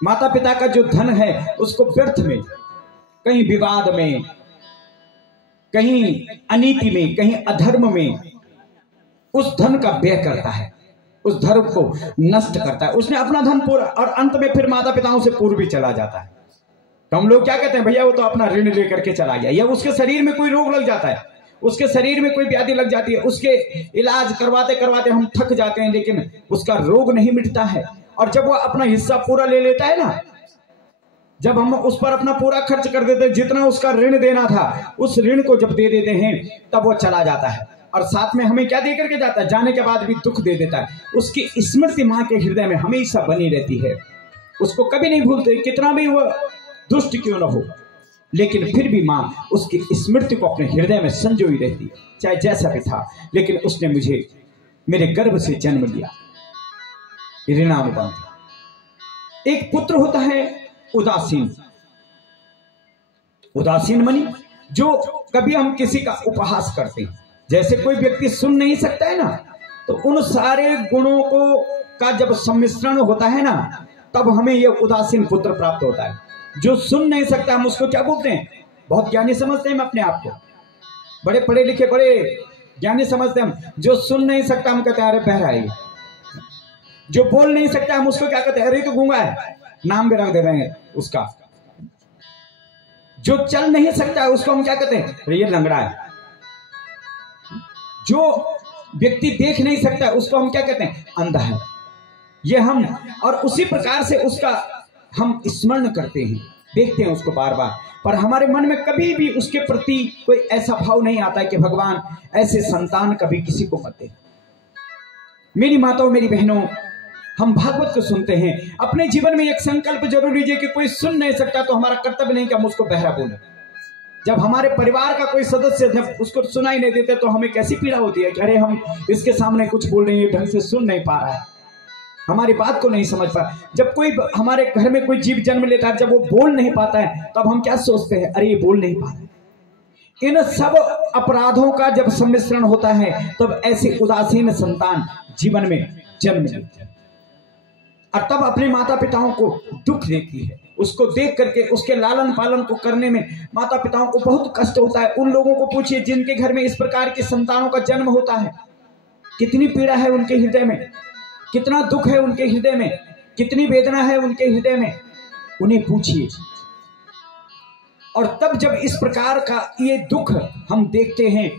माता पिता का जो धन है उसको व्यर्थ में, कहीं विवाद में, कहीं अनीति में, कहीं अधर्म में उस धन का व्यय करता है, उस धर्म को नष्ट करता है। उसने अपना धन पूरा, और अंत में फिर माता पिताओं से पूर्व भी चला जाता है। तो हम लोग क्या कहते हैं, भैया वो तो अपना ऋण लेकर के चला गया, या उसके शरीर में कोई रोग लग जाता है, उसके शरीर में कोई व्याधि लग जाती है, उसके इलाज करवाते करवाते हम थक जाते हैं, लेकिन उसका रोग नहीं मिटता है। और जब वो अपना हिस्सा पूरा ले लेता है ना, जब हम उस पर अपना पूरा खर्च कर देते हैं, जितना उसका ऋण देना था उस ऋण को जब दे देते हैं तब वो चला जाता है, और साथ में हमें क्या दे करके जाता है, जाने के बाद भी दुख दे देता है। उसकी स्मृति माँ के हृदय में हमेशा बनी रहती है, उसको कभी नहीं भूलते, कितना भी वो दुष्ट क्यों न हो, लेकिन फिर भी माँ उसकी स्मृति को अपने हृदय में संजोई रहती है, चाहे जैसा भी था, लेकिन उसने मुझे मेरे गर्भ से जन्म लिया। ऋणानुबंध। एक पुत्र होता है उदासीन। उदासीन मनी जो कभी हम किसी का उपहास करते हैं, जैसे कोई व्यक्ति सुन नहीं सकता है ना, तो उन सारे गुणों को का जब सम्मिश्रण होता है ना, तब हमें यह उदासीन पुत्र प्राप्त होता है। जो सुन नहीं सकता हम उसको क्या बोलते हैं, बहुत ज्ञानी समझते हैं हम अपने आप को, बड़े पढ़े लिखे बड़े ज्ञानी समझते हैं हम। जो सुन नहीं सकता हम कहते हैं अरे बहरा है। जो बोल नहीं सकता हम उसको क्या कहते हैं, अरे तो गूंगा है, नाम भी रख दे रहे हैं उसका। जो चल नहीं सकता है उसको हम क्या कहते हैं, अरे ये लंगड़ा है। जो व्यक्ति देख नहीं सकता है उसको हम क्या कहते हैं, अंधा है। ये हम, और उसी प्रकार से उसका हम स्मरण करते हैं, देखते हैं उसको बार बार, पर हमारे मन में कभी भी उसके प्रति कोई ऐसा भाव नहीं आता है कि भगवान ऐसे संतान कभी किसी को मत दे। मेरी माताओं, मेरी बहनों, हम भागवत को सुनते हैं, अपने जीवन में एक संकल्प जरूर लीजिए कि कोई सुन नहीं सकता तो हमारा कर्तव्य नहीं कि हम उसको बहरा बोले। जब हमारे परिवार का कोई सदस्य जब उसको सुनाई नहीं देते तो हमें कैसी पीड़ा होती है कि अरे हम इसके सामने कुछ बोल रहे हैं, ढंग से सुन नहीं पा रहा है, हमारी बात को नहीं समझ पा। जब कोई हमारे घर में कोई जीव जन्म लेता है, जब वो बोल नहीं पाता है, तब हम क्या सोचते हैं, अरे ये बोल नहीं पा रहा है। इन सब अपराधों का जब सम्मिश्रण होता है तब ऐसे उदासीन संतान जीवन में जन्म लेते हैं और तब अपने माता पिताओं को दुख देती है। उसको देख करके उसके लालन पालन को करने में माता पिताओं को बहुत कष्ट होता है। उन लोगों को पूछिए जिनके घर में इस प्रकार के संतानों का जन्म होता है, कितनी पीड़ा है उनके हृदय में, कितना दुख है उनके हृदय में, कितनी वेदना है उनके हृदय में, उन्हें पूछिए। और तब जब इस प्रकार का ये दुख हम देखते हैं,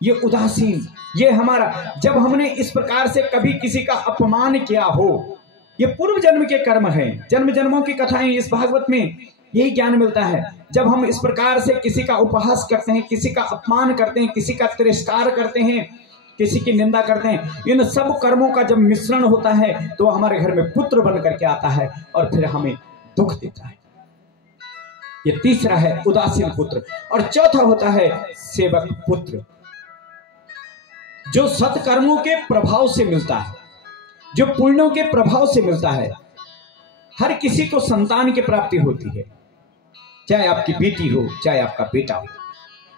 ये उदासीन, ये हमारा, जब हमने इस प्रकार से कभी किसी का अपमान किया हो, ये पूर्व जन्म के कर्म है। जन्म जन्मों की कथाएं इस भागवत में यही ज्ञान मिलता है। जब हम इस प्रकार से किसी का उपहास करते हैं, किसी का अपमान करते हैं, किसी का तिरस्कार करते हैं, किसी की निंदा करते हैं, इन सब कर्मों का जब मिश्रण होता है तो हमारे घर में पुत्र बन करके आता है और फिर हमें दुख देता है। ये तीसरा है उदासीन पुत्र। और चौथा होता है सेवक पुत्र, जो सत्कर्मों के प्रभाव से मिलता है, जो पुण्यों के प्रभाव से मिलता है। हर किसी को संतान की प्राप्ति होती है, चाहे आपकी बेटी हो चाहे आपका बेटा हो।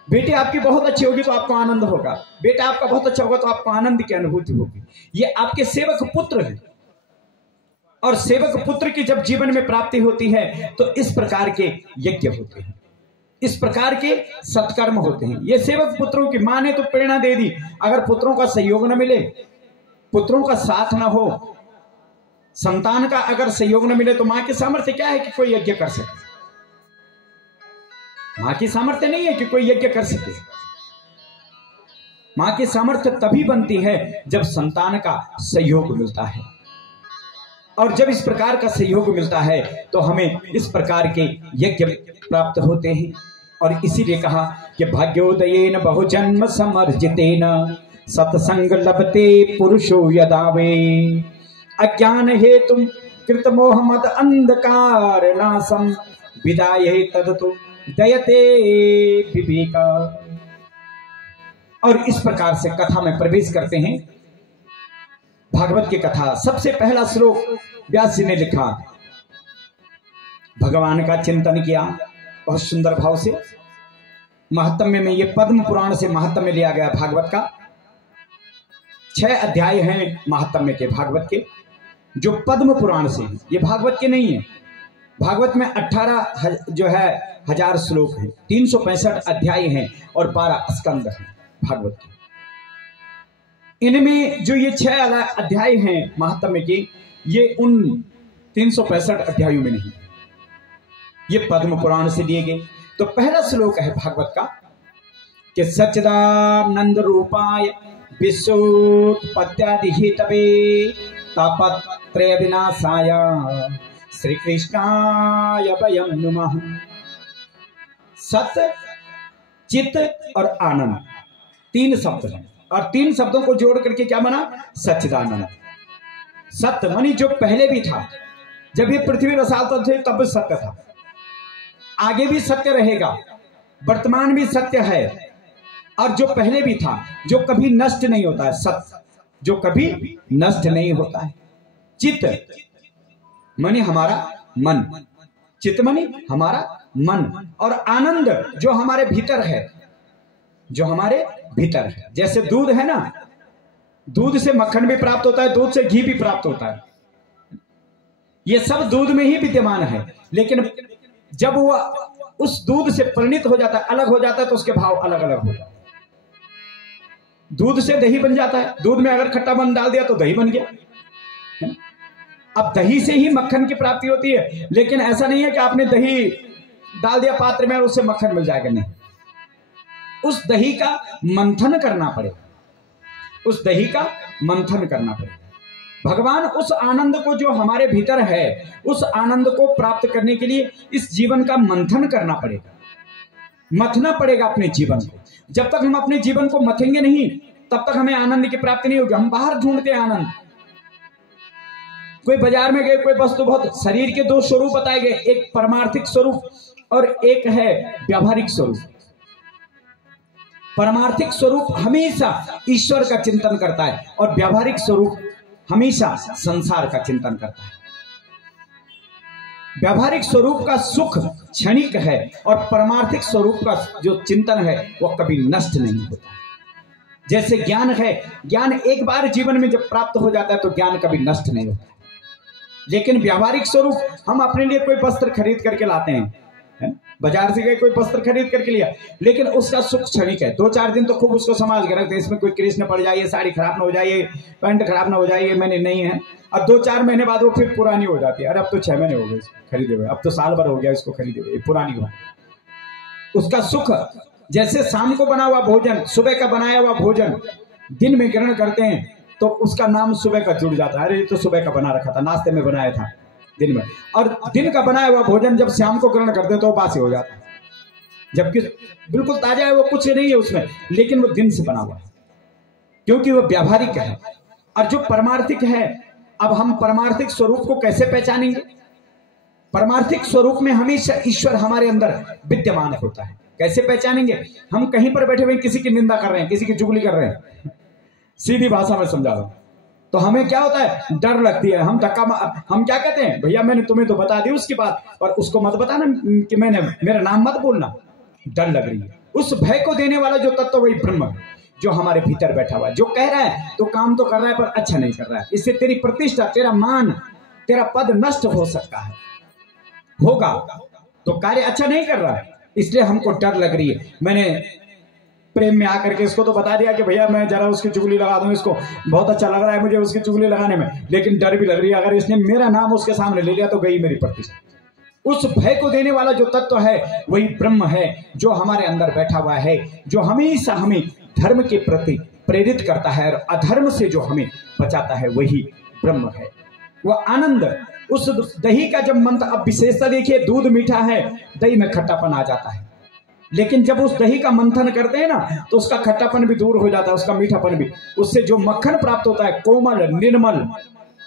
बेटी आपकी बहुत अच्छी होगी तो आपको आनंद होगा, बेटा आपका बहुत अच्छा होगा तो आपको आनंद की अनुभूति होगी। ये आपके सेवक पुत्र हैं। और सेवक पुत्र की जब जीवन में प्राप्ति होती है तो इस प्रकार के यज्ञ होते हैं, इस प्रकार के सत्कर्म होते हैं। ये सेवक पुत्रों की मां ने तो प्रेरणा दे दी, अगर पुत्रों का सहयोग न मिले, पुत्रों का साथ न हो, संतान का अगर सहयोग न मिले तो मां की सामर्थ्य क्या है कि कोई यज्ञ कर सके? मां की सामर्थ्य नहीं है कि कोई यज्ञ कर सके। मां की सामर्थ्य तभी बनती है जब संतान का सहयोग मिलता है। और जब इस प्रकार का सहयोग मिलता है तो हमें इस प्रकार के यज्ञ प्राप्त होते हैं। और इसीलिए कहा कि भाग्योदयेन बहुजन्म समर्जितेन सत्संग लभते पुरुषो यदावे अज्ञान हेतु कृतमोह मद अंधकार नासम विदाये तदतु दयते विवेका। और इस प्रकार से कथा में प्रवेश करते हैं। भागवत की कथा, सबसे पहला श्लोक व्यास जी ने लिखा, भगवान का चिंतन किया बहुत सुंदर भाव से। महात्म्य में, ये पद्म पुराण से महात्म्य लिया गया भागवत का। 6 अध्याय हैं महात्म्य के भागवत के, जो पद्म पुराण से हैं, ये भागवत के नहीं है। भागवत में 18 जो है 1000 श्लोक हैं, 365 अध्याय हैं और 12 स्कंद हैं भागवत के। इनमें जो ये 6 अध्याय हैं महात्म्य के, ये उन 365 अध्यायों में नहीं, ये पद्म पुराण से लिए गए। तो पहला श्लोक है भागवत का कि सच्चिदानंद रूपाय विश्वोत्पत्त्यादि हेतवे तापत्रय विनाशाय श्री कृष्णाय वयं नमः। सत्य, चित और आनंद 3 शब्द हैं और 3 शब्दों को जोड़ करके क्या बना? सच्चिदानंद। सत्य मानी जो पहले भी था, जब ये पृथ्वी रसालता थे तब सत्य था, आगे भी सत्य रहेगा, वर्तमान भी सत्य है, और जो पहले भी था, जो कभी नष्ट नहीं होता है, सत्य जो कभी नष्ट नहीं होता है। चित्त मानी हमारा मन, चित्त मानी हमारा मन, और आनंद जो हमारे भीतर है, जो हमारे भीतर है। जैसे दूध है ना, दूध से मक्खन भी प्राप्त होता है, दूध से घी भी प्राप्त होता है, ये सब दूध में ही विद्यमान है। लेकिन जब वो उस दूध से परिणित हो जाता है, अलग हो जाता है, तो उसके भाव अलग अलग हो जाते हैं। दूध से दही बन जाता है, दूध में अगर खट्टापन डाल दिया तो दही बन गया। अब दही से ही मक्खन की प्राप्ति होती है, लेकिन ऐसा नहीं है कि आपने दही डाल दिया पात्र में और उससे मक्खन मिल जाएगा, नहीं। उस दही का मंथन करना पड़ेगा, उस दही का मंथन करना पड़ेगा। भगवान उस आनंद को जो हमारे भीतर है, उस आनंद को प्राप्त करने के लिए इस जीवन का मंथन करना पड़ेगा, मथना पड़ेगा अपने जीवन को। जब तक हम अपने जीवन को मथेंगे नहीं, तब तक हमें आनंद की प्राप्ति नहीं होगी। हम बाहर ढूंढते हैं आनंद। कोई बाजार में गए, कोई वस्तु, बहुत शरीर के दो स्वरूप बताए गए, एक परमार्थिक स्वरूप और एक है व्यावहारिक स्वरूप। परमार्थिक स्वरूप हमेशा ईश्वर का चिंतन करता है और व्यावहारिक स्वरूप हमेशा संसार का चिंतन करता है। व्यावहारिक स्वरूप का सुख क्षणिक है और परमार्थिक स्वरूप का जो चिंतन है वह कभी नष्ट नहीं होता। जैसे ज्ञान है, ज्ञान एक बार जीवन में जब प्राप्त हो जाता है तो ज्ञान कभी नष्ट नहीं होता। लेकिन व्यावहारिक स्वरूप, हम अपने लिए कोई वस्त्र खरीद करके लाते हैं, है? बाजार से गए, कोई वस्त्र खरीद करके लिया, लेकिन उसका सुख क्षणिक है। 2-4 दिन तो खूब उसको संभाल के रखते हैं, इसमें कोई क्रीस न पड़ जाइए, साड़ी खराब ना हो जाइए, पैंट खराब ना हो जाइए, मैंने नहीं है। और 2-4 महीने बाद वो फिर पुरानी हो जाती है। अरे अब तो 6 महीने हो गए खरीदे हुए, अब तो साल भर हो गया इसको खरीदे हुए, पुरानी हो। उसका सुख, जैसे शाम को बना हुआ भोजन, सुबह का बनाया हुआ भोजन दिन में ग्रहण करते हैं तो उसका नाम सुबह का जुड़ जाता है। अरे ये तो सुबह का बना रखा था, नाश्ते में बनाया था दिन में। और दिन का बनाया हुआ भोजन जब शाम को ग्रहण करते हैं तो बासी हो जाता है, जबकि बिल्कुल ताजा है, वो कुछ नहीं है उसमें, लेकिन वो दिन से बना हुआ है, क्योंकि वो व्यावहारिक है। और जो परमार्थिक है, अब हम परमार्थिक स्वरूप को कैसे पहचानेंगे? परमार्थिक स्वरूप में हमेशा ईश्वर हमारे अंदर विद्यमान होता है। कैसे पहचानेंगे? हम कहीं पर बैठे हुए किसी की निंदा कर रहे हैं, किसी की चुगली कर रहे हैं, सीधी भाषा में समझा रहा हूं, तो हमें क्या होता है? डर लगती है। हम क्या कहते हैं? भैया मैंने तुम्हें तो बता दी उसकी बात, पर उसको मत बताना कि मेरा नाम मत बोलना। डर लग रही है। उस भय को देने वाला जो तत्व वही ब्रह्म है, जो हमारे भीतर बैठा हुआ है, जो कह रहा है तो काम तो कर रहा है पर अच्छा नहीं कर रहा है, इससे तेरी प्रतिष्ठा, तेरा मान, तेरा पद नष्ट हो सकता है, होगा, तो कार्य अच्छा नहीं कर रहा है, इसलिए हमको डर लग रही है। मैंने प्रेम में आकर के इसको तो बता दिया कि भैया मैं जरा उसकी चुगली लगा दूं, इसको बहुत अच्छा लग रहा है मुझे उसकी चुगली लगाने में, लेकिन डर भी लग रही है, अगर इसने मेरा नाम उसके सामने ले लिया तो गई मेरी प्रतिष्ठा। उस भय को देने वाला जो तत्व है वही ब्रह्म है, जो हमारे अंदर बैठा हुआ है, जो हमेशा हमें धर्म के प्रति प्रेरित करता है और अधर्म से जो हमें बचाता है, वही ब्रह्म है। वह आनंद, उस दही का जब मंत्र, अब विशेषता देखिए, दूध मीठा है, दही में खट्टापन आ जाता है, लेकिन जब उस दही का मंथन करते हैं ना तो उसका खट्टापन भी दूर हो जाता है, उसका मीठापन भी, उससे जो मक्खन प्राप्त होता है, कोमल निर्मल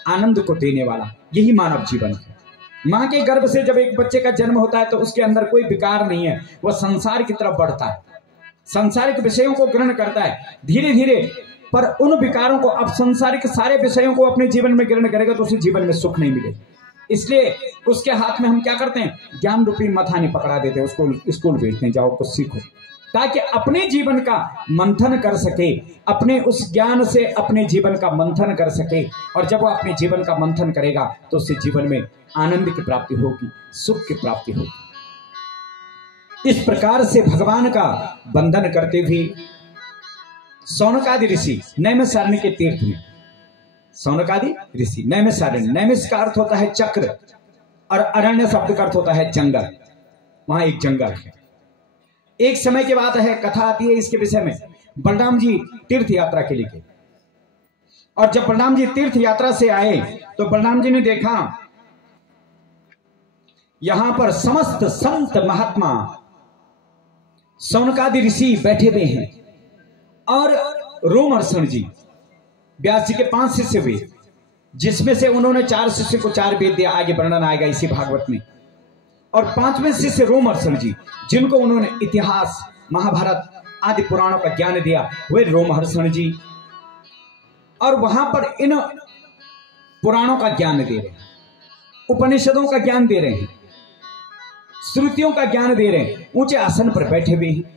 आनंद को देने वाला, यही मानव जीवन है। मां के गर्भ से जब एक बच्चे का जन्म होता है तो उसके अंदर कोई विकार नहीं है, वह संसार की तरफ बढ़ता है, सांसारिक विषयों को ग्रहण करता है धीरे धीरे, पर उन विकारों को, अब संसारिक सारे विषयों को अपने जीवन में ग्रहण करेगा तो उसे जीवन में सुख नहीं मिलेगा। इसलिए उसके हाथ में हम क्या करते हैं? ज्ञान रूपी मथानी पकड़ा देते हैं, उसको स्कूल भेजते हैं, जाओ कुछ सीखो, ताकि अपने जीवन का मंथन कर सके, अपने उस ज्ञान से अपने जीवन का मंथन कर सके। और जब वो अपने जीवन का मंथन करेगा तो उससे जीवन में आनंद की प्राप्ति होगी, सुख की प्राप्ति होगी। इस प्रकार से भगवान का बंधन करते हुए शौनकादि ऋषि नैमिषारण्य के तीर्थ में, शौनकादि ऋषि नैमिषारण्य, नैमिष का अर्थ होता है चक्र और अरण्य शब्द का अर्थ होता है जंगल, वहां एक जंगल है। एक समय की बात है, कथा आती है इसके विषय में, बलराम जी तीर्थ यात्रा के लिए गए, और जब बलराम जी तीर्थ यात्रा से आए तो बलराम जी ने देखा यहां पर समस्त संत महात्मा शौनकादि ऋषि बैठे हुए हैं, और रोमहर्षण जी, व्यास जी के 5 शिष्य हुए, जिसमें से उन्होंने 4 शिष्य को 4 वेद दिया, आगे वर्णन आएगा इसी भागवत में, और 5वें शिष्य रोमहर्षण जी, जिनको उन्होंने इतिहास, महाभारत आदि पुराणों का ज्ञान दिया, वे रोमहर्षण जी। और वहां पर इन पुराणों का ज्ञान दे रहे हैं, उपनिषदों का ज्ञान दे रहे हैं, श्रुतियों का ज्ञान दे रहे हैं, ऊंचे आसन पर बैठे हुए हैं,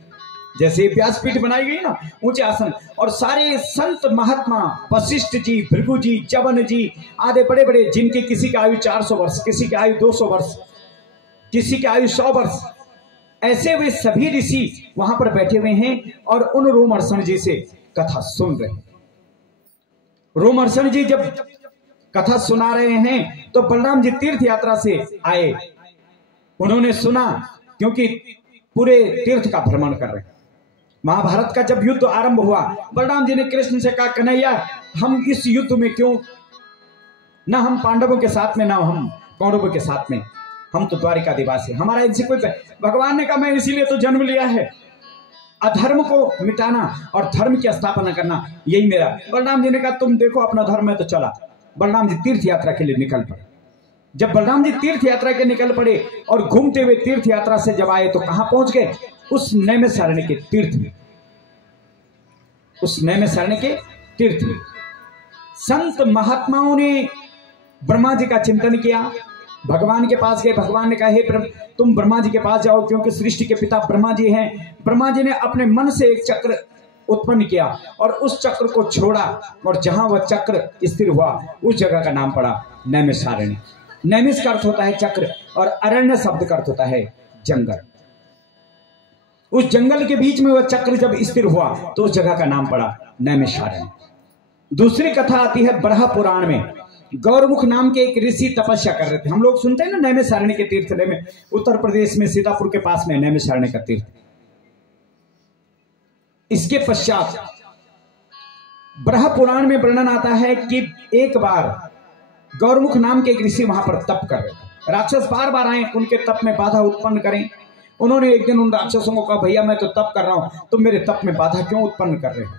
जैसे व्यासपीठ बनाई गई ना, ऊंचे आसन, और सारे संत महात्मा, वशिष्ठ जी, भृगु जी, च्यवन जी आदि बड़े बड़े, जिनके किसी की आयु 400 वर्ष, किसी की आयु 200 वर्ष, किसी की आयु 100 वर्ष, ऐसे वे सभी ऋषि वहां पर बैठे हुए हैं और उन रोमहर्षण जी से कथा सुन रहे हैं। रोमहर्षण जी जब कथा सुना रहे हैं तो बलराम जी तीर्थ यात्रा से आए, उन्होंने सुना, क्योंकि पूरे तीर्थ का भ्रमण कर रहे हैं। महाभारत का जब युद्ध आरंभ हुआ, बलराम जी ने कृष्ण से कहा, कन्हैया हम इस युद्ध में क्यों ना हम पांडवों के साथ में, ना हम कौरवों के साथ में, हम तो द्वारिकाधिवासी, हमारा इनसे कोई। भगवान ने कहा मैं इसीलिए तो जन्म लिया है, अधर्म को मिटाना और धर्म की स्थापना करना, यही मेरा। बलराम जी ने कहा तुम देखो अपना धर्म है तो चला। बलराम जी तीर्थ यात्रा के लिए निकल पड़े। जब बलराम जी तीर्थ यात्रा के निकल पड़े और घूमते हुए तीर्थ यात्रा से जब आए तो कहां पहुंच गए? उस नैमिषारण्य के तीर्थ में। उस नैमिषारण्य के तीर्थ में संत महात्माओं ने ब्रह्मा जी का चिंतन किया, भगवान के पास गए। भगवान ने कहा हे तुम ब्रह्मा जी के पास जाओ, क्योंकि सृष्टि के पिता ब्रह्मा जी हैं। ब्रह्मा जी ने अपने मन से एक चक्र उत्पन्न किया और उस चक्र को छोड़ा, और जहां वह चक्र स्थिर हुआ उस जगह का नाम पड़ा नैमिषारण्य। नैमिष का अर्थ होता है चक्र, और अरण्य शब्द का अर्थ होता है जंगल। उस जंगल के बीच में वह चक्र जब स्थिर हुआ तो उस जगह का नाम पड़ा नैमिषारण्य। दूसरी कथा आती है बराह पुराण में। गौरमुख नाम के एक ऋषि तपस्या कर रहे थे। हम लोग सुनते हैं ना नैमिषारण्य के तीर्थ में, उत्तर प्रदेश में सीतापुर के पास में नैमिषारण्य का तीर्थ। इसके पश्चात बराह पुराण में वर्णन आता है कि एक बार गौरमुख नाम के एक ऋषि वहां पर तप कर रहे थे। राक्षस बार बार आए उनके तप में बाधा उत्पन्न करें। उन्होंने एक दिन उन राक्षसों को कहा भैया मैं तो तप कर रहा हूं, तुम मेरे तप में बाधा क्यों उत्पन्न कर रहे हो?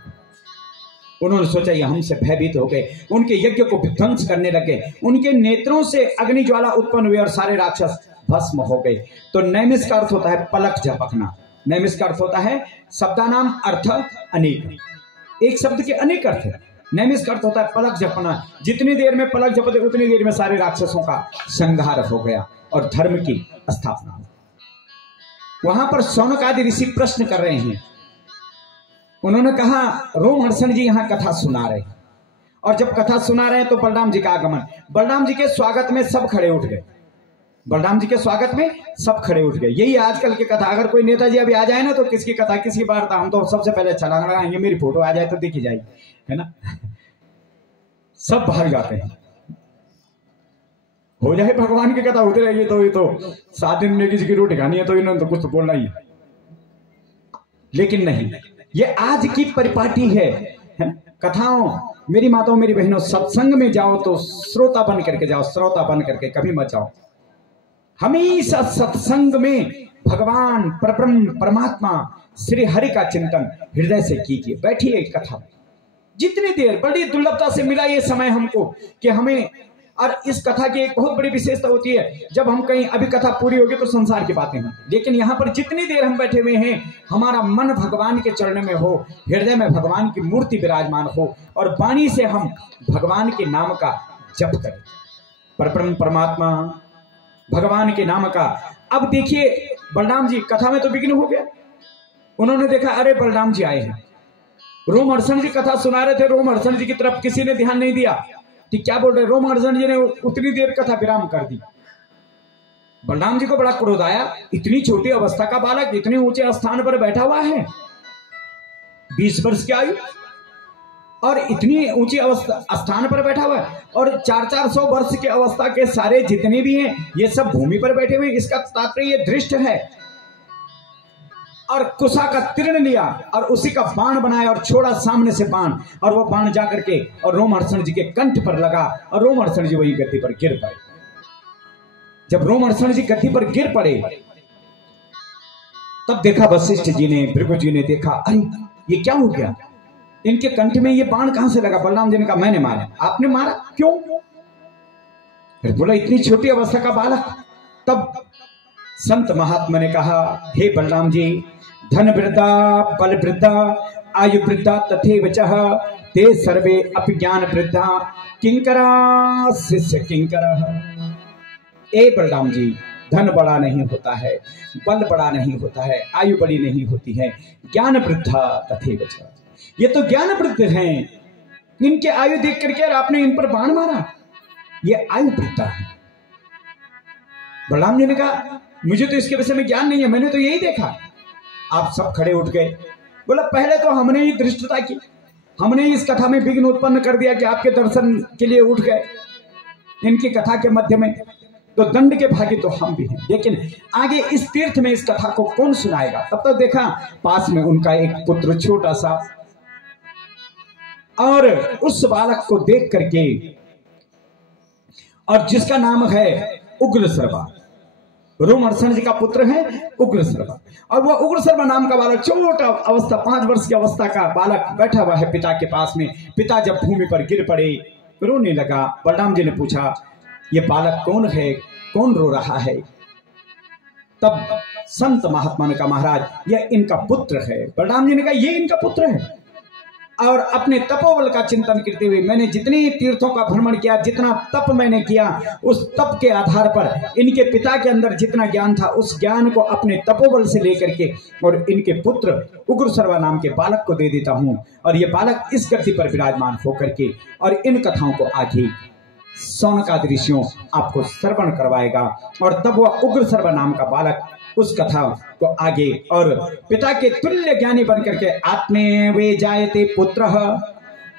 उन्होंने सोचा ये हमसे भयभीत हो गए, उनके यज्ञ को विध्वंस करने लगे। उनके नेत्रों से अग्नि ज्वाला उत्पन्न हुई और सारे राक्षस भस्म हो गए। तो नैमिष का अर्थ होता है पलक झपकना। नैमिष का अर्थ होता है शब्दानाम अर्थ अनेक, एक शब्द के अनेक अर्थ है। नैमिष का अर्थ होता है पलक झपकना। जितनी देर में पलक झपकते उतनी देर में सारे राक्षसों का संहार हो गया और धर्म की स्थापना हो। वहां पर शौनक आदि ऋषि प्रश्न कर रहे हैं। उन्होंने कहा रोमहर्षण जी यहाँ कथा सुना रहे हैं, और जब कथा सुना रहे हैं तो बलराम जी का आगमन। बलराम जी के स्वागत में सब खड़े उठ गए। बलराम जी के स्वागत में सब खड़े उठ गए। यही आजकल की कथा। अगर कोई नेताजी अभी आ जाए ना तो किसकी कथा किसकी वार्ता, हम तो सबसे पहले छलांग लगाएंगे, मेरी फोटो आ जाए तो देखी जाएगी, है ना। सब भाग जाते हैं। हो जाए भगवान की कथा होती रहेगी तो ये तो 7 दिन में किसी की रोटी खानी है तो इन्होंने तो कुछ तो बोलना ही है। लेकिन नहीं, ये आज की परिपाटी है कथाओं। मेरी माताओं मेरी बहनों, सत्संग में जाओ तो श्रोता बन करके जाओ, श्रोता बन करके कभी मत जाओ। हमेशा सत्संग में भगवान परब्रह्म परमात्मा श्री हरि का चिंतन हृदय से कीजिए। बैठिए कथा में जितनी देर। बड़ी दुर्लभता से मिला ये समय हमको कि हमें, और इस कथा की एक बहुत बड़ी विशेषता होती है, जब हम कहीं अभी कथा पूरी होगी तो संसार की बातें हों, लेकिन यहाँ पर जितनी देर हम बैठे हुए हैं हमारा मन भगवान के चरणों में हो, हृदय में भगवान की मूर्ति विराजमान हो, और वाणी से हम भगवान के नाम का जप करें। परब्रह्म परमात्मा भगवान के नाम का। अब देखिए बलराम जी कथा में तो विघ्न हो गया। उन्होंने देखा अरे बलराम जी आए हैं। रोमहर्षण जी कथा सुना रहे थे, रोमहर्षण जी की तरफ किसी ने ध्यान नहीं दिया कि क्या बोल रहे। रोमहर्षण जी ने उतनी देर कथा विराम कर दी। बलराम जी को बड़ा क्रोध आया। इतनी छोटी अवस्था का बालक इतने ऊंचे स्थान पर बैठा हुआ है, 20 वर्ष की आयु, और इतनी ऊंची अवस्था स्थान पर बैठा हुआ है, और 400-400 वर्ष की अवस्था के सारे जितने भी हैं ये सब भूमि पर बैठे हुए। इसका तात्पर्य ये दृष्ट है। और कुशा का तीर्ण लिया और उसी का बाण बनाया और छोड़ा सामने से बाण, और वो बाण जाकर के और रोमहर्षण जी के कंठ पर लगा और रोमहर्षण जी वही गद्दी पर गिर पड़े। जब रोमहर्षण जी गद्दी पर गिर पड़े तब देखा वशिष्ठ जी ने, भृगु जी ने देखा अरे ये क्या हो गया, इनके कंठ में ये बाण कहां से लगा। बलराम जी ने कहा मैंने मारा। आपने मारा? क्यों? फिर बोला इतनी छोटी अवस्था का बालक। तब संत महात्मा ने कहा हे बलराम जी, धन वृद्धा बल वृद्धा आयु वृद्धा तथैव चः ते सर्वे अपि ज्ञान वृद्धा किंकरा शिष्य किंकरः। ए बलराम जी, धन बड़ा नहीं होता है, बल बड़ा नहीं होता है, आयु बड़ी नहीं होती है, ज्ञान वृद्धा तथैव चः। ये तो ज्ञान वृद्ध हैं। इनके आयु देख करके आपने इन पर बाण मारा, ये आयु वृद्धा है। बलराम जी ने कहा मुझे तो इसके विषय में ज्ञान नहीं है, मैंने तो यही देखा। आप सब खड़े उठ गए। बोला पहले तो हमने ही धृष्टता की, हमने इस कथा में विघ्न उत्पन्न कर दिया कि आपके दर्शन के लिए उठ गए इनकी कथा के मध्य में, तो दंड के भागी तो हम भी हैं। लेकिन आगे इस तीर्थ में इस कथा को कौन सुनाएगा। तब तक देखा पास में उनका एक पुत्र छोटा सा, और उस बालक को देख करके और जिसका नाम है उग्रश्रवा। रोमहर्षण जी का पुत्र है उग्रश्रवा। और वह उग्रश्रवा नाम का बालक, छोटा अवस्था 5 वर्ष की अवस्था का बालक बैठा हुआ है पिता के पास में। पिता जब भूमि पर गिर पड़े, रोने लगा। बलराम जी ने पूछा, ये बालक कौन है, कौन रो रहा है? तब संत महात्मा ने कहा, महाराज यह इनका पुत्र है। बलराम जी ने कहा, ये इनका पुत्र है। और अपने तपोबल का चिंतन करते हुए, मैंने जितने तीर्थों का भ्रमण किया, जितना तप मैंने किया, उस तप के आधार पर इनके पिता के अंदर जितना ज्ञान था, उस ज्ञान को अपने तपोबल से लेकर के और इनके पुत्र उग्रश्रवा नाम के बालक को दे देता हूं। और ये बालक इस गति पर विराजमान होकर के और इन कथाओं को आगे शौनकादि ऋषियों आपको श्रवण करवाएगा। और तब वह उग्रश्रवा नाम का बालक उस कथा को आगे और पिता के तुल्य ज्ञानी बनकर के आत्मे वे जायते पुत्र,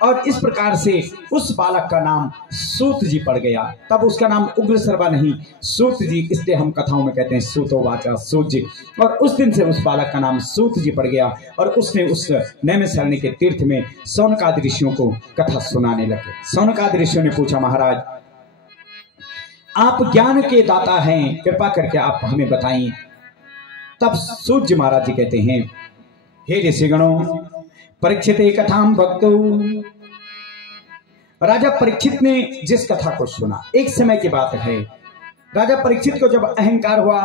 और इस प्रकार से उस बालक का नाम सूत जी पड़ गया। तब उसका नाम उग्रश्रवा नहीं, सूत जी, इसलिए हम कथाओं में कहते हैं सूतोवाचा, सूत जी। और उस दिन से उस बालक का नाम सूत जी पड़ गया। और उसने उस नैमिषारण्य के तीर्थ में शौनकादि ऋषियों को कथा सुनाने लगे। शौनकादि ऋषियों ने पूछा, महाराज आप ज्ञान के दाता हैं, कृपा करके आप हमें बताइए। तब सूत जी महाराज जी कहते हैं, हे ऋषिगणों, परीक्षित कथाम भक्तो। राजा परीक्षित ने जिस कथा को सुना, एक समय की बात है, राजा परीक्षित को जब अहंकार हुआ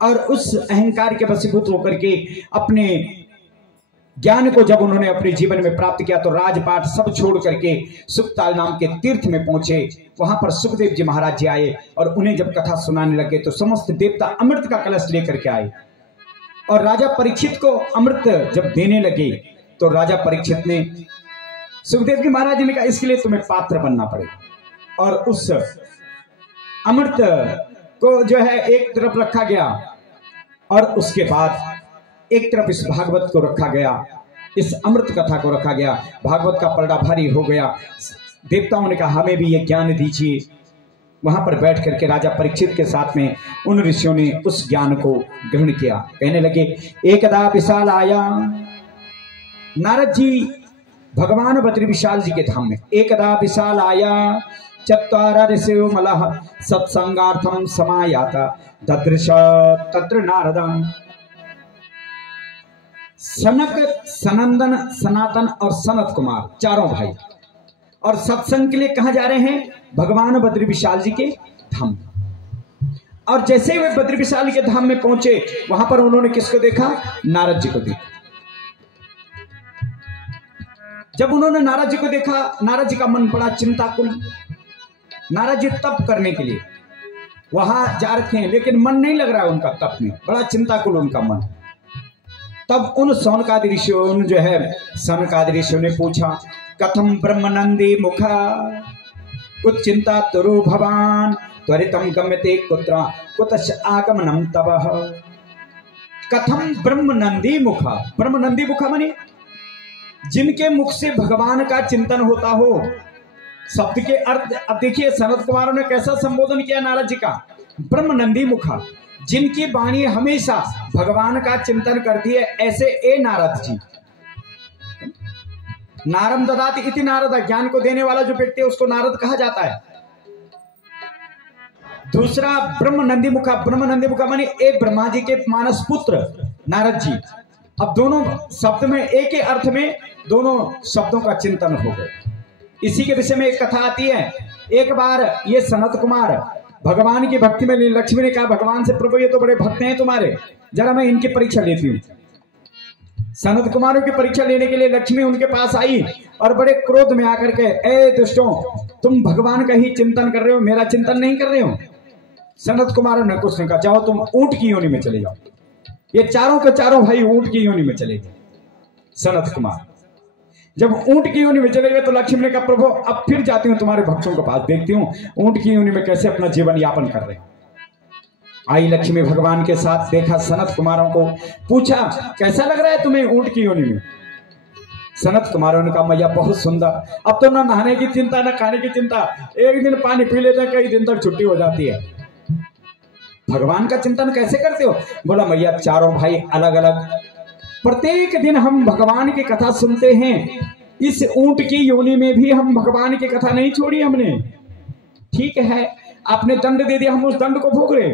और उस अहंकार के वशीभूत होकर के अपने ज्ञान को जब उन्होंने अपने जीवन में प्राप्त किया, तो राजपाट सब छोड़ करके सुखताल नाम के तीर्थ में पहुंचे। वहां पर सुखदेव जी महाराज जी आए और उन्हें जब कथा सुनाने लगे तो समस्त देवता अमृत का कलश लेकर के आए और राजा परीक्षित को अमृत जब देने लगे, तो राजा परीक्षित ने, सुखदेव जी महाराज जी ने कहा, इसके लिए तुम्हें पात्र बनना पड़ेगा। और उस अमृत को जो है एक तरफ रखा गया और उसके बाद एक तरफ इस भागवत को रखा गया, इस अमृत कथा को रखा गया। भागवत का पलड़ा भारी हो गया। देवताओं ने कहा, हमें भी ये ज्ञान दीजिए। वहां पर बैठ करके राजा परीक्षित के साथ में उन ऋषियों ने उस ज्ञान को ग्रहण किया। कहने लगे, एकदा विशाल आया। नारद जी भगवान बद्री विशाल जी के धाम में, एकदा विशाल आया चत्वारा ऋषियो मलः सत्संगार्थम समायाता ददृश तत्र नारदा। सनक, सनंदन, सनातन और सनत कुमार चारों भाई और सत्संग के लिए कहां जा रहे हैं? भगवान बद्री विशाल जी के धाम। और जैसे वे बद्री विशाल के धाम में पहुंचे, वहां पर उन्होंने किसको देखा? नारद जी को देखा। जब उन्होंने नारद जी को देखा, नारद जी का मन बड़ा चिंताकुल। नारद जी तप करने के लिए वहां जा रखे हैं, लेकिन मन नहीं लग रहा है उनका तप में, बड़ा चिंताकुल उनका मन। तब उन शौनकादि ऋषियों जो है, शौनकादि ऋषियों ने पूछा, कथम ब्रह्मनंदी मुखा कुत चिंता तुरु भवान त्वरितम गम्यते कुत्र कुतश्च आगमनम तबः। कथम ब्रह्मनंदी मुखा, ब्रह्मनंदी मुखा माने जिनके मुख से भगवान का चिंतन होता हो। शब्द के अर्थ अब देखिए, सनत कुमारों ने कैसा संबोधन किया नारद जी का, ब्रह्मनंदी मुखा, जिनकी वाणी हमेशा भगवान का चिंतन करती है, ऐसे ए नारद जी। नारम ददाति इति नारद, ज्ञान को देने वाला जो व्यक्ति है उसको नारद कहा जाता है। दूसरा ब्रह्मनंदी मुखा, ब्रह्मनंदी मुखा माने ए ब्रह्मा जी के मानस पुत्र नारद जी। अब दोनों शब्द में एक ही अर्थ में दोनों शब्दों का चिंतन हो गए। इसी के विषय में एक कथा आती है। एक बार ये सनत कुमार भगवान की भक्ति में, लक्ष्मी ने कहा भगवान से, प्रभु ये तो बड़े भक्त हैं तुम्हारे, जरा मैं इनकी परीक्षा लेती हूँ। सनत कुमारों की परीक्षा लेने के लिए लक्ष्मी उनके पास आई और बड़े क्रोध में आकर के, ए दुष्टों, तुम भगवान का ही चिंतन कर रहे हो, मेरा चिंतन नहीं कर रहे हो। सनत कुमारों ने कुछ नहीं कहा, जाओ तुम ऊंट की योनि में चले जाओ। ये चारों के चारों भाई ऊंट की योनि में चले गए। सनत कुमार जब ऊंट की योनि में चले गए तो लक्ष्मी ने कहा, प्रभु अब फिर जाती हूँ तुम्हारे भक्तों के पास, देखती हूँ ऊंट की योनि में कैसे अपना जीवन यापन कर रहे हैं। आई लक्ष्मी भगवान के साथ, देखा सनत कुमारों को, पूछा कैसा लग रहा है तुम्हें ऊंट की योनि में? सनत कुमारों ने कहा, मैया बहुत सुंदर, अब तो ना नहाने की चिंता ना खाने की चिंता, एक दिन पानी पी लेते हैं, कई दिन तक छुट्टी हो जाती है। भगवान का चिंतन कैसे करते हो? बोला, मैया चारों भाई अलग अलग, प्रत्येक दिन हम भगवान की कथा सुनते हैं। इस ऊंट की योनि में भी हम भगवान की कथा नहीं छोड़ी हमने। ठीक है, आपने दंड दे दिया, हम उस दंड को भोग रहे,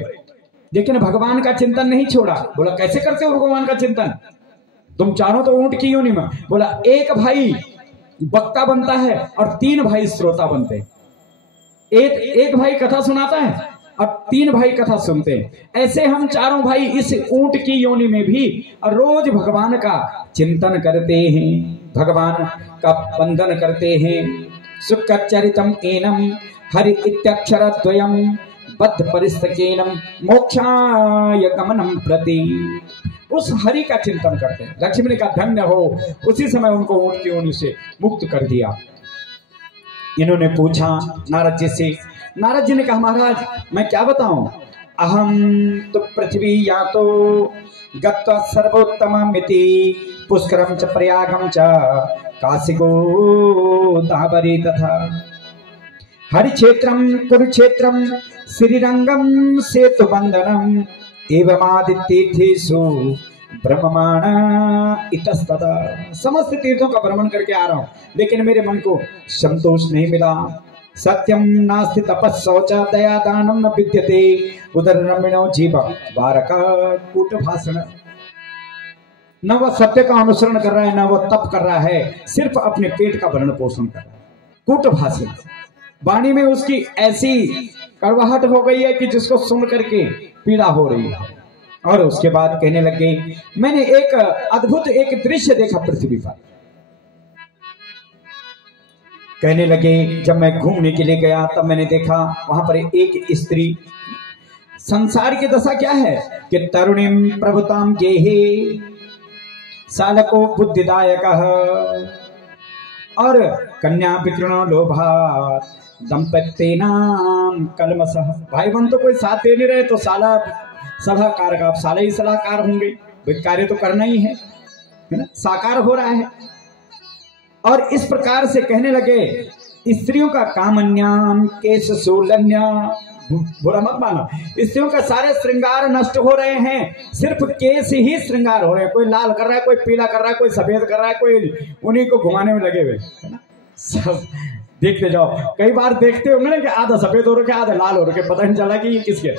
लेकिन भगवान का चिंतन नहीं छोड़ा। बोला कैसे करते हो भगवान का चिंतन, तुम चारों तो ऊंट की योनि में। बोला एक भाई वक्ता बनता है और 3 भाई श्रोता बनते हैं। एक भाई कथा सुनाता है और 3 भाई कथा सुनते हैं। ऐसे हम चारों भाई इस ऊंट की योनि में भी रोज भगवान का चिंतन करते हैं, भगवान का वंदन करते हैं। सुखचरितम एनम हरि इत्यक्षर द्वयम बद्ध परिस्तकेनम मोक्षाय गमनम प्रति। उस हरि का चिंतन करते हैं। लक्ष्मी ने कहा धन्य हो, उसी समय उनको ऊंट की योनि से मुक्त कर दिया। इन्होंने पूछा नारद जी से, नारद जी ने कहा महाराज मैं क्या बताऊं, अहम तो पृथ्वी या तो गत्वा सर्वोत्तममिति पुष्करम च प्रयागम च काशिको दाबरी तथा हरि क्षेत्रम कुरुक्षेत्रम श्रीरंगम सेतु बंधनम एवमादितीर्थेषु ब्रह्ममाणा इतस्तदा। समस्त तीर्थों का भ्रमण करके आ रहा हूं, लेकिन मेरे मन को संतोष नहीं मिला। सत्यम नास्ति तपस् शौचा दया दानम न विद्यते उदर रमिणो जीव बारका कूट भाषण। न वह सत्य का अनुसरण कर रहा है, न वह तप कर रहा है, सिर्फ अपने पेट का भरण पोषण कर रहा है। कूट भाषण, वाणी में उसकी ऐसी कड़वाहट हो गई है कि जिसको सुन करके पीड़ा हो रही है। और उसके बाद कहने लगे मैंने एक अद्भुत एक दृश्य देखा पृथ्वी पर। कहने लगे जब मैं घूमने के लिए गया तब मैंने देखा वहां पर एक स्त्री। संसार की दशा क्या है कि तरुणीम प्रभुताम गेहे सालको बुद्धिदायक और कन्या विकृणो लोभात दंपत्ति नाम कलमसः। भाई बहन तो कोई साथ दे नहीं रहे तो साला सलाहकार का, आप साले ही सलाहकार होंगे, भाई कार्य तो करना ही है ना, साकार हो रहा है। और इस प्रकार से कहने लगे स्त्रियों का कामन्याम केश सोलन्या, बुरा मत मानो, स्त्रियों का सारे श्रृंगार नष्ट हो रहे हैं, सिर्फ केश ही श्रृंगार हो रहे हैं। कोई लाल कर रहा है, कोई पीला कर रहा है, कोई सफेद कर रहा है, कोई उन्हीं को घुमाने में लगे हुए है ना। सब देखते जाओ, कई बार देखते होंगे ना कि आधा सफेद हो रखे आधा लाल हो रखे, पता नहीं चला कि ये किसके।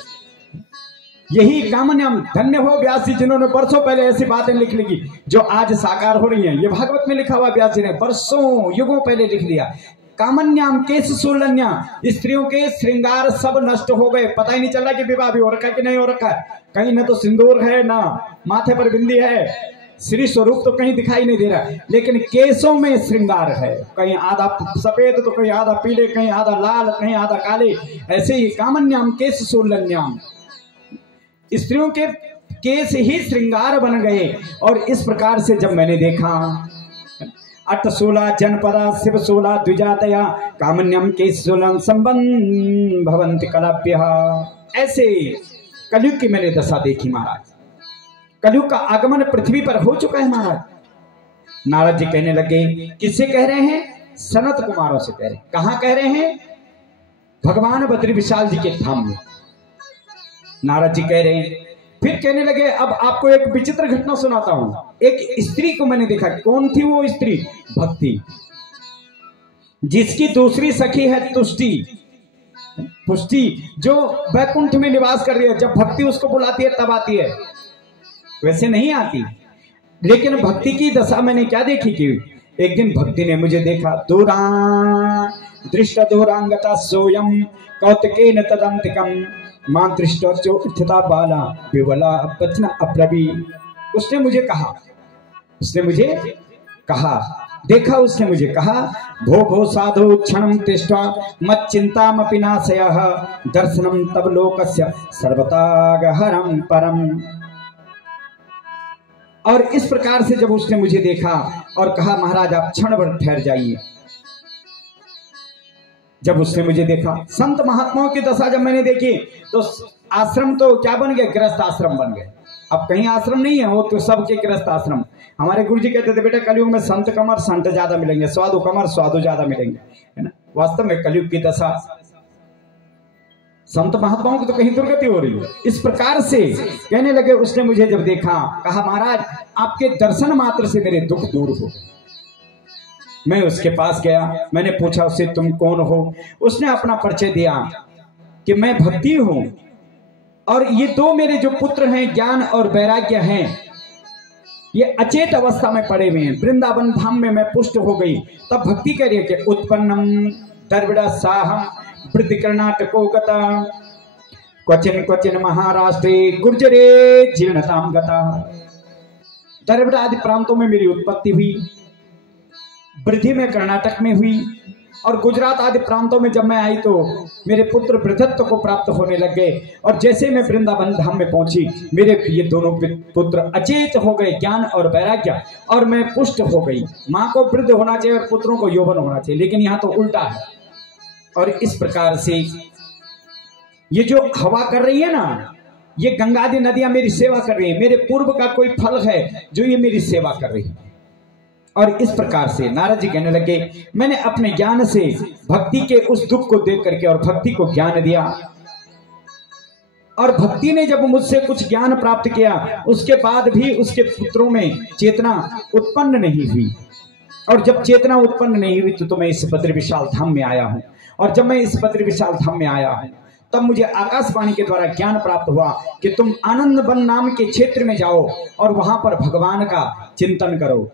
यही कामन्यम, धन्य हो व्यास जी जिन्होंने वर्षों पहले ऐसी बातें लिख ली जो आज साकार हो रही हैं। ये भागवत में लिखा हुआ व्यास जी ने वर्षों युगों पहले लिख दिया। कामन्याम केश सोलन्या, स्त्रियों के श्रृंगार सब नष्ट हो गए, पता ही नहीं चल रहा कि विवाह भी हो रखा है कि नहीं हो रखा है। कहीं न तो सिंदूर है, ना माथे पर बिंदी है, श्री स्वरूप तो कहीं दिखाई नहीं दे रहा, लेकिन केशों में श्रृंगार है, कहीं आधा सफेद तो कहीं आधा पीले, कहीं आधा लाल, कहीं आधा काले। ऐसे ही कामन्याम केश सोलन्याम, स्त्रियों के केश ही श्रृंगार बन गए। और इस प्रकार से जब मैंने देखा 8-16 जनपदा शिव 16 द्विजातया कामन्यम केश सोलम संबंध भवंति कलाभ्य। ऐसे कलयुग की मैंने दशा देखी महाराज। कलयुग का आगमन पृथ्वी पर हो चुका है महाराज। नारद जी कहने लगे किससे कह रहे हैं? सनत कुमारों से कह रहे हैं। कहां कह रहे हैं? भगवान बद्री विशाल जी के धाम में नारद जी कह रहे हैं। फिर कहने लगे अब आपको एक विचित्र घटना सुनाता हूं। एक स्त्री को मैंने देखा। कौन थी वो स्त्री? भक्ति, जिसकी दूसरी सखी है तुष्टि, पुष्टि, जो वैकुंठ में निवास कर रही है। जब भक्ति उसको बुलाती है तब आती है, वैसे नहीं आती। लेकिन भक्ति की दशा मैंने क्या देखी कि एक दिन भक्ति ने मुझे देखा। दूरा दृष्ट दूरांगता सोयम कौतकेन तदंतिकम मां दृष्टा बाला विवला बचना अप्रवी। उसने मुझे कहा देखा, उसने मुझे कहा भो भो साधु क्षणम तिष्ठा मत चिंतामपि नाशयः दर्शनम तब लोकस्य सर्वतागहरम परम। और इस प्रकार से जब उसने मुझे देखा और कहा महाराज आप क्षण भर ठहर जाइए। जब उसने मुझे देखा, संत महात्माओं की दशा जब मैंने देखी तो आश्रम तो क्या बन गए? गृहस्थ आश्रम बन गए। अब कहीं आश्रम नहीं है, वो तो सबके गृहस्थ आश्रम। हमारे गुरु जी कहते थे बेटा कलयुग में संत कम और संत ज्यादा मिलेंगे, साधु कम और साधु ज्यादा मिलेंगे, है ना। वास्तव में कलयुग की दशा संत महात्माओं की तो कहीं दुर्गति हो रही है। इस प्रकार से कहने लगे। उसने मुझे जब देखा, कहा महाराज आपके दर्शन मात्र से मेरे दुख दूर हो। मैं उसके पास गया, मैंने पूछा उससे तुम कौन हो। उसने अपना परिचय दिया कि मैं भक्ति हूं और ये दो मेरे जो पुत्र हैं ज्ञान और वैराग्य हैं, ये अचेत अवस्था में पड़े हुए हैं। वृंदावन धाम में मैं पुष्ट हो गई। तब भक्ति कह रही है कि उत्पन्नम द्रविड़ साहम वृद्धि कर्नाटको गता क्वचिन क्वचिन महाराष्ट्रे गुर्जरे जीर्णताम गता। द्रविड़ आदि प्रांतों में मेरी उत्पत्ति हुई, वृद्धि में कर्नाटक में हुई, और गुजरात आदि प्रांतों में जब मैं आई तो मेरे पुत्र वृद्धत्व को प्राप्त होने लग गए। और जैसे मैं वृंदावन धाम में पहुंची, मेरे ये दोनों पुत्र अचेत हो गए, ज्ञान और वैराग्य, और मैं पुष्ट हो गई। माँ को वृद्ध होना चाहिए और पुत्रों को यौवन होना चाहिए, लेकिन यहाँ तो उल्टा है। और इस प्रकार से ये जो हवा कर रही है ना, ये गंगा आदि नदियां मेरी सेवा कर रही है। मेरे पूर्व का कोई फल है जो ये मेरी सेवा कर रही है। और इस प्रकार से नारद जी कहने लगे, मैंने अपने ज्ञान से भक्ति के उस दुख को देख करके और भक्ति को ज्ञान दिया, और भक्ति ने जब मुझसे कुछ ज्ञान प्राप्त किया, उसके बाद भी उसके पुत्रों में चेतना उत्पन्न नहीं हुई। और जब चेतना उत्पन्न नहीं हुई तो मैं इस बद्र विशाल धाम में आया हूं। और जब मैं इस बद्र विशाल धाम में आया हूं, तब मुझे आकाशवाणी के द्वारा ज्ञान प्राप्त हुआ कि तुम आनंद वन नाम के क्षेत्र में जाओ और वहां पर भगवान का चिंतन करो।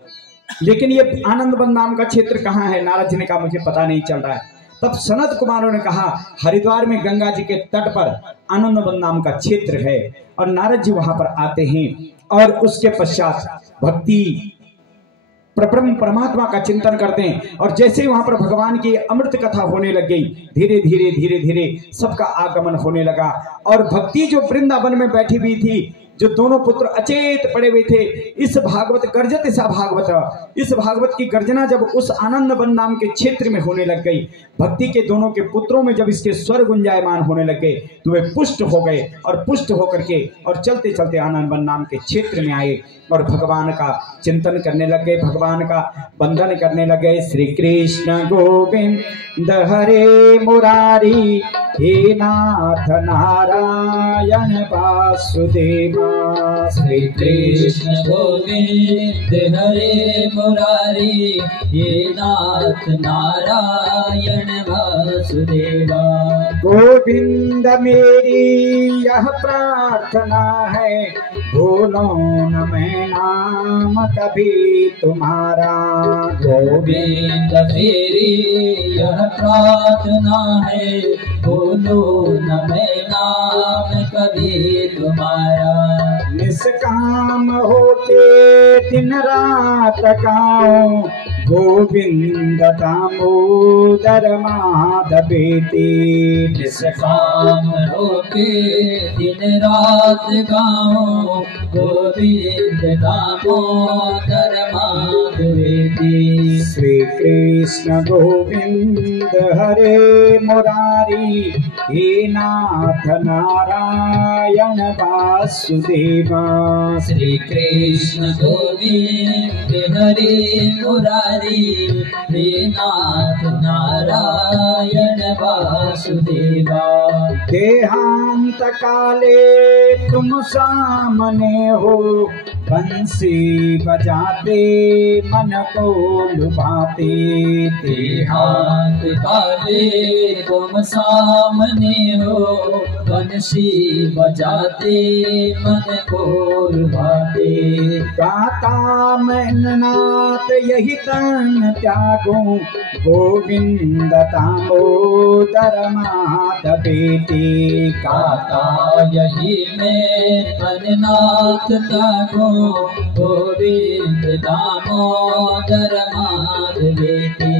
लेकिन ये आनंद वन नाम का क्षेत्र कहाँ है? नारद जी ने कहा मुझे पता नहीं चल रहा है। तब सनत कुमारों ने कहा हरिद्वार में गंगा जी के तट पर आनंद वन नाम का क्षेत्र है। और नारद जी वहां पर आते हैं और उसके पश्चात भक्ति परमात्मा का चिंतन करते हैं। और जैसे ही वहां पर भगवान की अमृत कथा होने लग गई, धीरे धीरे धीरे धीरे सबका आगमन होने लगा। और भक्ति जो वृंदावन में बैठी हुई थी, जो दोनों पुत्र अचेत पड़े हुए थे, इस भागवत गर्जत सा भागवत, इस भागवत की गर्जना जब उस आनंद वन नाम के क्षेत्र में होने लग गई, भक्ति के दोनों के पुत्रों में जब इसके स्वर गुंजायमान होने लग गए, तो वे पुष्ट हो गए। और पुष्ट होकर के और चलते चलते आनंद वन नाम के क्षेत्र में आए और भगवान का चिंतन करने लग गए, भगवान का वंदन करने लग गए। श्री कृष्ण गोविंद हरे मुरारी, हे नाथ नारायण वासुदेवा। श्री कृष्ण गोविंद हरे मुरारी, हे नाथ नारायण वासुदेवा। गोविंद मेरी यह प्रार्थना है, भूलो न मैं नाम कभी तुम्हारा। गोविंद मेरी यह प्रार्थना है, भूलो न मैं नाम कभी तुम्हारा। निष्काम होके दिन रात गाऊं, गोविंद दामोदर माधवेति। निष्काम होके दिन रात गाऊं, गोविंद दामोदर माधवेति। श्री कृष्ण गोविंद हरे मुरारी, हे नाथ नारायण वासुदेवा। श्री कृष्ण गोविंद हरे मुरारी, हे नाथ नारायण वासुदेवा। देहांत काले तुम सामने हो, बंसी बजाते मन को लुभाते। देहांत काले तुम सामने हो, बंसी बजाते मन को लुभाते। गाता मैं नाथ यही तन त्यागूं, गोविंद दामोदर माधवेति। गाता यही मैं नाथ त्यागो, गोविंद दामोदर माधवेति।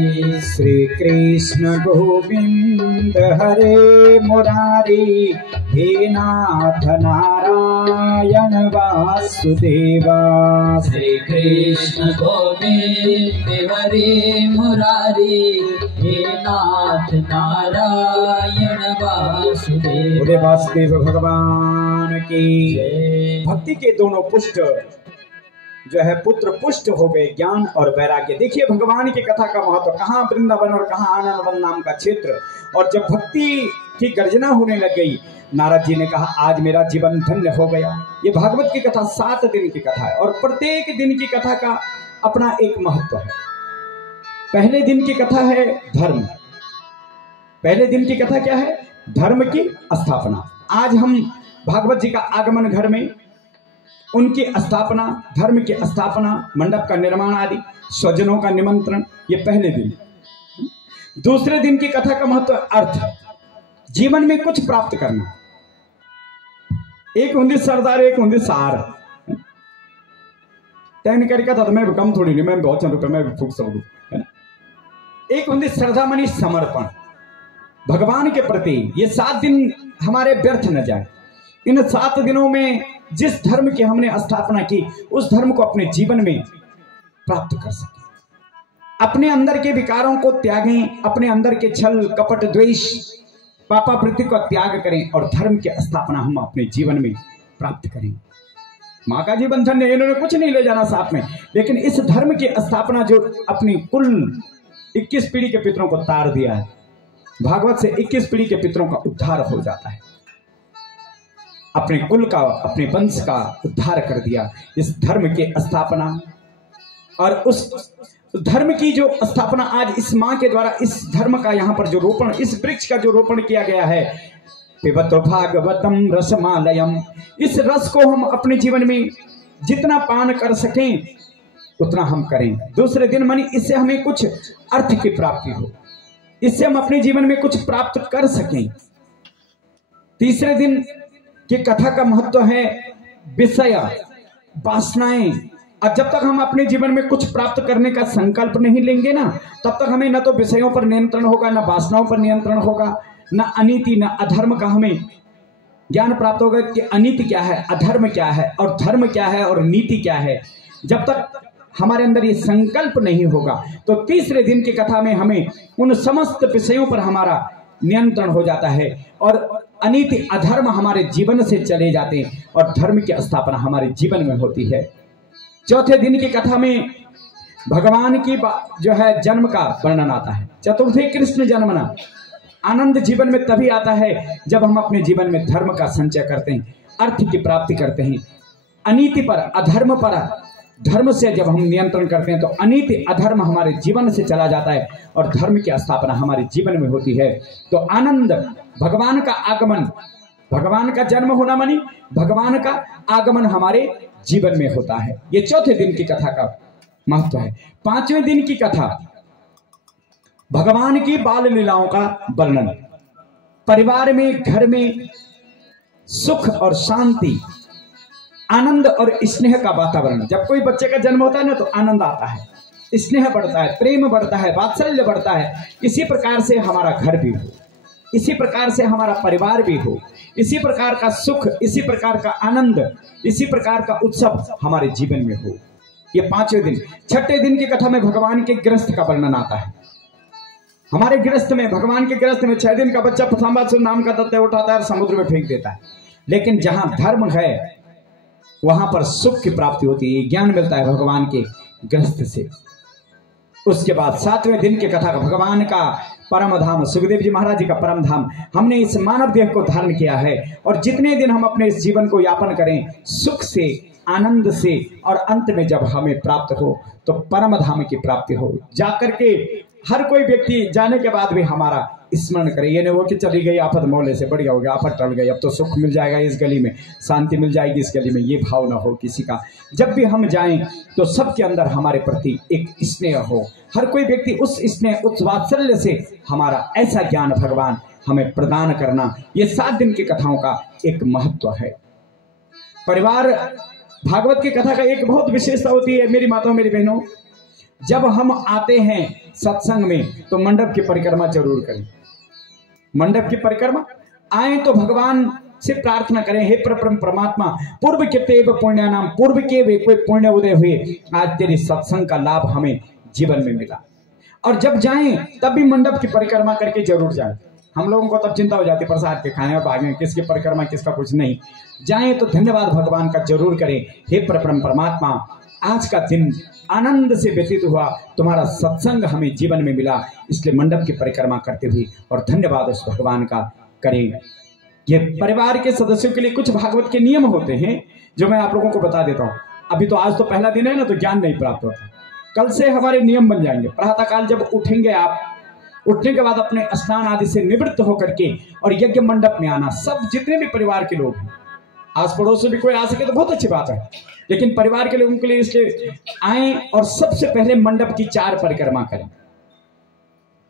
श्री कृष्ण गोविंद हरे मुरारी, हे नाथ नारायण वासुदेवा। श्री कृष्ण गोविंद हरे मुरारी, हे नाथ नारायण वासुदेव। बोले वासुदेव भगवान की। भक्ति के दोनों पुष्ट जो है पुत्र पुष्ट हो गए, ज्ञान और वैराग्य। देखिए भगवान की कथा का महत्व, कहाँ वृंदावन और कहाँ आनंद वन नाम का क्षेत्र। और जब भक्ति की गर्जना होने लग गई, नारद जी ने कहा आज मेरा जीवन धन्य हो गया। ये भागवत की कथा 7 दिन की कथा है और प्रत्येक दिन की कथा का अपना एक महत्व है। पहले दिन की कथा है धर्म। पहले दिन की कथा क्या है? धर्म की स्थापना। आज हम भागवत जी का आगमन घर में उनकी स्थापना, धर्म की स्थापना, मंडप का निर्माण आदि, स्वजनों का निमंत्रण, ये पहले दिन। दूसरे दिन की कथा का महत्व अर्थ, जीवन में कुछ प्राप्त करना। एक हुंदी सरदार, एक हुंदी सार। तैन करी कथा तो मैं कम थोड़ी नहीं, मैं बहुत रुपए मैं फूक सकूं, है ना। एक हुंदी श्रद्धा मनी समर्पण भगवान के प्रति। ये 7 दिन हमारे व्यर्थ न जाए। इन 7 दिनों में जिस धर्म की हमने स्थापना की, उस धर्म को अपने जीवन में प्राप्त कर सके। अपने अंदर के विकारों को त्यागें, अपने अंदर के छल कपट द्वेष पापावृत्ति का त्याग करें और धर्म की स्थापना हम अपने जीवन में प्राप्त करें। माँ का जीवन धन्य, इन्होंने कुछ नहीं ले जाना साथ में, लेकिन इस धर्म की स्थापना जो अपनी कुल 21 पीढ़ी के पितरों को तार दिया है। भागवत से 21 पीढ़ी के पितरों का उद्धार हो जाता है। अपने कुल का, अपने वंश का उद्धार कर दिया इस धर्म की स्थापना। और उस धर्म की जो स्थापना आज इस मां के द्वारा, इस धर्म का यहाँ पर जो रोपण, इस वृक्ष का जो रोपण किया गया है, पिबतो भागवतम रसमालयम, इस रस को हम अपने जीवन में जितना पान कर सकें उतना हम करें। दूसरे दिन मानी इससे हमें कुछ अर्थ की प्राप्ति हो, इससे हम अपने जीवन में कुछ प्राप्त कर सकें। तीसरे दिन की कथा का महत्व है विषय, वासनाएं। और जब तक हम अपने जीवन में कुछ प्राप्त करने का संकल्प नहीं लेंगे ना, तब तक हमें न तो विषयों पर नियंत्रण होगा, न वासनाओं पर नियंत्रण होगा, न अनीति न अधर्म का हमें ज्ञान प्राप्त होगा कि अनीति क्या है, अधर्म क्या है, और धर्म क्या है और नीति क्या है। जब तक हमारे अंदर ये संकल्प नहीं होगा, तो तीसरे दिन की कथा में हमें उन समस्त विषयों पर हमारा नियंत्रण हो जाता है और अनीति अधर्म हमारे जीवन से चले जाते हैं और धर्म की स्थापना हमारे जीवन में होती है। चौथे दिन की कथा में भगवान की जो है जन्म का वर्णन आता है। चतुर्थी कृष्ण जन्मना। आनंद जीवन में तभी आता है जब हम अपने जीवन में धर्म का संचय करते हैं, अर्थ की प्राप्ति करते हैं। अनीति पर, अधर्म पर, धर्म से जब हम नियंत्रण करते हैं तो अनीति अधर्म हमारे जीवन से चला जाता है और धर्म की स्थापना हमारे जीवन में होती है। तो आनंद, भगवान का आगमन, भगवान का जन्म होना मानी भगवान का आगमन हमारे जीवन में होता है। ये चौथे दिन की कथा का महत्व है। पांचवें दिन की कथा भगवान की बाल लीलाओं का वर्णन। परिवार में, घर में सुख और शांति, आनंद और स्नेह का वातावरण। जब कोई बच्चे का जन्म होता है ना तो आनंद आता है, स्नेह बढ़ता है, प्रेम बढ़ता है, वात्सल्य बढ़ता है। इसी प्रकार से हमारा घर भी हो, इसी प्रकार से हमारा परिवार भी हो, इसी प्रकार का सुख, इसी प्रकार का आनंद, इसी प्रकार का उत्सव हमारे जीवन में हो। ये पांचवें दिन। छठे दिन की कथा में भगवान के गृहस्थ का वर्णन आता है। हमारे गृहस्थ में, भगवान के गृहस्थ में 6 दिन का बच्चा प्रथमबासुर नाम का दत्ते उठाता है और समुद्र में फेंक देता है। लेकिन जहां धर्म है वहां पर सुख की प्राप्ति होती है, ज्ञान मिलता है भगवान के गृहस्थ से। उसके बाद 7वें दिन की कथा का भगवान का परम धाम, सुखदेव जी महाराज जी का परम धाम। हमने इस मानव देह को धारण किया है और जितने दिन हम अपने इस जीवन को यापन करें सुख से, आनंद से, और अंत में जब हमें प्राप्त हो तो परम धाम की प्राप्ति हो। जाकर के हर कोई व्यक्ति जाने के बाद भी हमारा स्मरण करे। ये नहीं वो कि चली गई आफत मोहल्ले से, बढ़िया हो गया, आफत टल गई, अब तो सुख मिल जाएगा इस गली में, शांति मिल जाएगी इस गली में, ये भाव ना हो किसी का। जब भी हम जाएं तो सबके अंदर हमारे प्रति एक स्नेह हो। हर कोई व्यक्ति उस स्नेह, उस वात्सल्य से हमारा ऐसा ज्ञान भगवान हमें प्रदान करना, ये 7 दिन की कथाओं का एक महत्व है। परिवार, भागवत की कथा का एक बहुत विशेषता होती है मेरी माताओं, मेरी बहनों। जब हम आते हैं सत्संग में तो मंडप की परिक्रमा जरूर करें। मंडप की परिक्रमा आए तो भगवान से प्रार्थना करें, हे परमात्मा, पूर्व के तेव पुण्य नाम, पूर्व के वे कोई पुण्य उदय हुए, आज तेरी सत्संग का लाभ हमें जीवन में मिला। और जब जाएं तब भी मंडप की परिक्रमा करके जरूर जाएं। हम लोगों को तब चिंता हो जाती, प्रसाद के खाएं और भागें, किसकी परिक्रमा किसका कुछ नहीं। जाएं तो धन्यवाद भगवान का जरूर करें, हे परमात्मा, आज का दिन आनंद से व्यतीत हुआ, तुम्हारा सत्संग हमें जीवन में मिला, इसलिए मंडप की परिक्रमा करते हुए और धन्यवाद उस भगवान का करें। ये परिवार के सदस्यों के लिए कुछ भागवत के नियम होते हैं जो मैं आप लोगों को बता देता हूँ। अभी तो आज तो पहला दिन है ना, तो ज्ञान नहीं प्राप्त होता। कल से हमारे नियम बन जाएंगे। प्रातःकाल जब उठेंगे आप, उठने के बाद अपने स्नान आदि से निवृत्त होकर के और यज्ञ मंडप में आना। सब जितने भी परिवार के लोग हैं, आस पड़ोस से भी कोई आ सके तो बहुत अच्छी बात है, लेकिन परिवार के लोगों के लिए इसलिए आए और सबसे पहले मंडप की 4 परिक्रमा करें।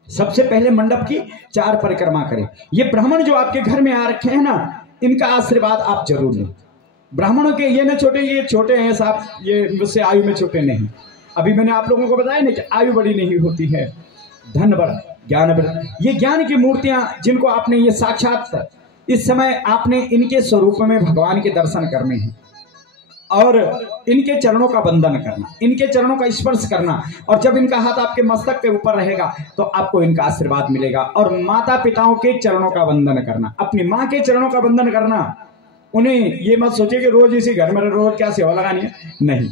सबसे पहले मंडप की 4 परिक्रमा करें। ये ब्राह्मण जो आपके घर में आ रखे हैं ना, इनका आशीर्वाद आप जरूर लें। ब्राह्मणों के ये न छोटे, ये छोटे हैं साहब, ये मुझसे आयु में छोटे नहीं। अभी मैंने आप लोगों को बताया ना कि आयु बड़ी नहीं होती है, धन बड़ा, ज्ञान बड़ा। ये ज्ञान की मूर्तियां जिनको आपने ये साक्षात इस समय आपने इनके स्वरूप में भगवान के दर्शन करने हैं और इनके चरणों का वंदन करना, इनके चरणों का स्पर्श करना। और जब इनका हाथ आपके मस्तक के ऊपर रहेगा तो आपको इनका आशीर्वाद मिलेगा। और माता पिताओं के चरणों का वंदन करना, अपनी माँ के चरणों का वंदन करना। उन्हें ये मत सोचिए कि रोज इसी घर में रोज क्या सेवा लगानी है, नहीं।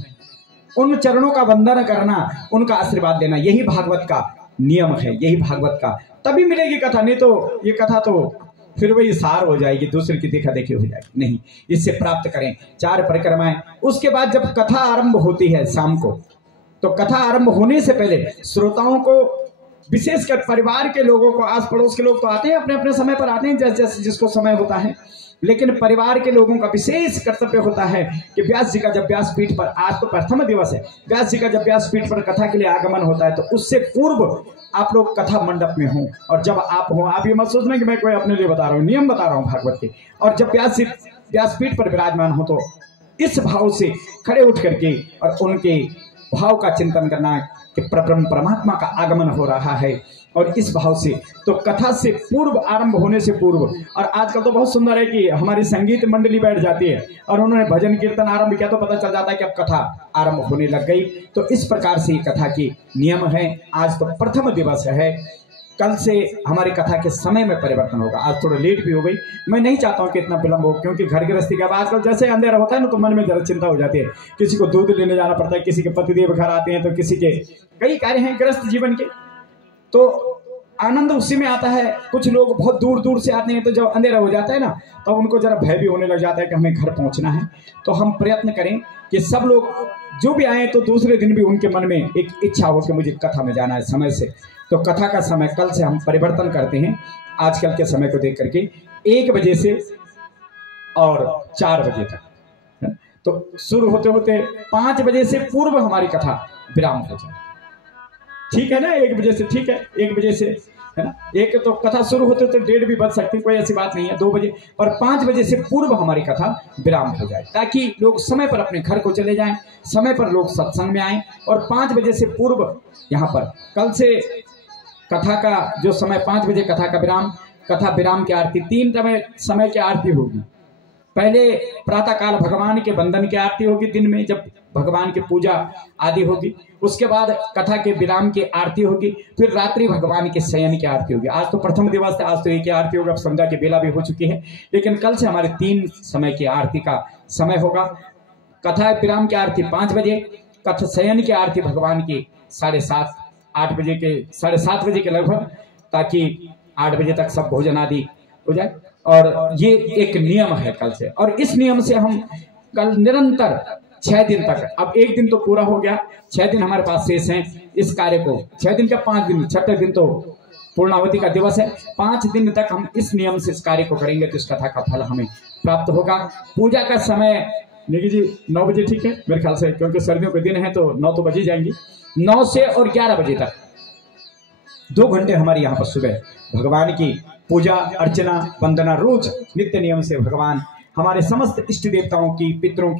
उन चरणों का वंदन करना, उनका आशीर्वाद देना, यही भागवत का नियम है, यही भागवत का। तभी मिलेगी कथा, नहीं तो ये कथा तो फिर वही सार हो जाएगी, दूसरे की देखा देखी हो जाएगी। नहीं, इससे प्राप्त करें 4 परिक्रमाएं। उसके बाद जब कथा आरंभ होती है शाम को, तो कथा आरंभ होने से पहले श्रोताओं को, विशेषकर परिवार के लोगों को, आस पड़ोस के लोग तो आते हैं, अपने अपने समय पर आते हैं, जैसे जैसे जिसको समय होता है, लेकिन परिवार के लोगों का विशेष कर्तव्य होता है कि व्यास जी का जब व्यासपीठ पर, आज तो प्रथम दिवस है, व्यास जी का जब व्यासपीठ पर कथा के लिए आगमन होता है तो उससे पूर्व आप लोग कथा मंडप में हों। और जब आप हो, आप ये मत सोचना कि मैं कोई अपने लिए बता रहा हूँ, नियम बता रहा हूँ भागवत के। और जब व्यासपीठ पर विराजमान हो तो इस भाव से खड़े उठ करके और उनके भाव का चिंतन करना कि परब्रह्म परमात्मा का आगमन हो रहा है। और इस भाव से तो कथा से पूर्व, आरंभ होने से पूर्व, और आजकल तो बहुत सुंदर है कि हमारी संगीत मंडली बैठ जाती है और उन्होंने भजन कीर्तन आरंभ किया तो पता चल जाता है कि अब कथा आरंभ होने लग गई। तो इस प्रकार से कथा की नियम है। आज तो प्रथम दिवस है, कल से हमारी कथा के समय में परिवर्तन होगा। आज थोड़ा लेट भी हो गई, मैं नहीं चाहता हूँ कि इतना विलंब हो, क्योंकि घर गृहस्थी का आजकल जैसे अंधेरा होता है ना तो मन में जरा चिंता हो जाती है। किसी को दूध लेने जाना पड़ता है, किसी के पतिदेव घर आते हैं, तो किसी के कई कार्य हैं गृहस्थ जीवन के, तो आनंद उसी में आता है। कुछ लोग बहुत दूर दूर से आते हैं, तो जब अंधेरा हो जाता है ना तो उनको जरा भय भी होने लग जाता है कि हमें घर पहुंचना है। तो हम प्रयत्न करें कि सब लोग जो भी आए तो दूसरे दिन भी उनके मन में एक इच्छा हो कि मुझे कथा में जाना है समय से। तो कथा का समय कल से हम परिवर्तन करते हैं, आजकल के समय को देख करके 1 बजे से और 4 बजे तक। तो शुरू होते होते 5 बजे से पूर्व हमारी कथा विराम हो जाए, ठीक है ना? 1 बजे से, ठीक है, 1 बजे से, है ना? एक तो कथा शुरू होते तो 1:30 भी बज सकती, कोई ऐसी बात नहीं है, 2 बजे। पर 5 बजे से पूर्व हमारी कथा विराम हो जाए, ताकि लोग समय पर अपने घर को चले जाएं, समय पर लोग सत्संग में आएं। और 5 बजे से पूर्व यहाँ पर कल से कथा का जो समय 5 बजे कथा का विराम, कथा विराम की आरती, 3 समय की आरती होगी। पहले प्रातःकाल भगवान के वंदन की आरती होगी, दिन में जब भगवान की पूजा आदि होगी। उसके बाद कथा के विराम की आरती होगी, फिर रात्रि भगवान के शयन की आरती होगी। आज तो प्रथम दिवस है, आज तो एक ही आरती होगा, अब संध्या की बेला भी हो चुकी है, लेकिन कल से हमारे 3 समय की आरती का समय होगा। कथा विराम की आरती 5 बजे, कथा शयन की आरती भगवान की 7:30 बजे के 7:30 बजे के लगभग, ताकि 8 बजे तक सब भोजन आदि हो जाए। और ये एक नियम है कल से, और इस नियम से हम कल निरंतर 6 दिन तक, अब 1 दिन तो पूरा हो गया, 6 दिन हमारे पास शेष हैं इस कार्य को। 6 दिन का 5 दिन, 6ठे दिन तो पूर्णावती का दिवस है। 5 दिन तक हम इस नियम से इस कार्य को करेंगे तो इस कथा का फल हमें प्राप्त होगा। पूजा का समय निकी जी 9 बजे, ठीक है मेरे ख्याल से, क्योंकि सर्दियों के दिन है तो 9 तो बज ही जाएंगी। 9 से और 11 बजे तक 2 घंटे हमारे यहाँ पर सुबह भगवान की पूजा अर्चना वंदना रोज नित्य नियम से भगवान हमारे समस्त इष्ट देवताओं की, पितरों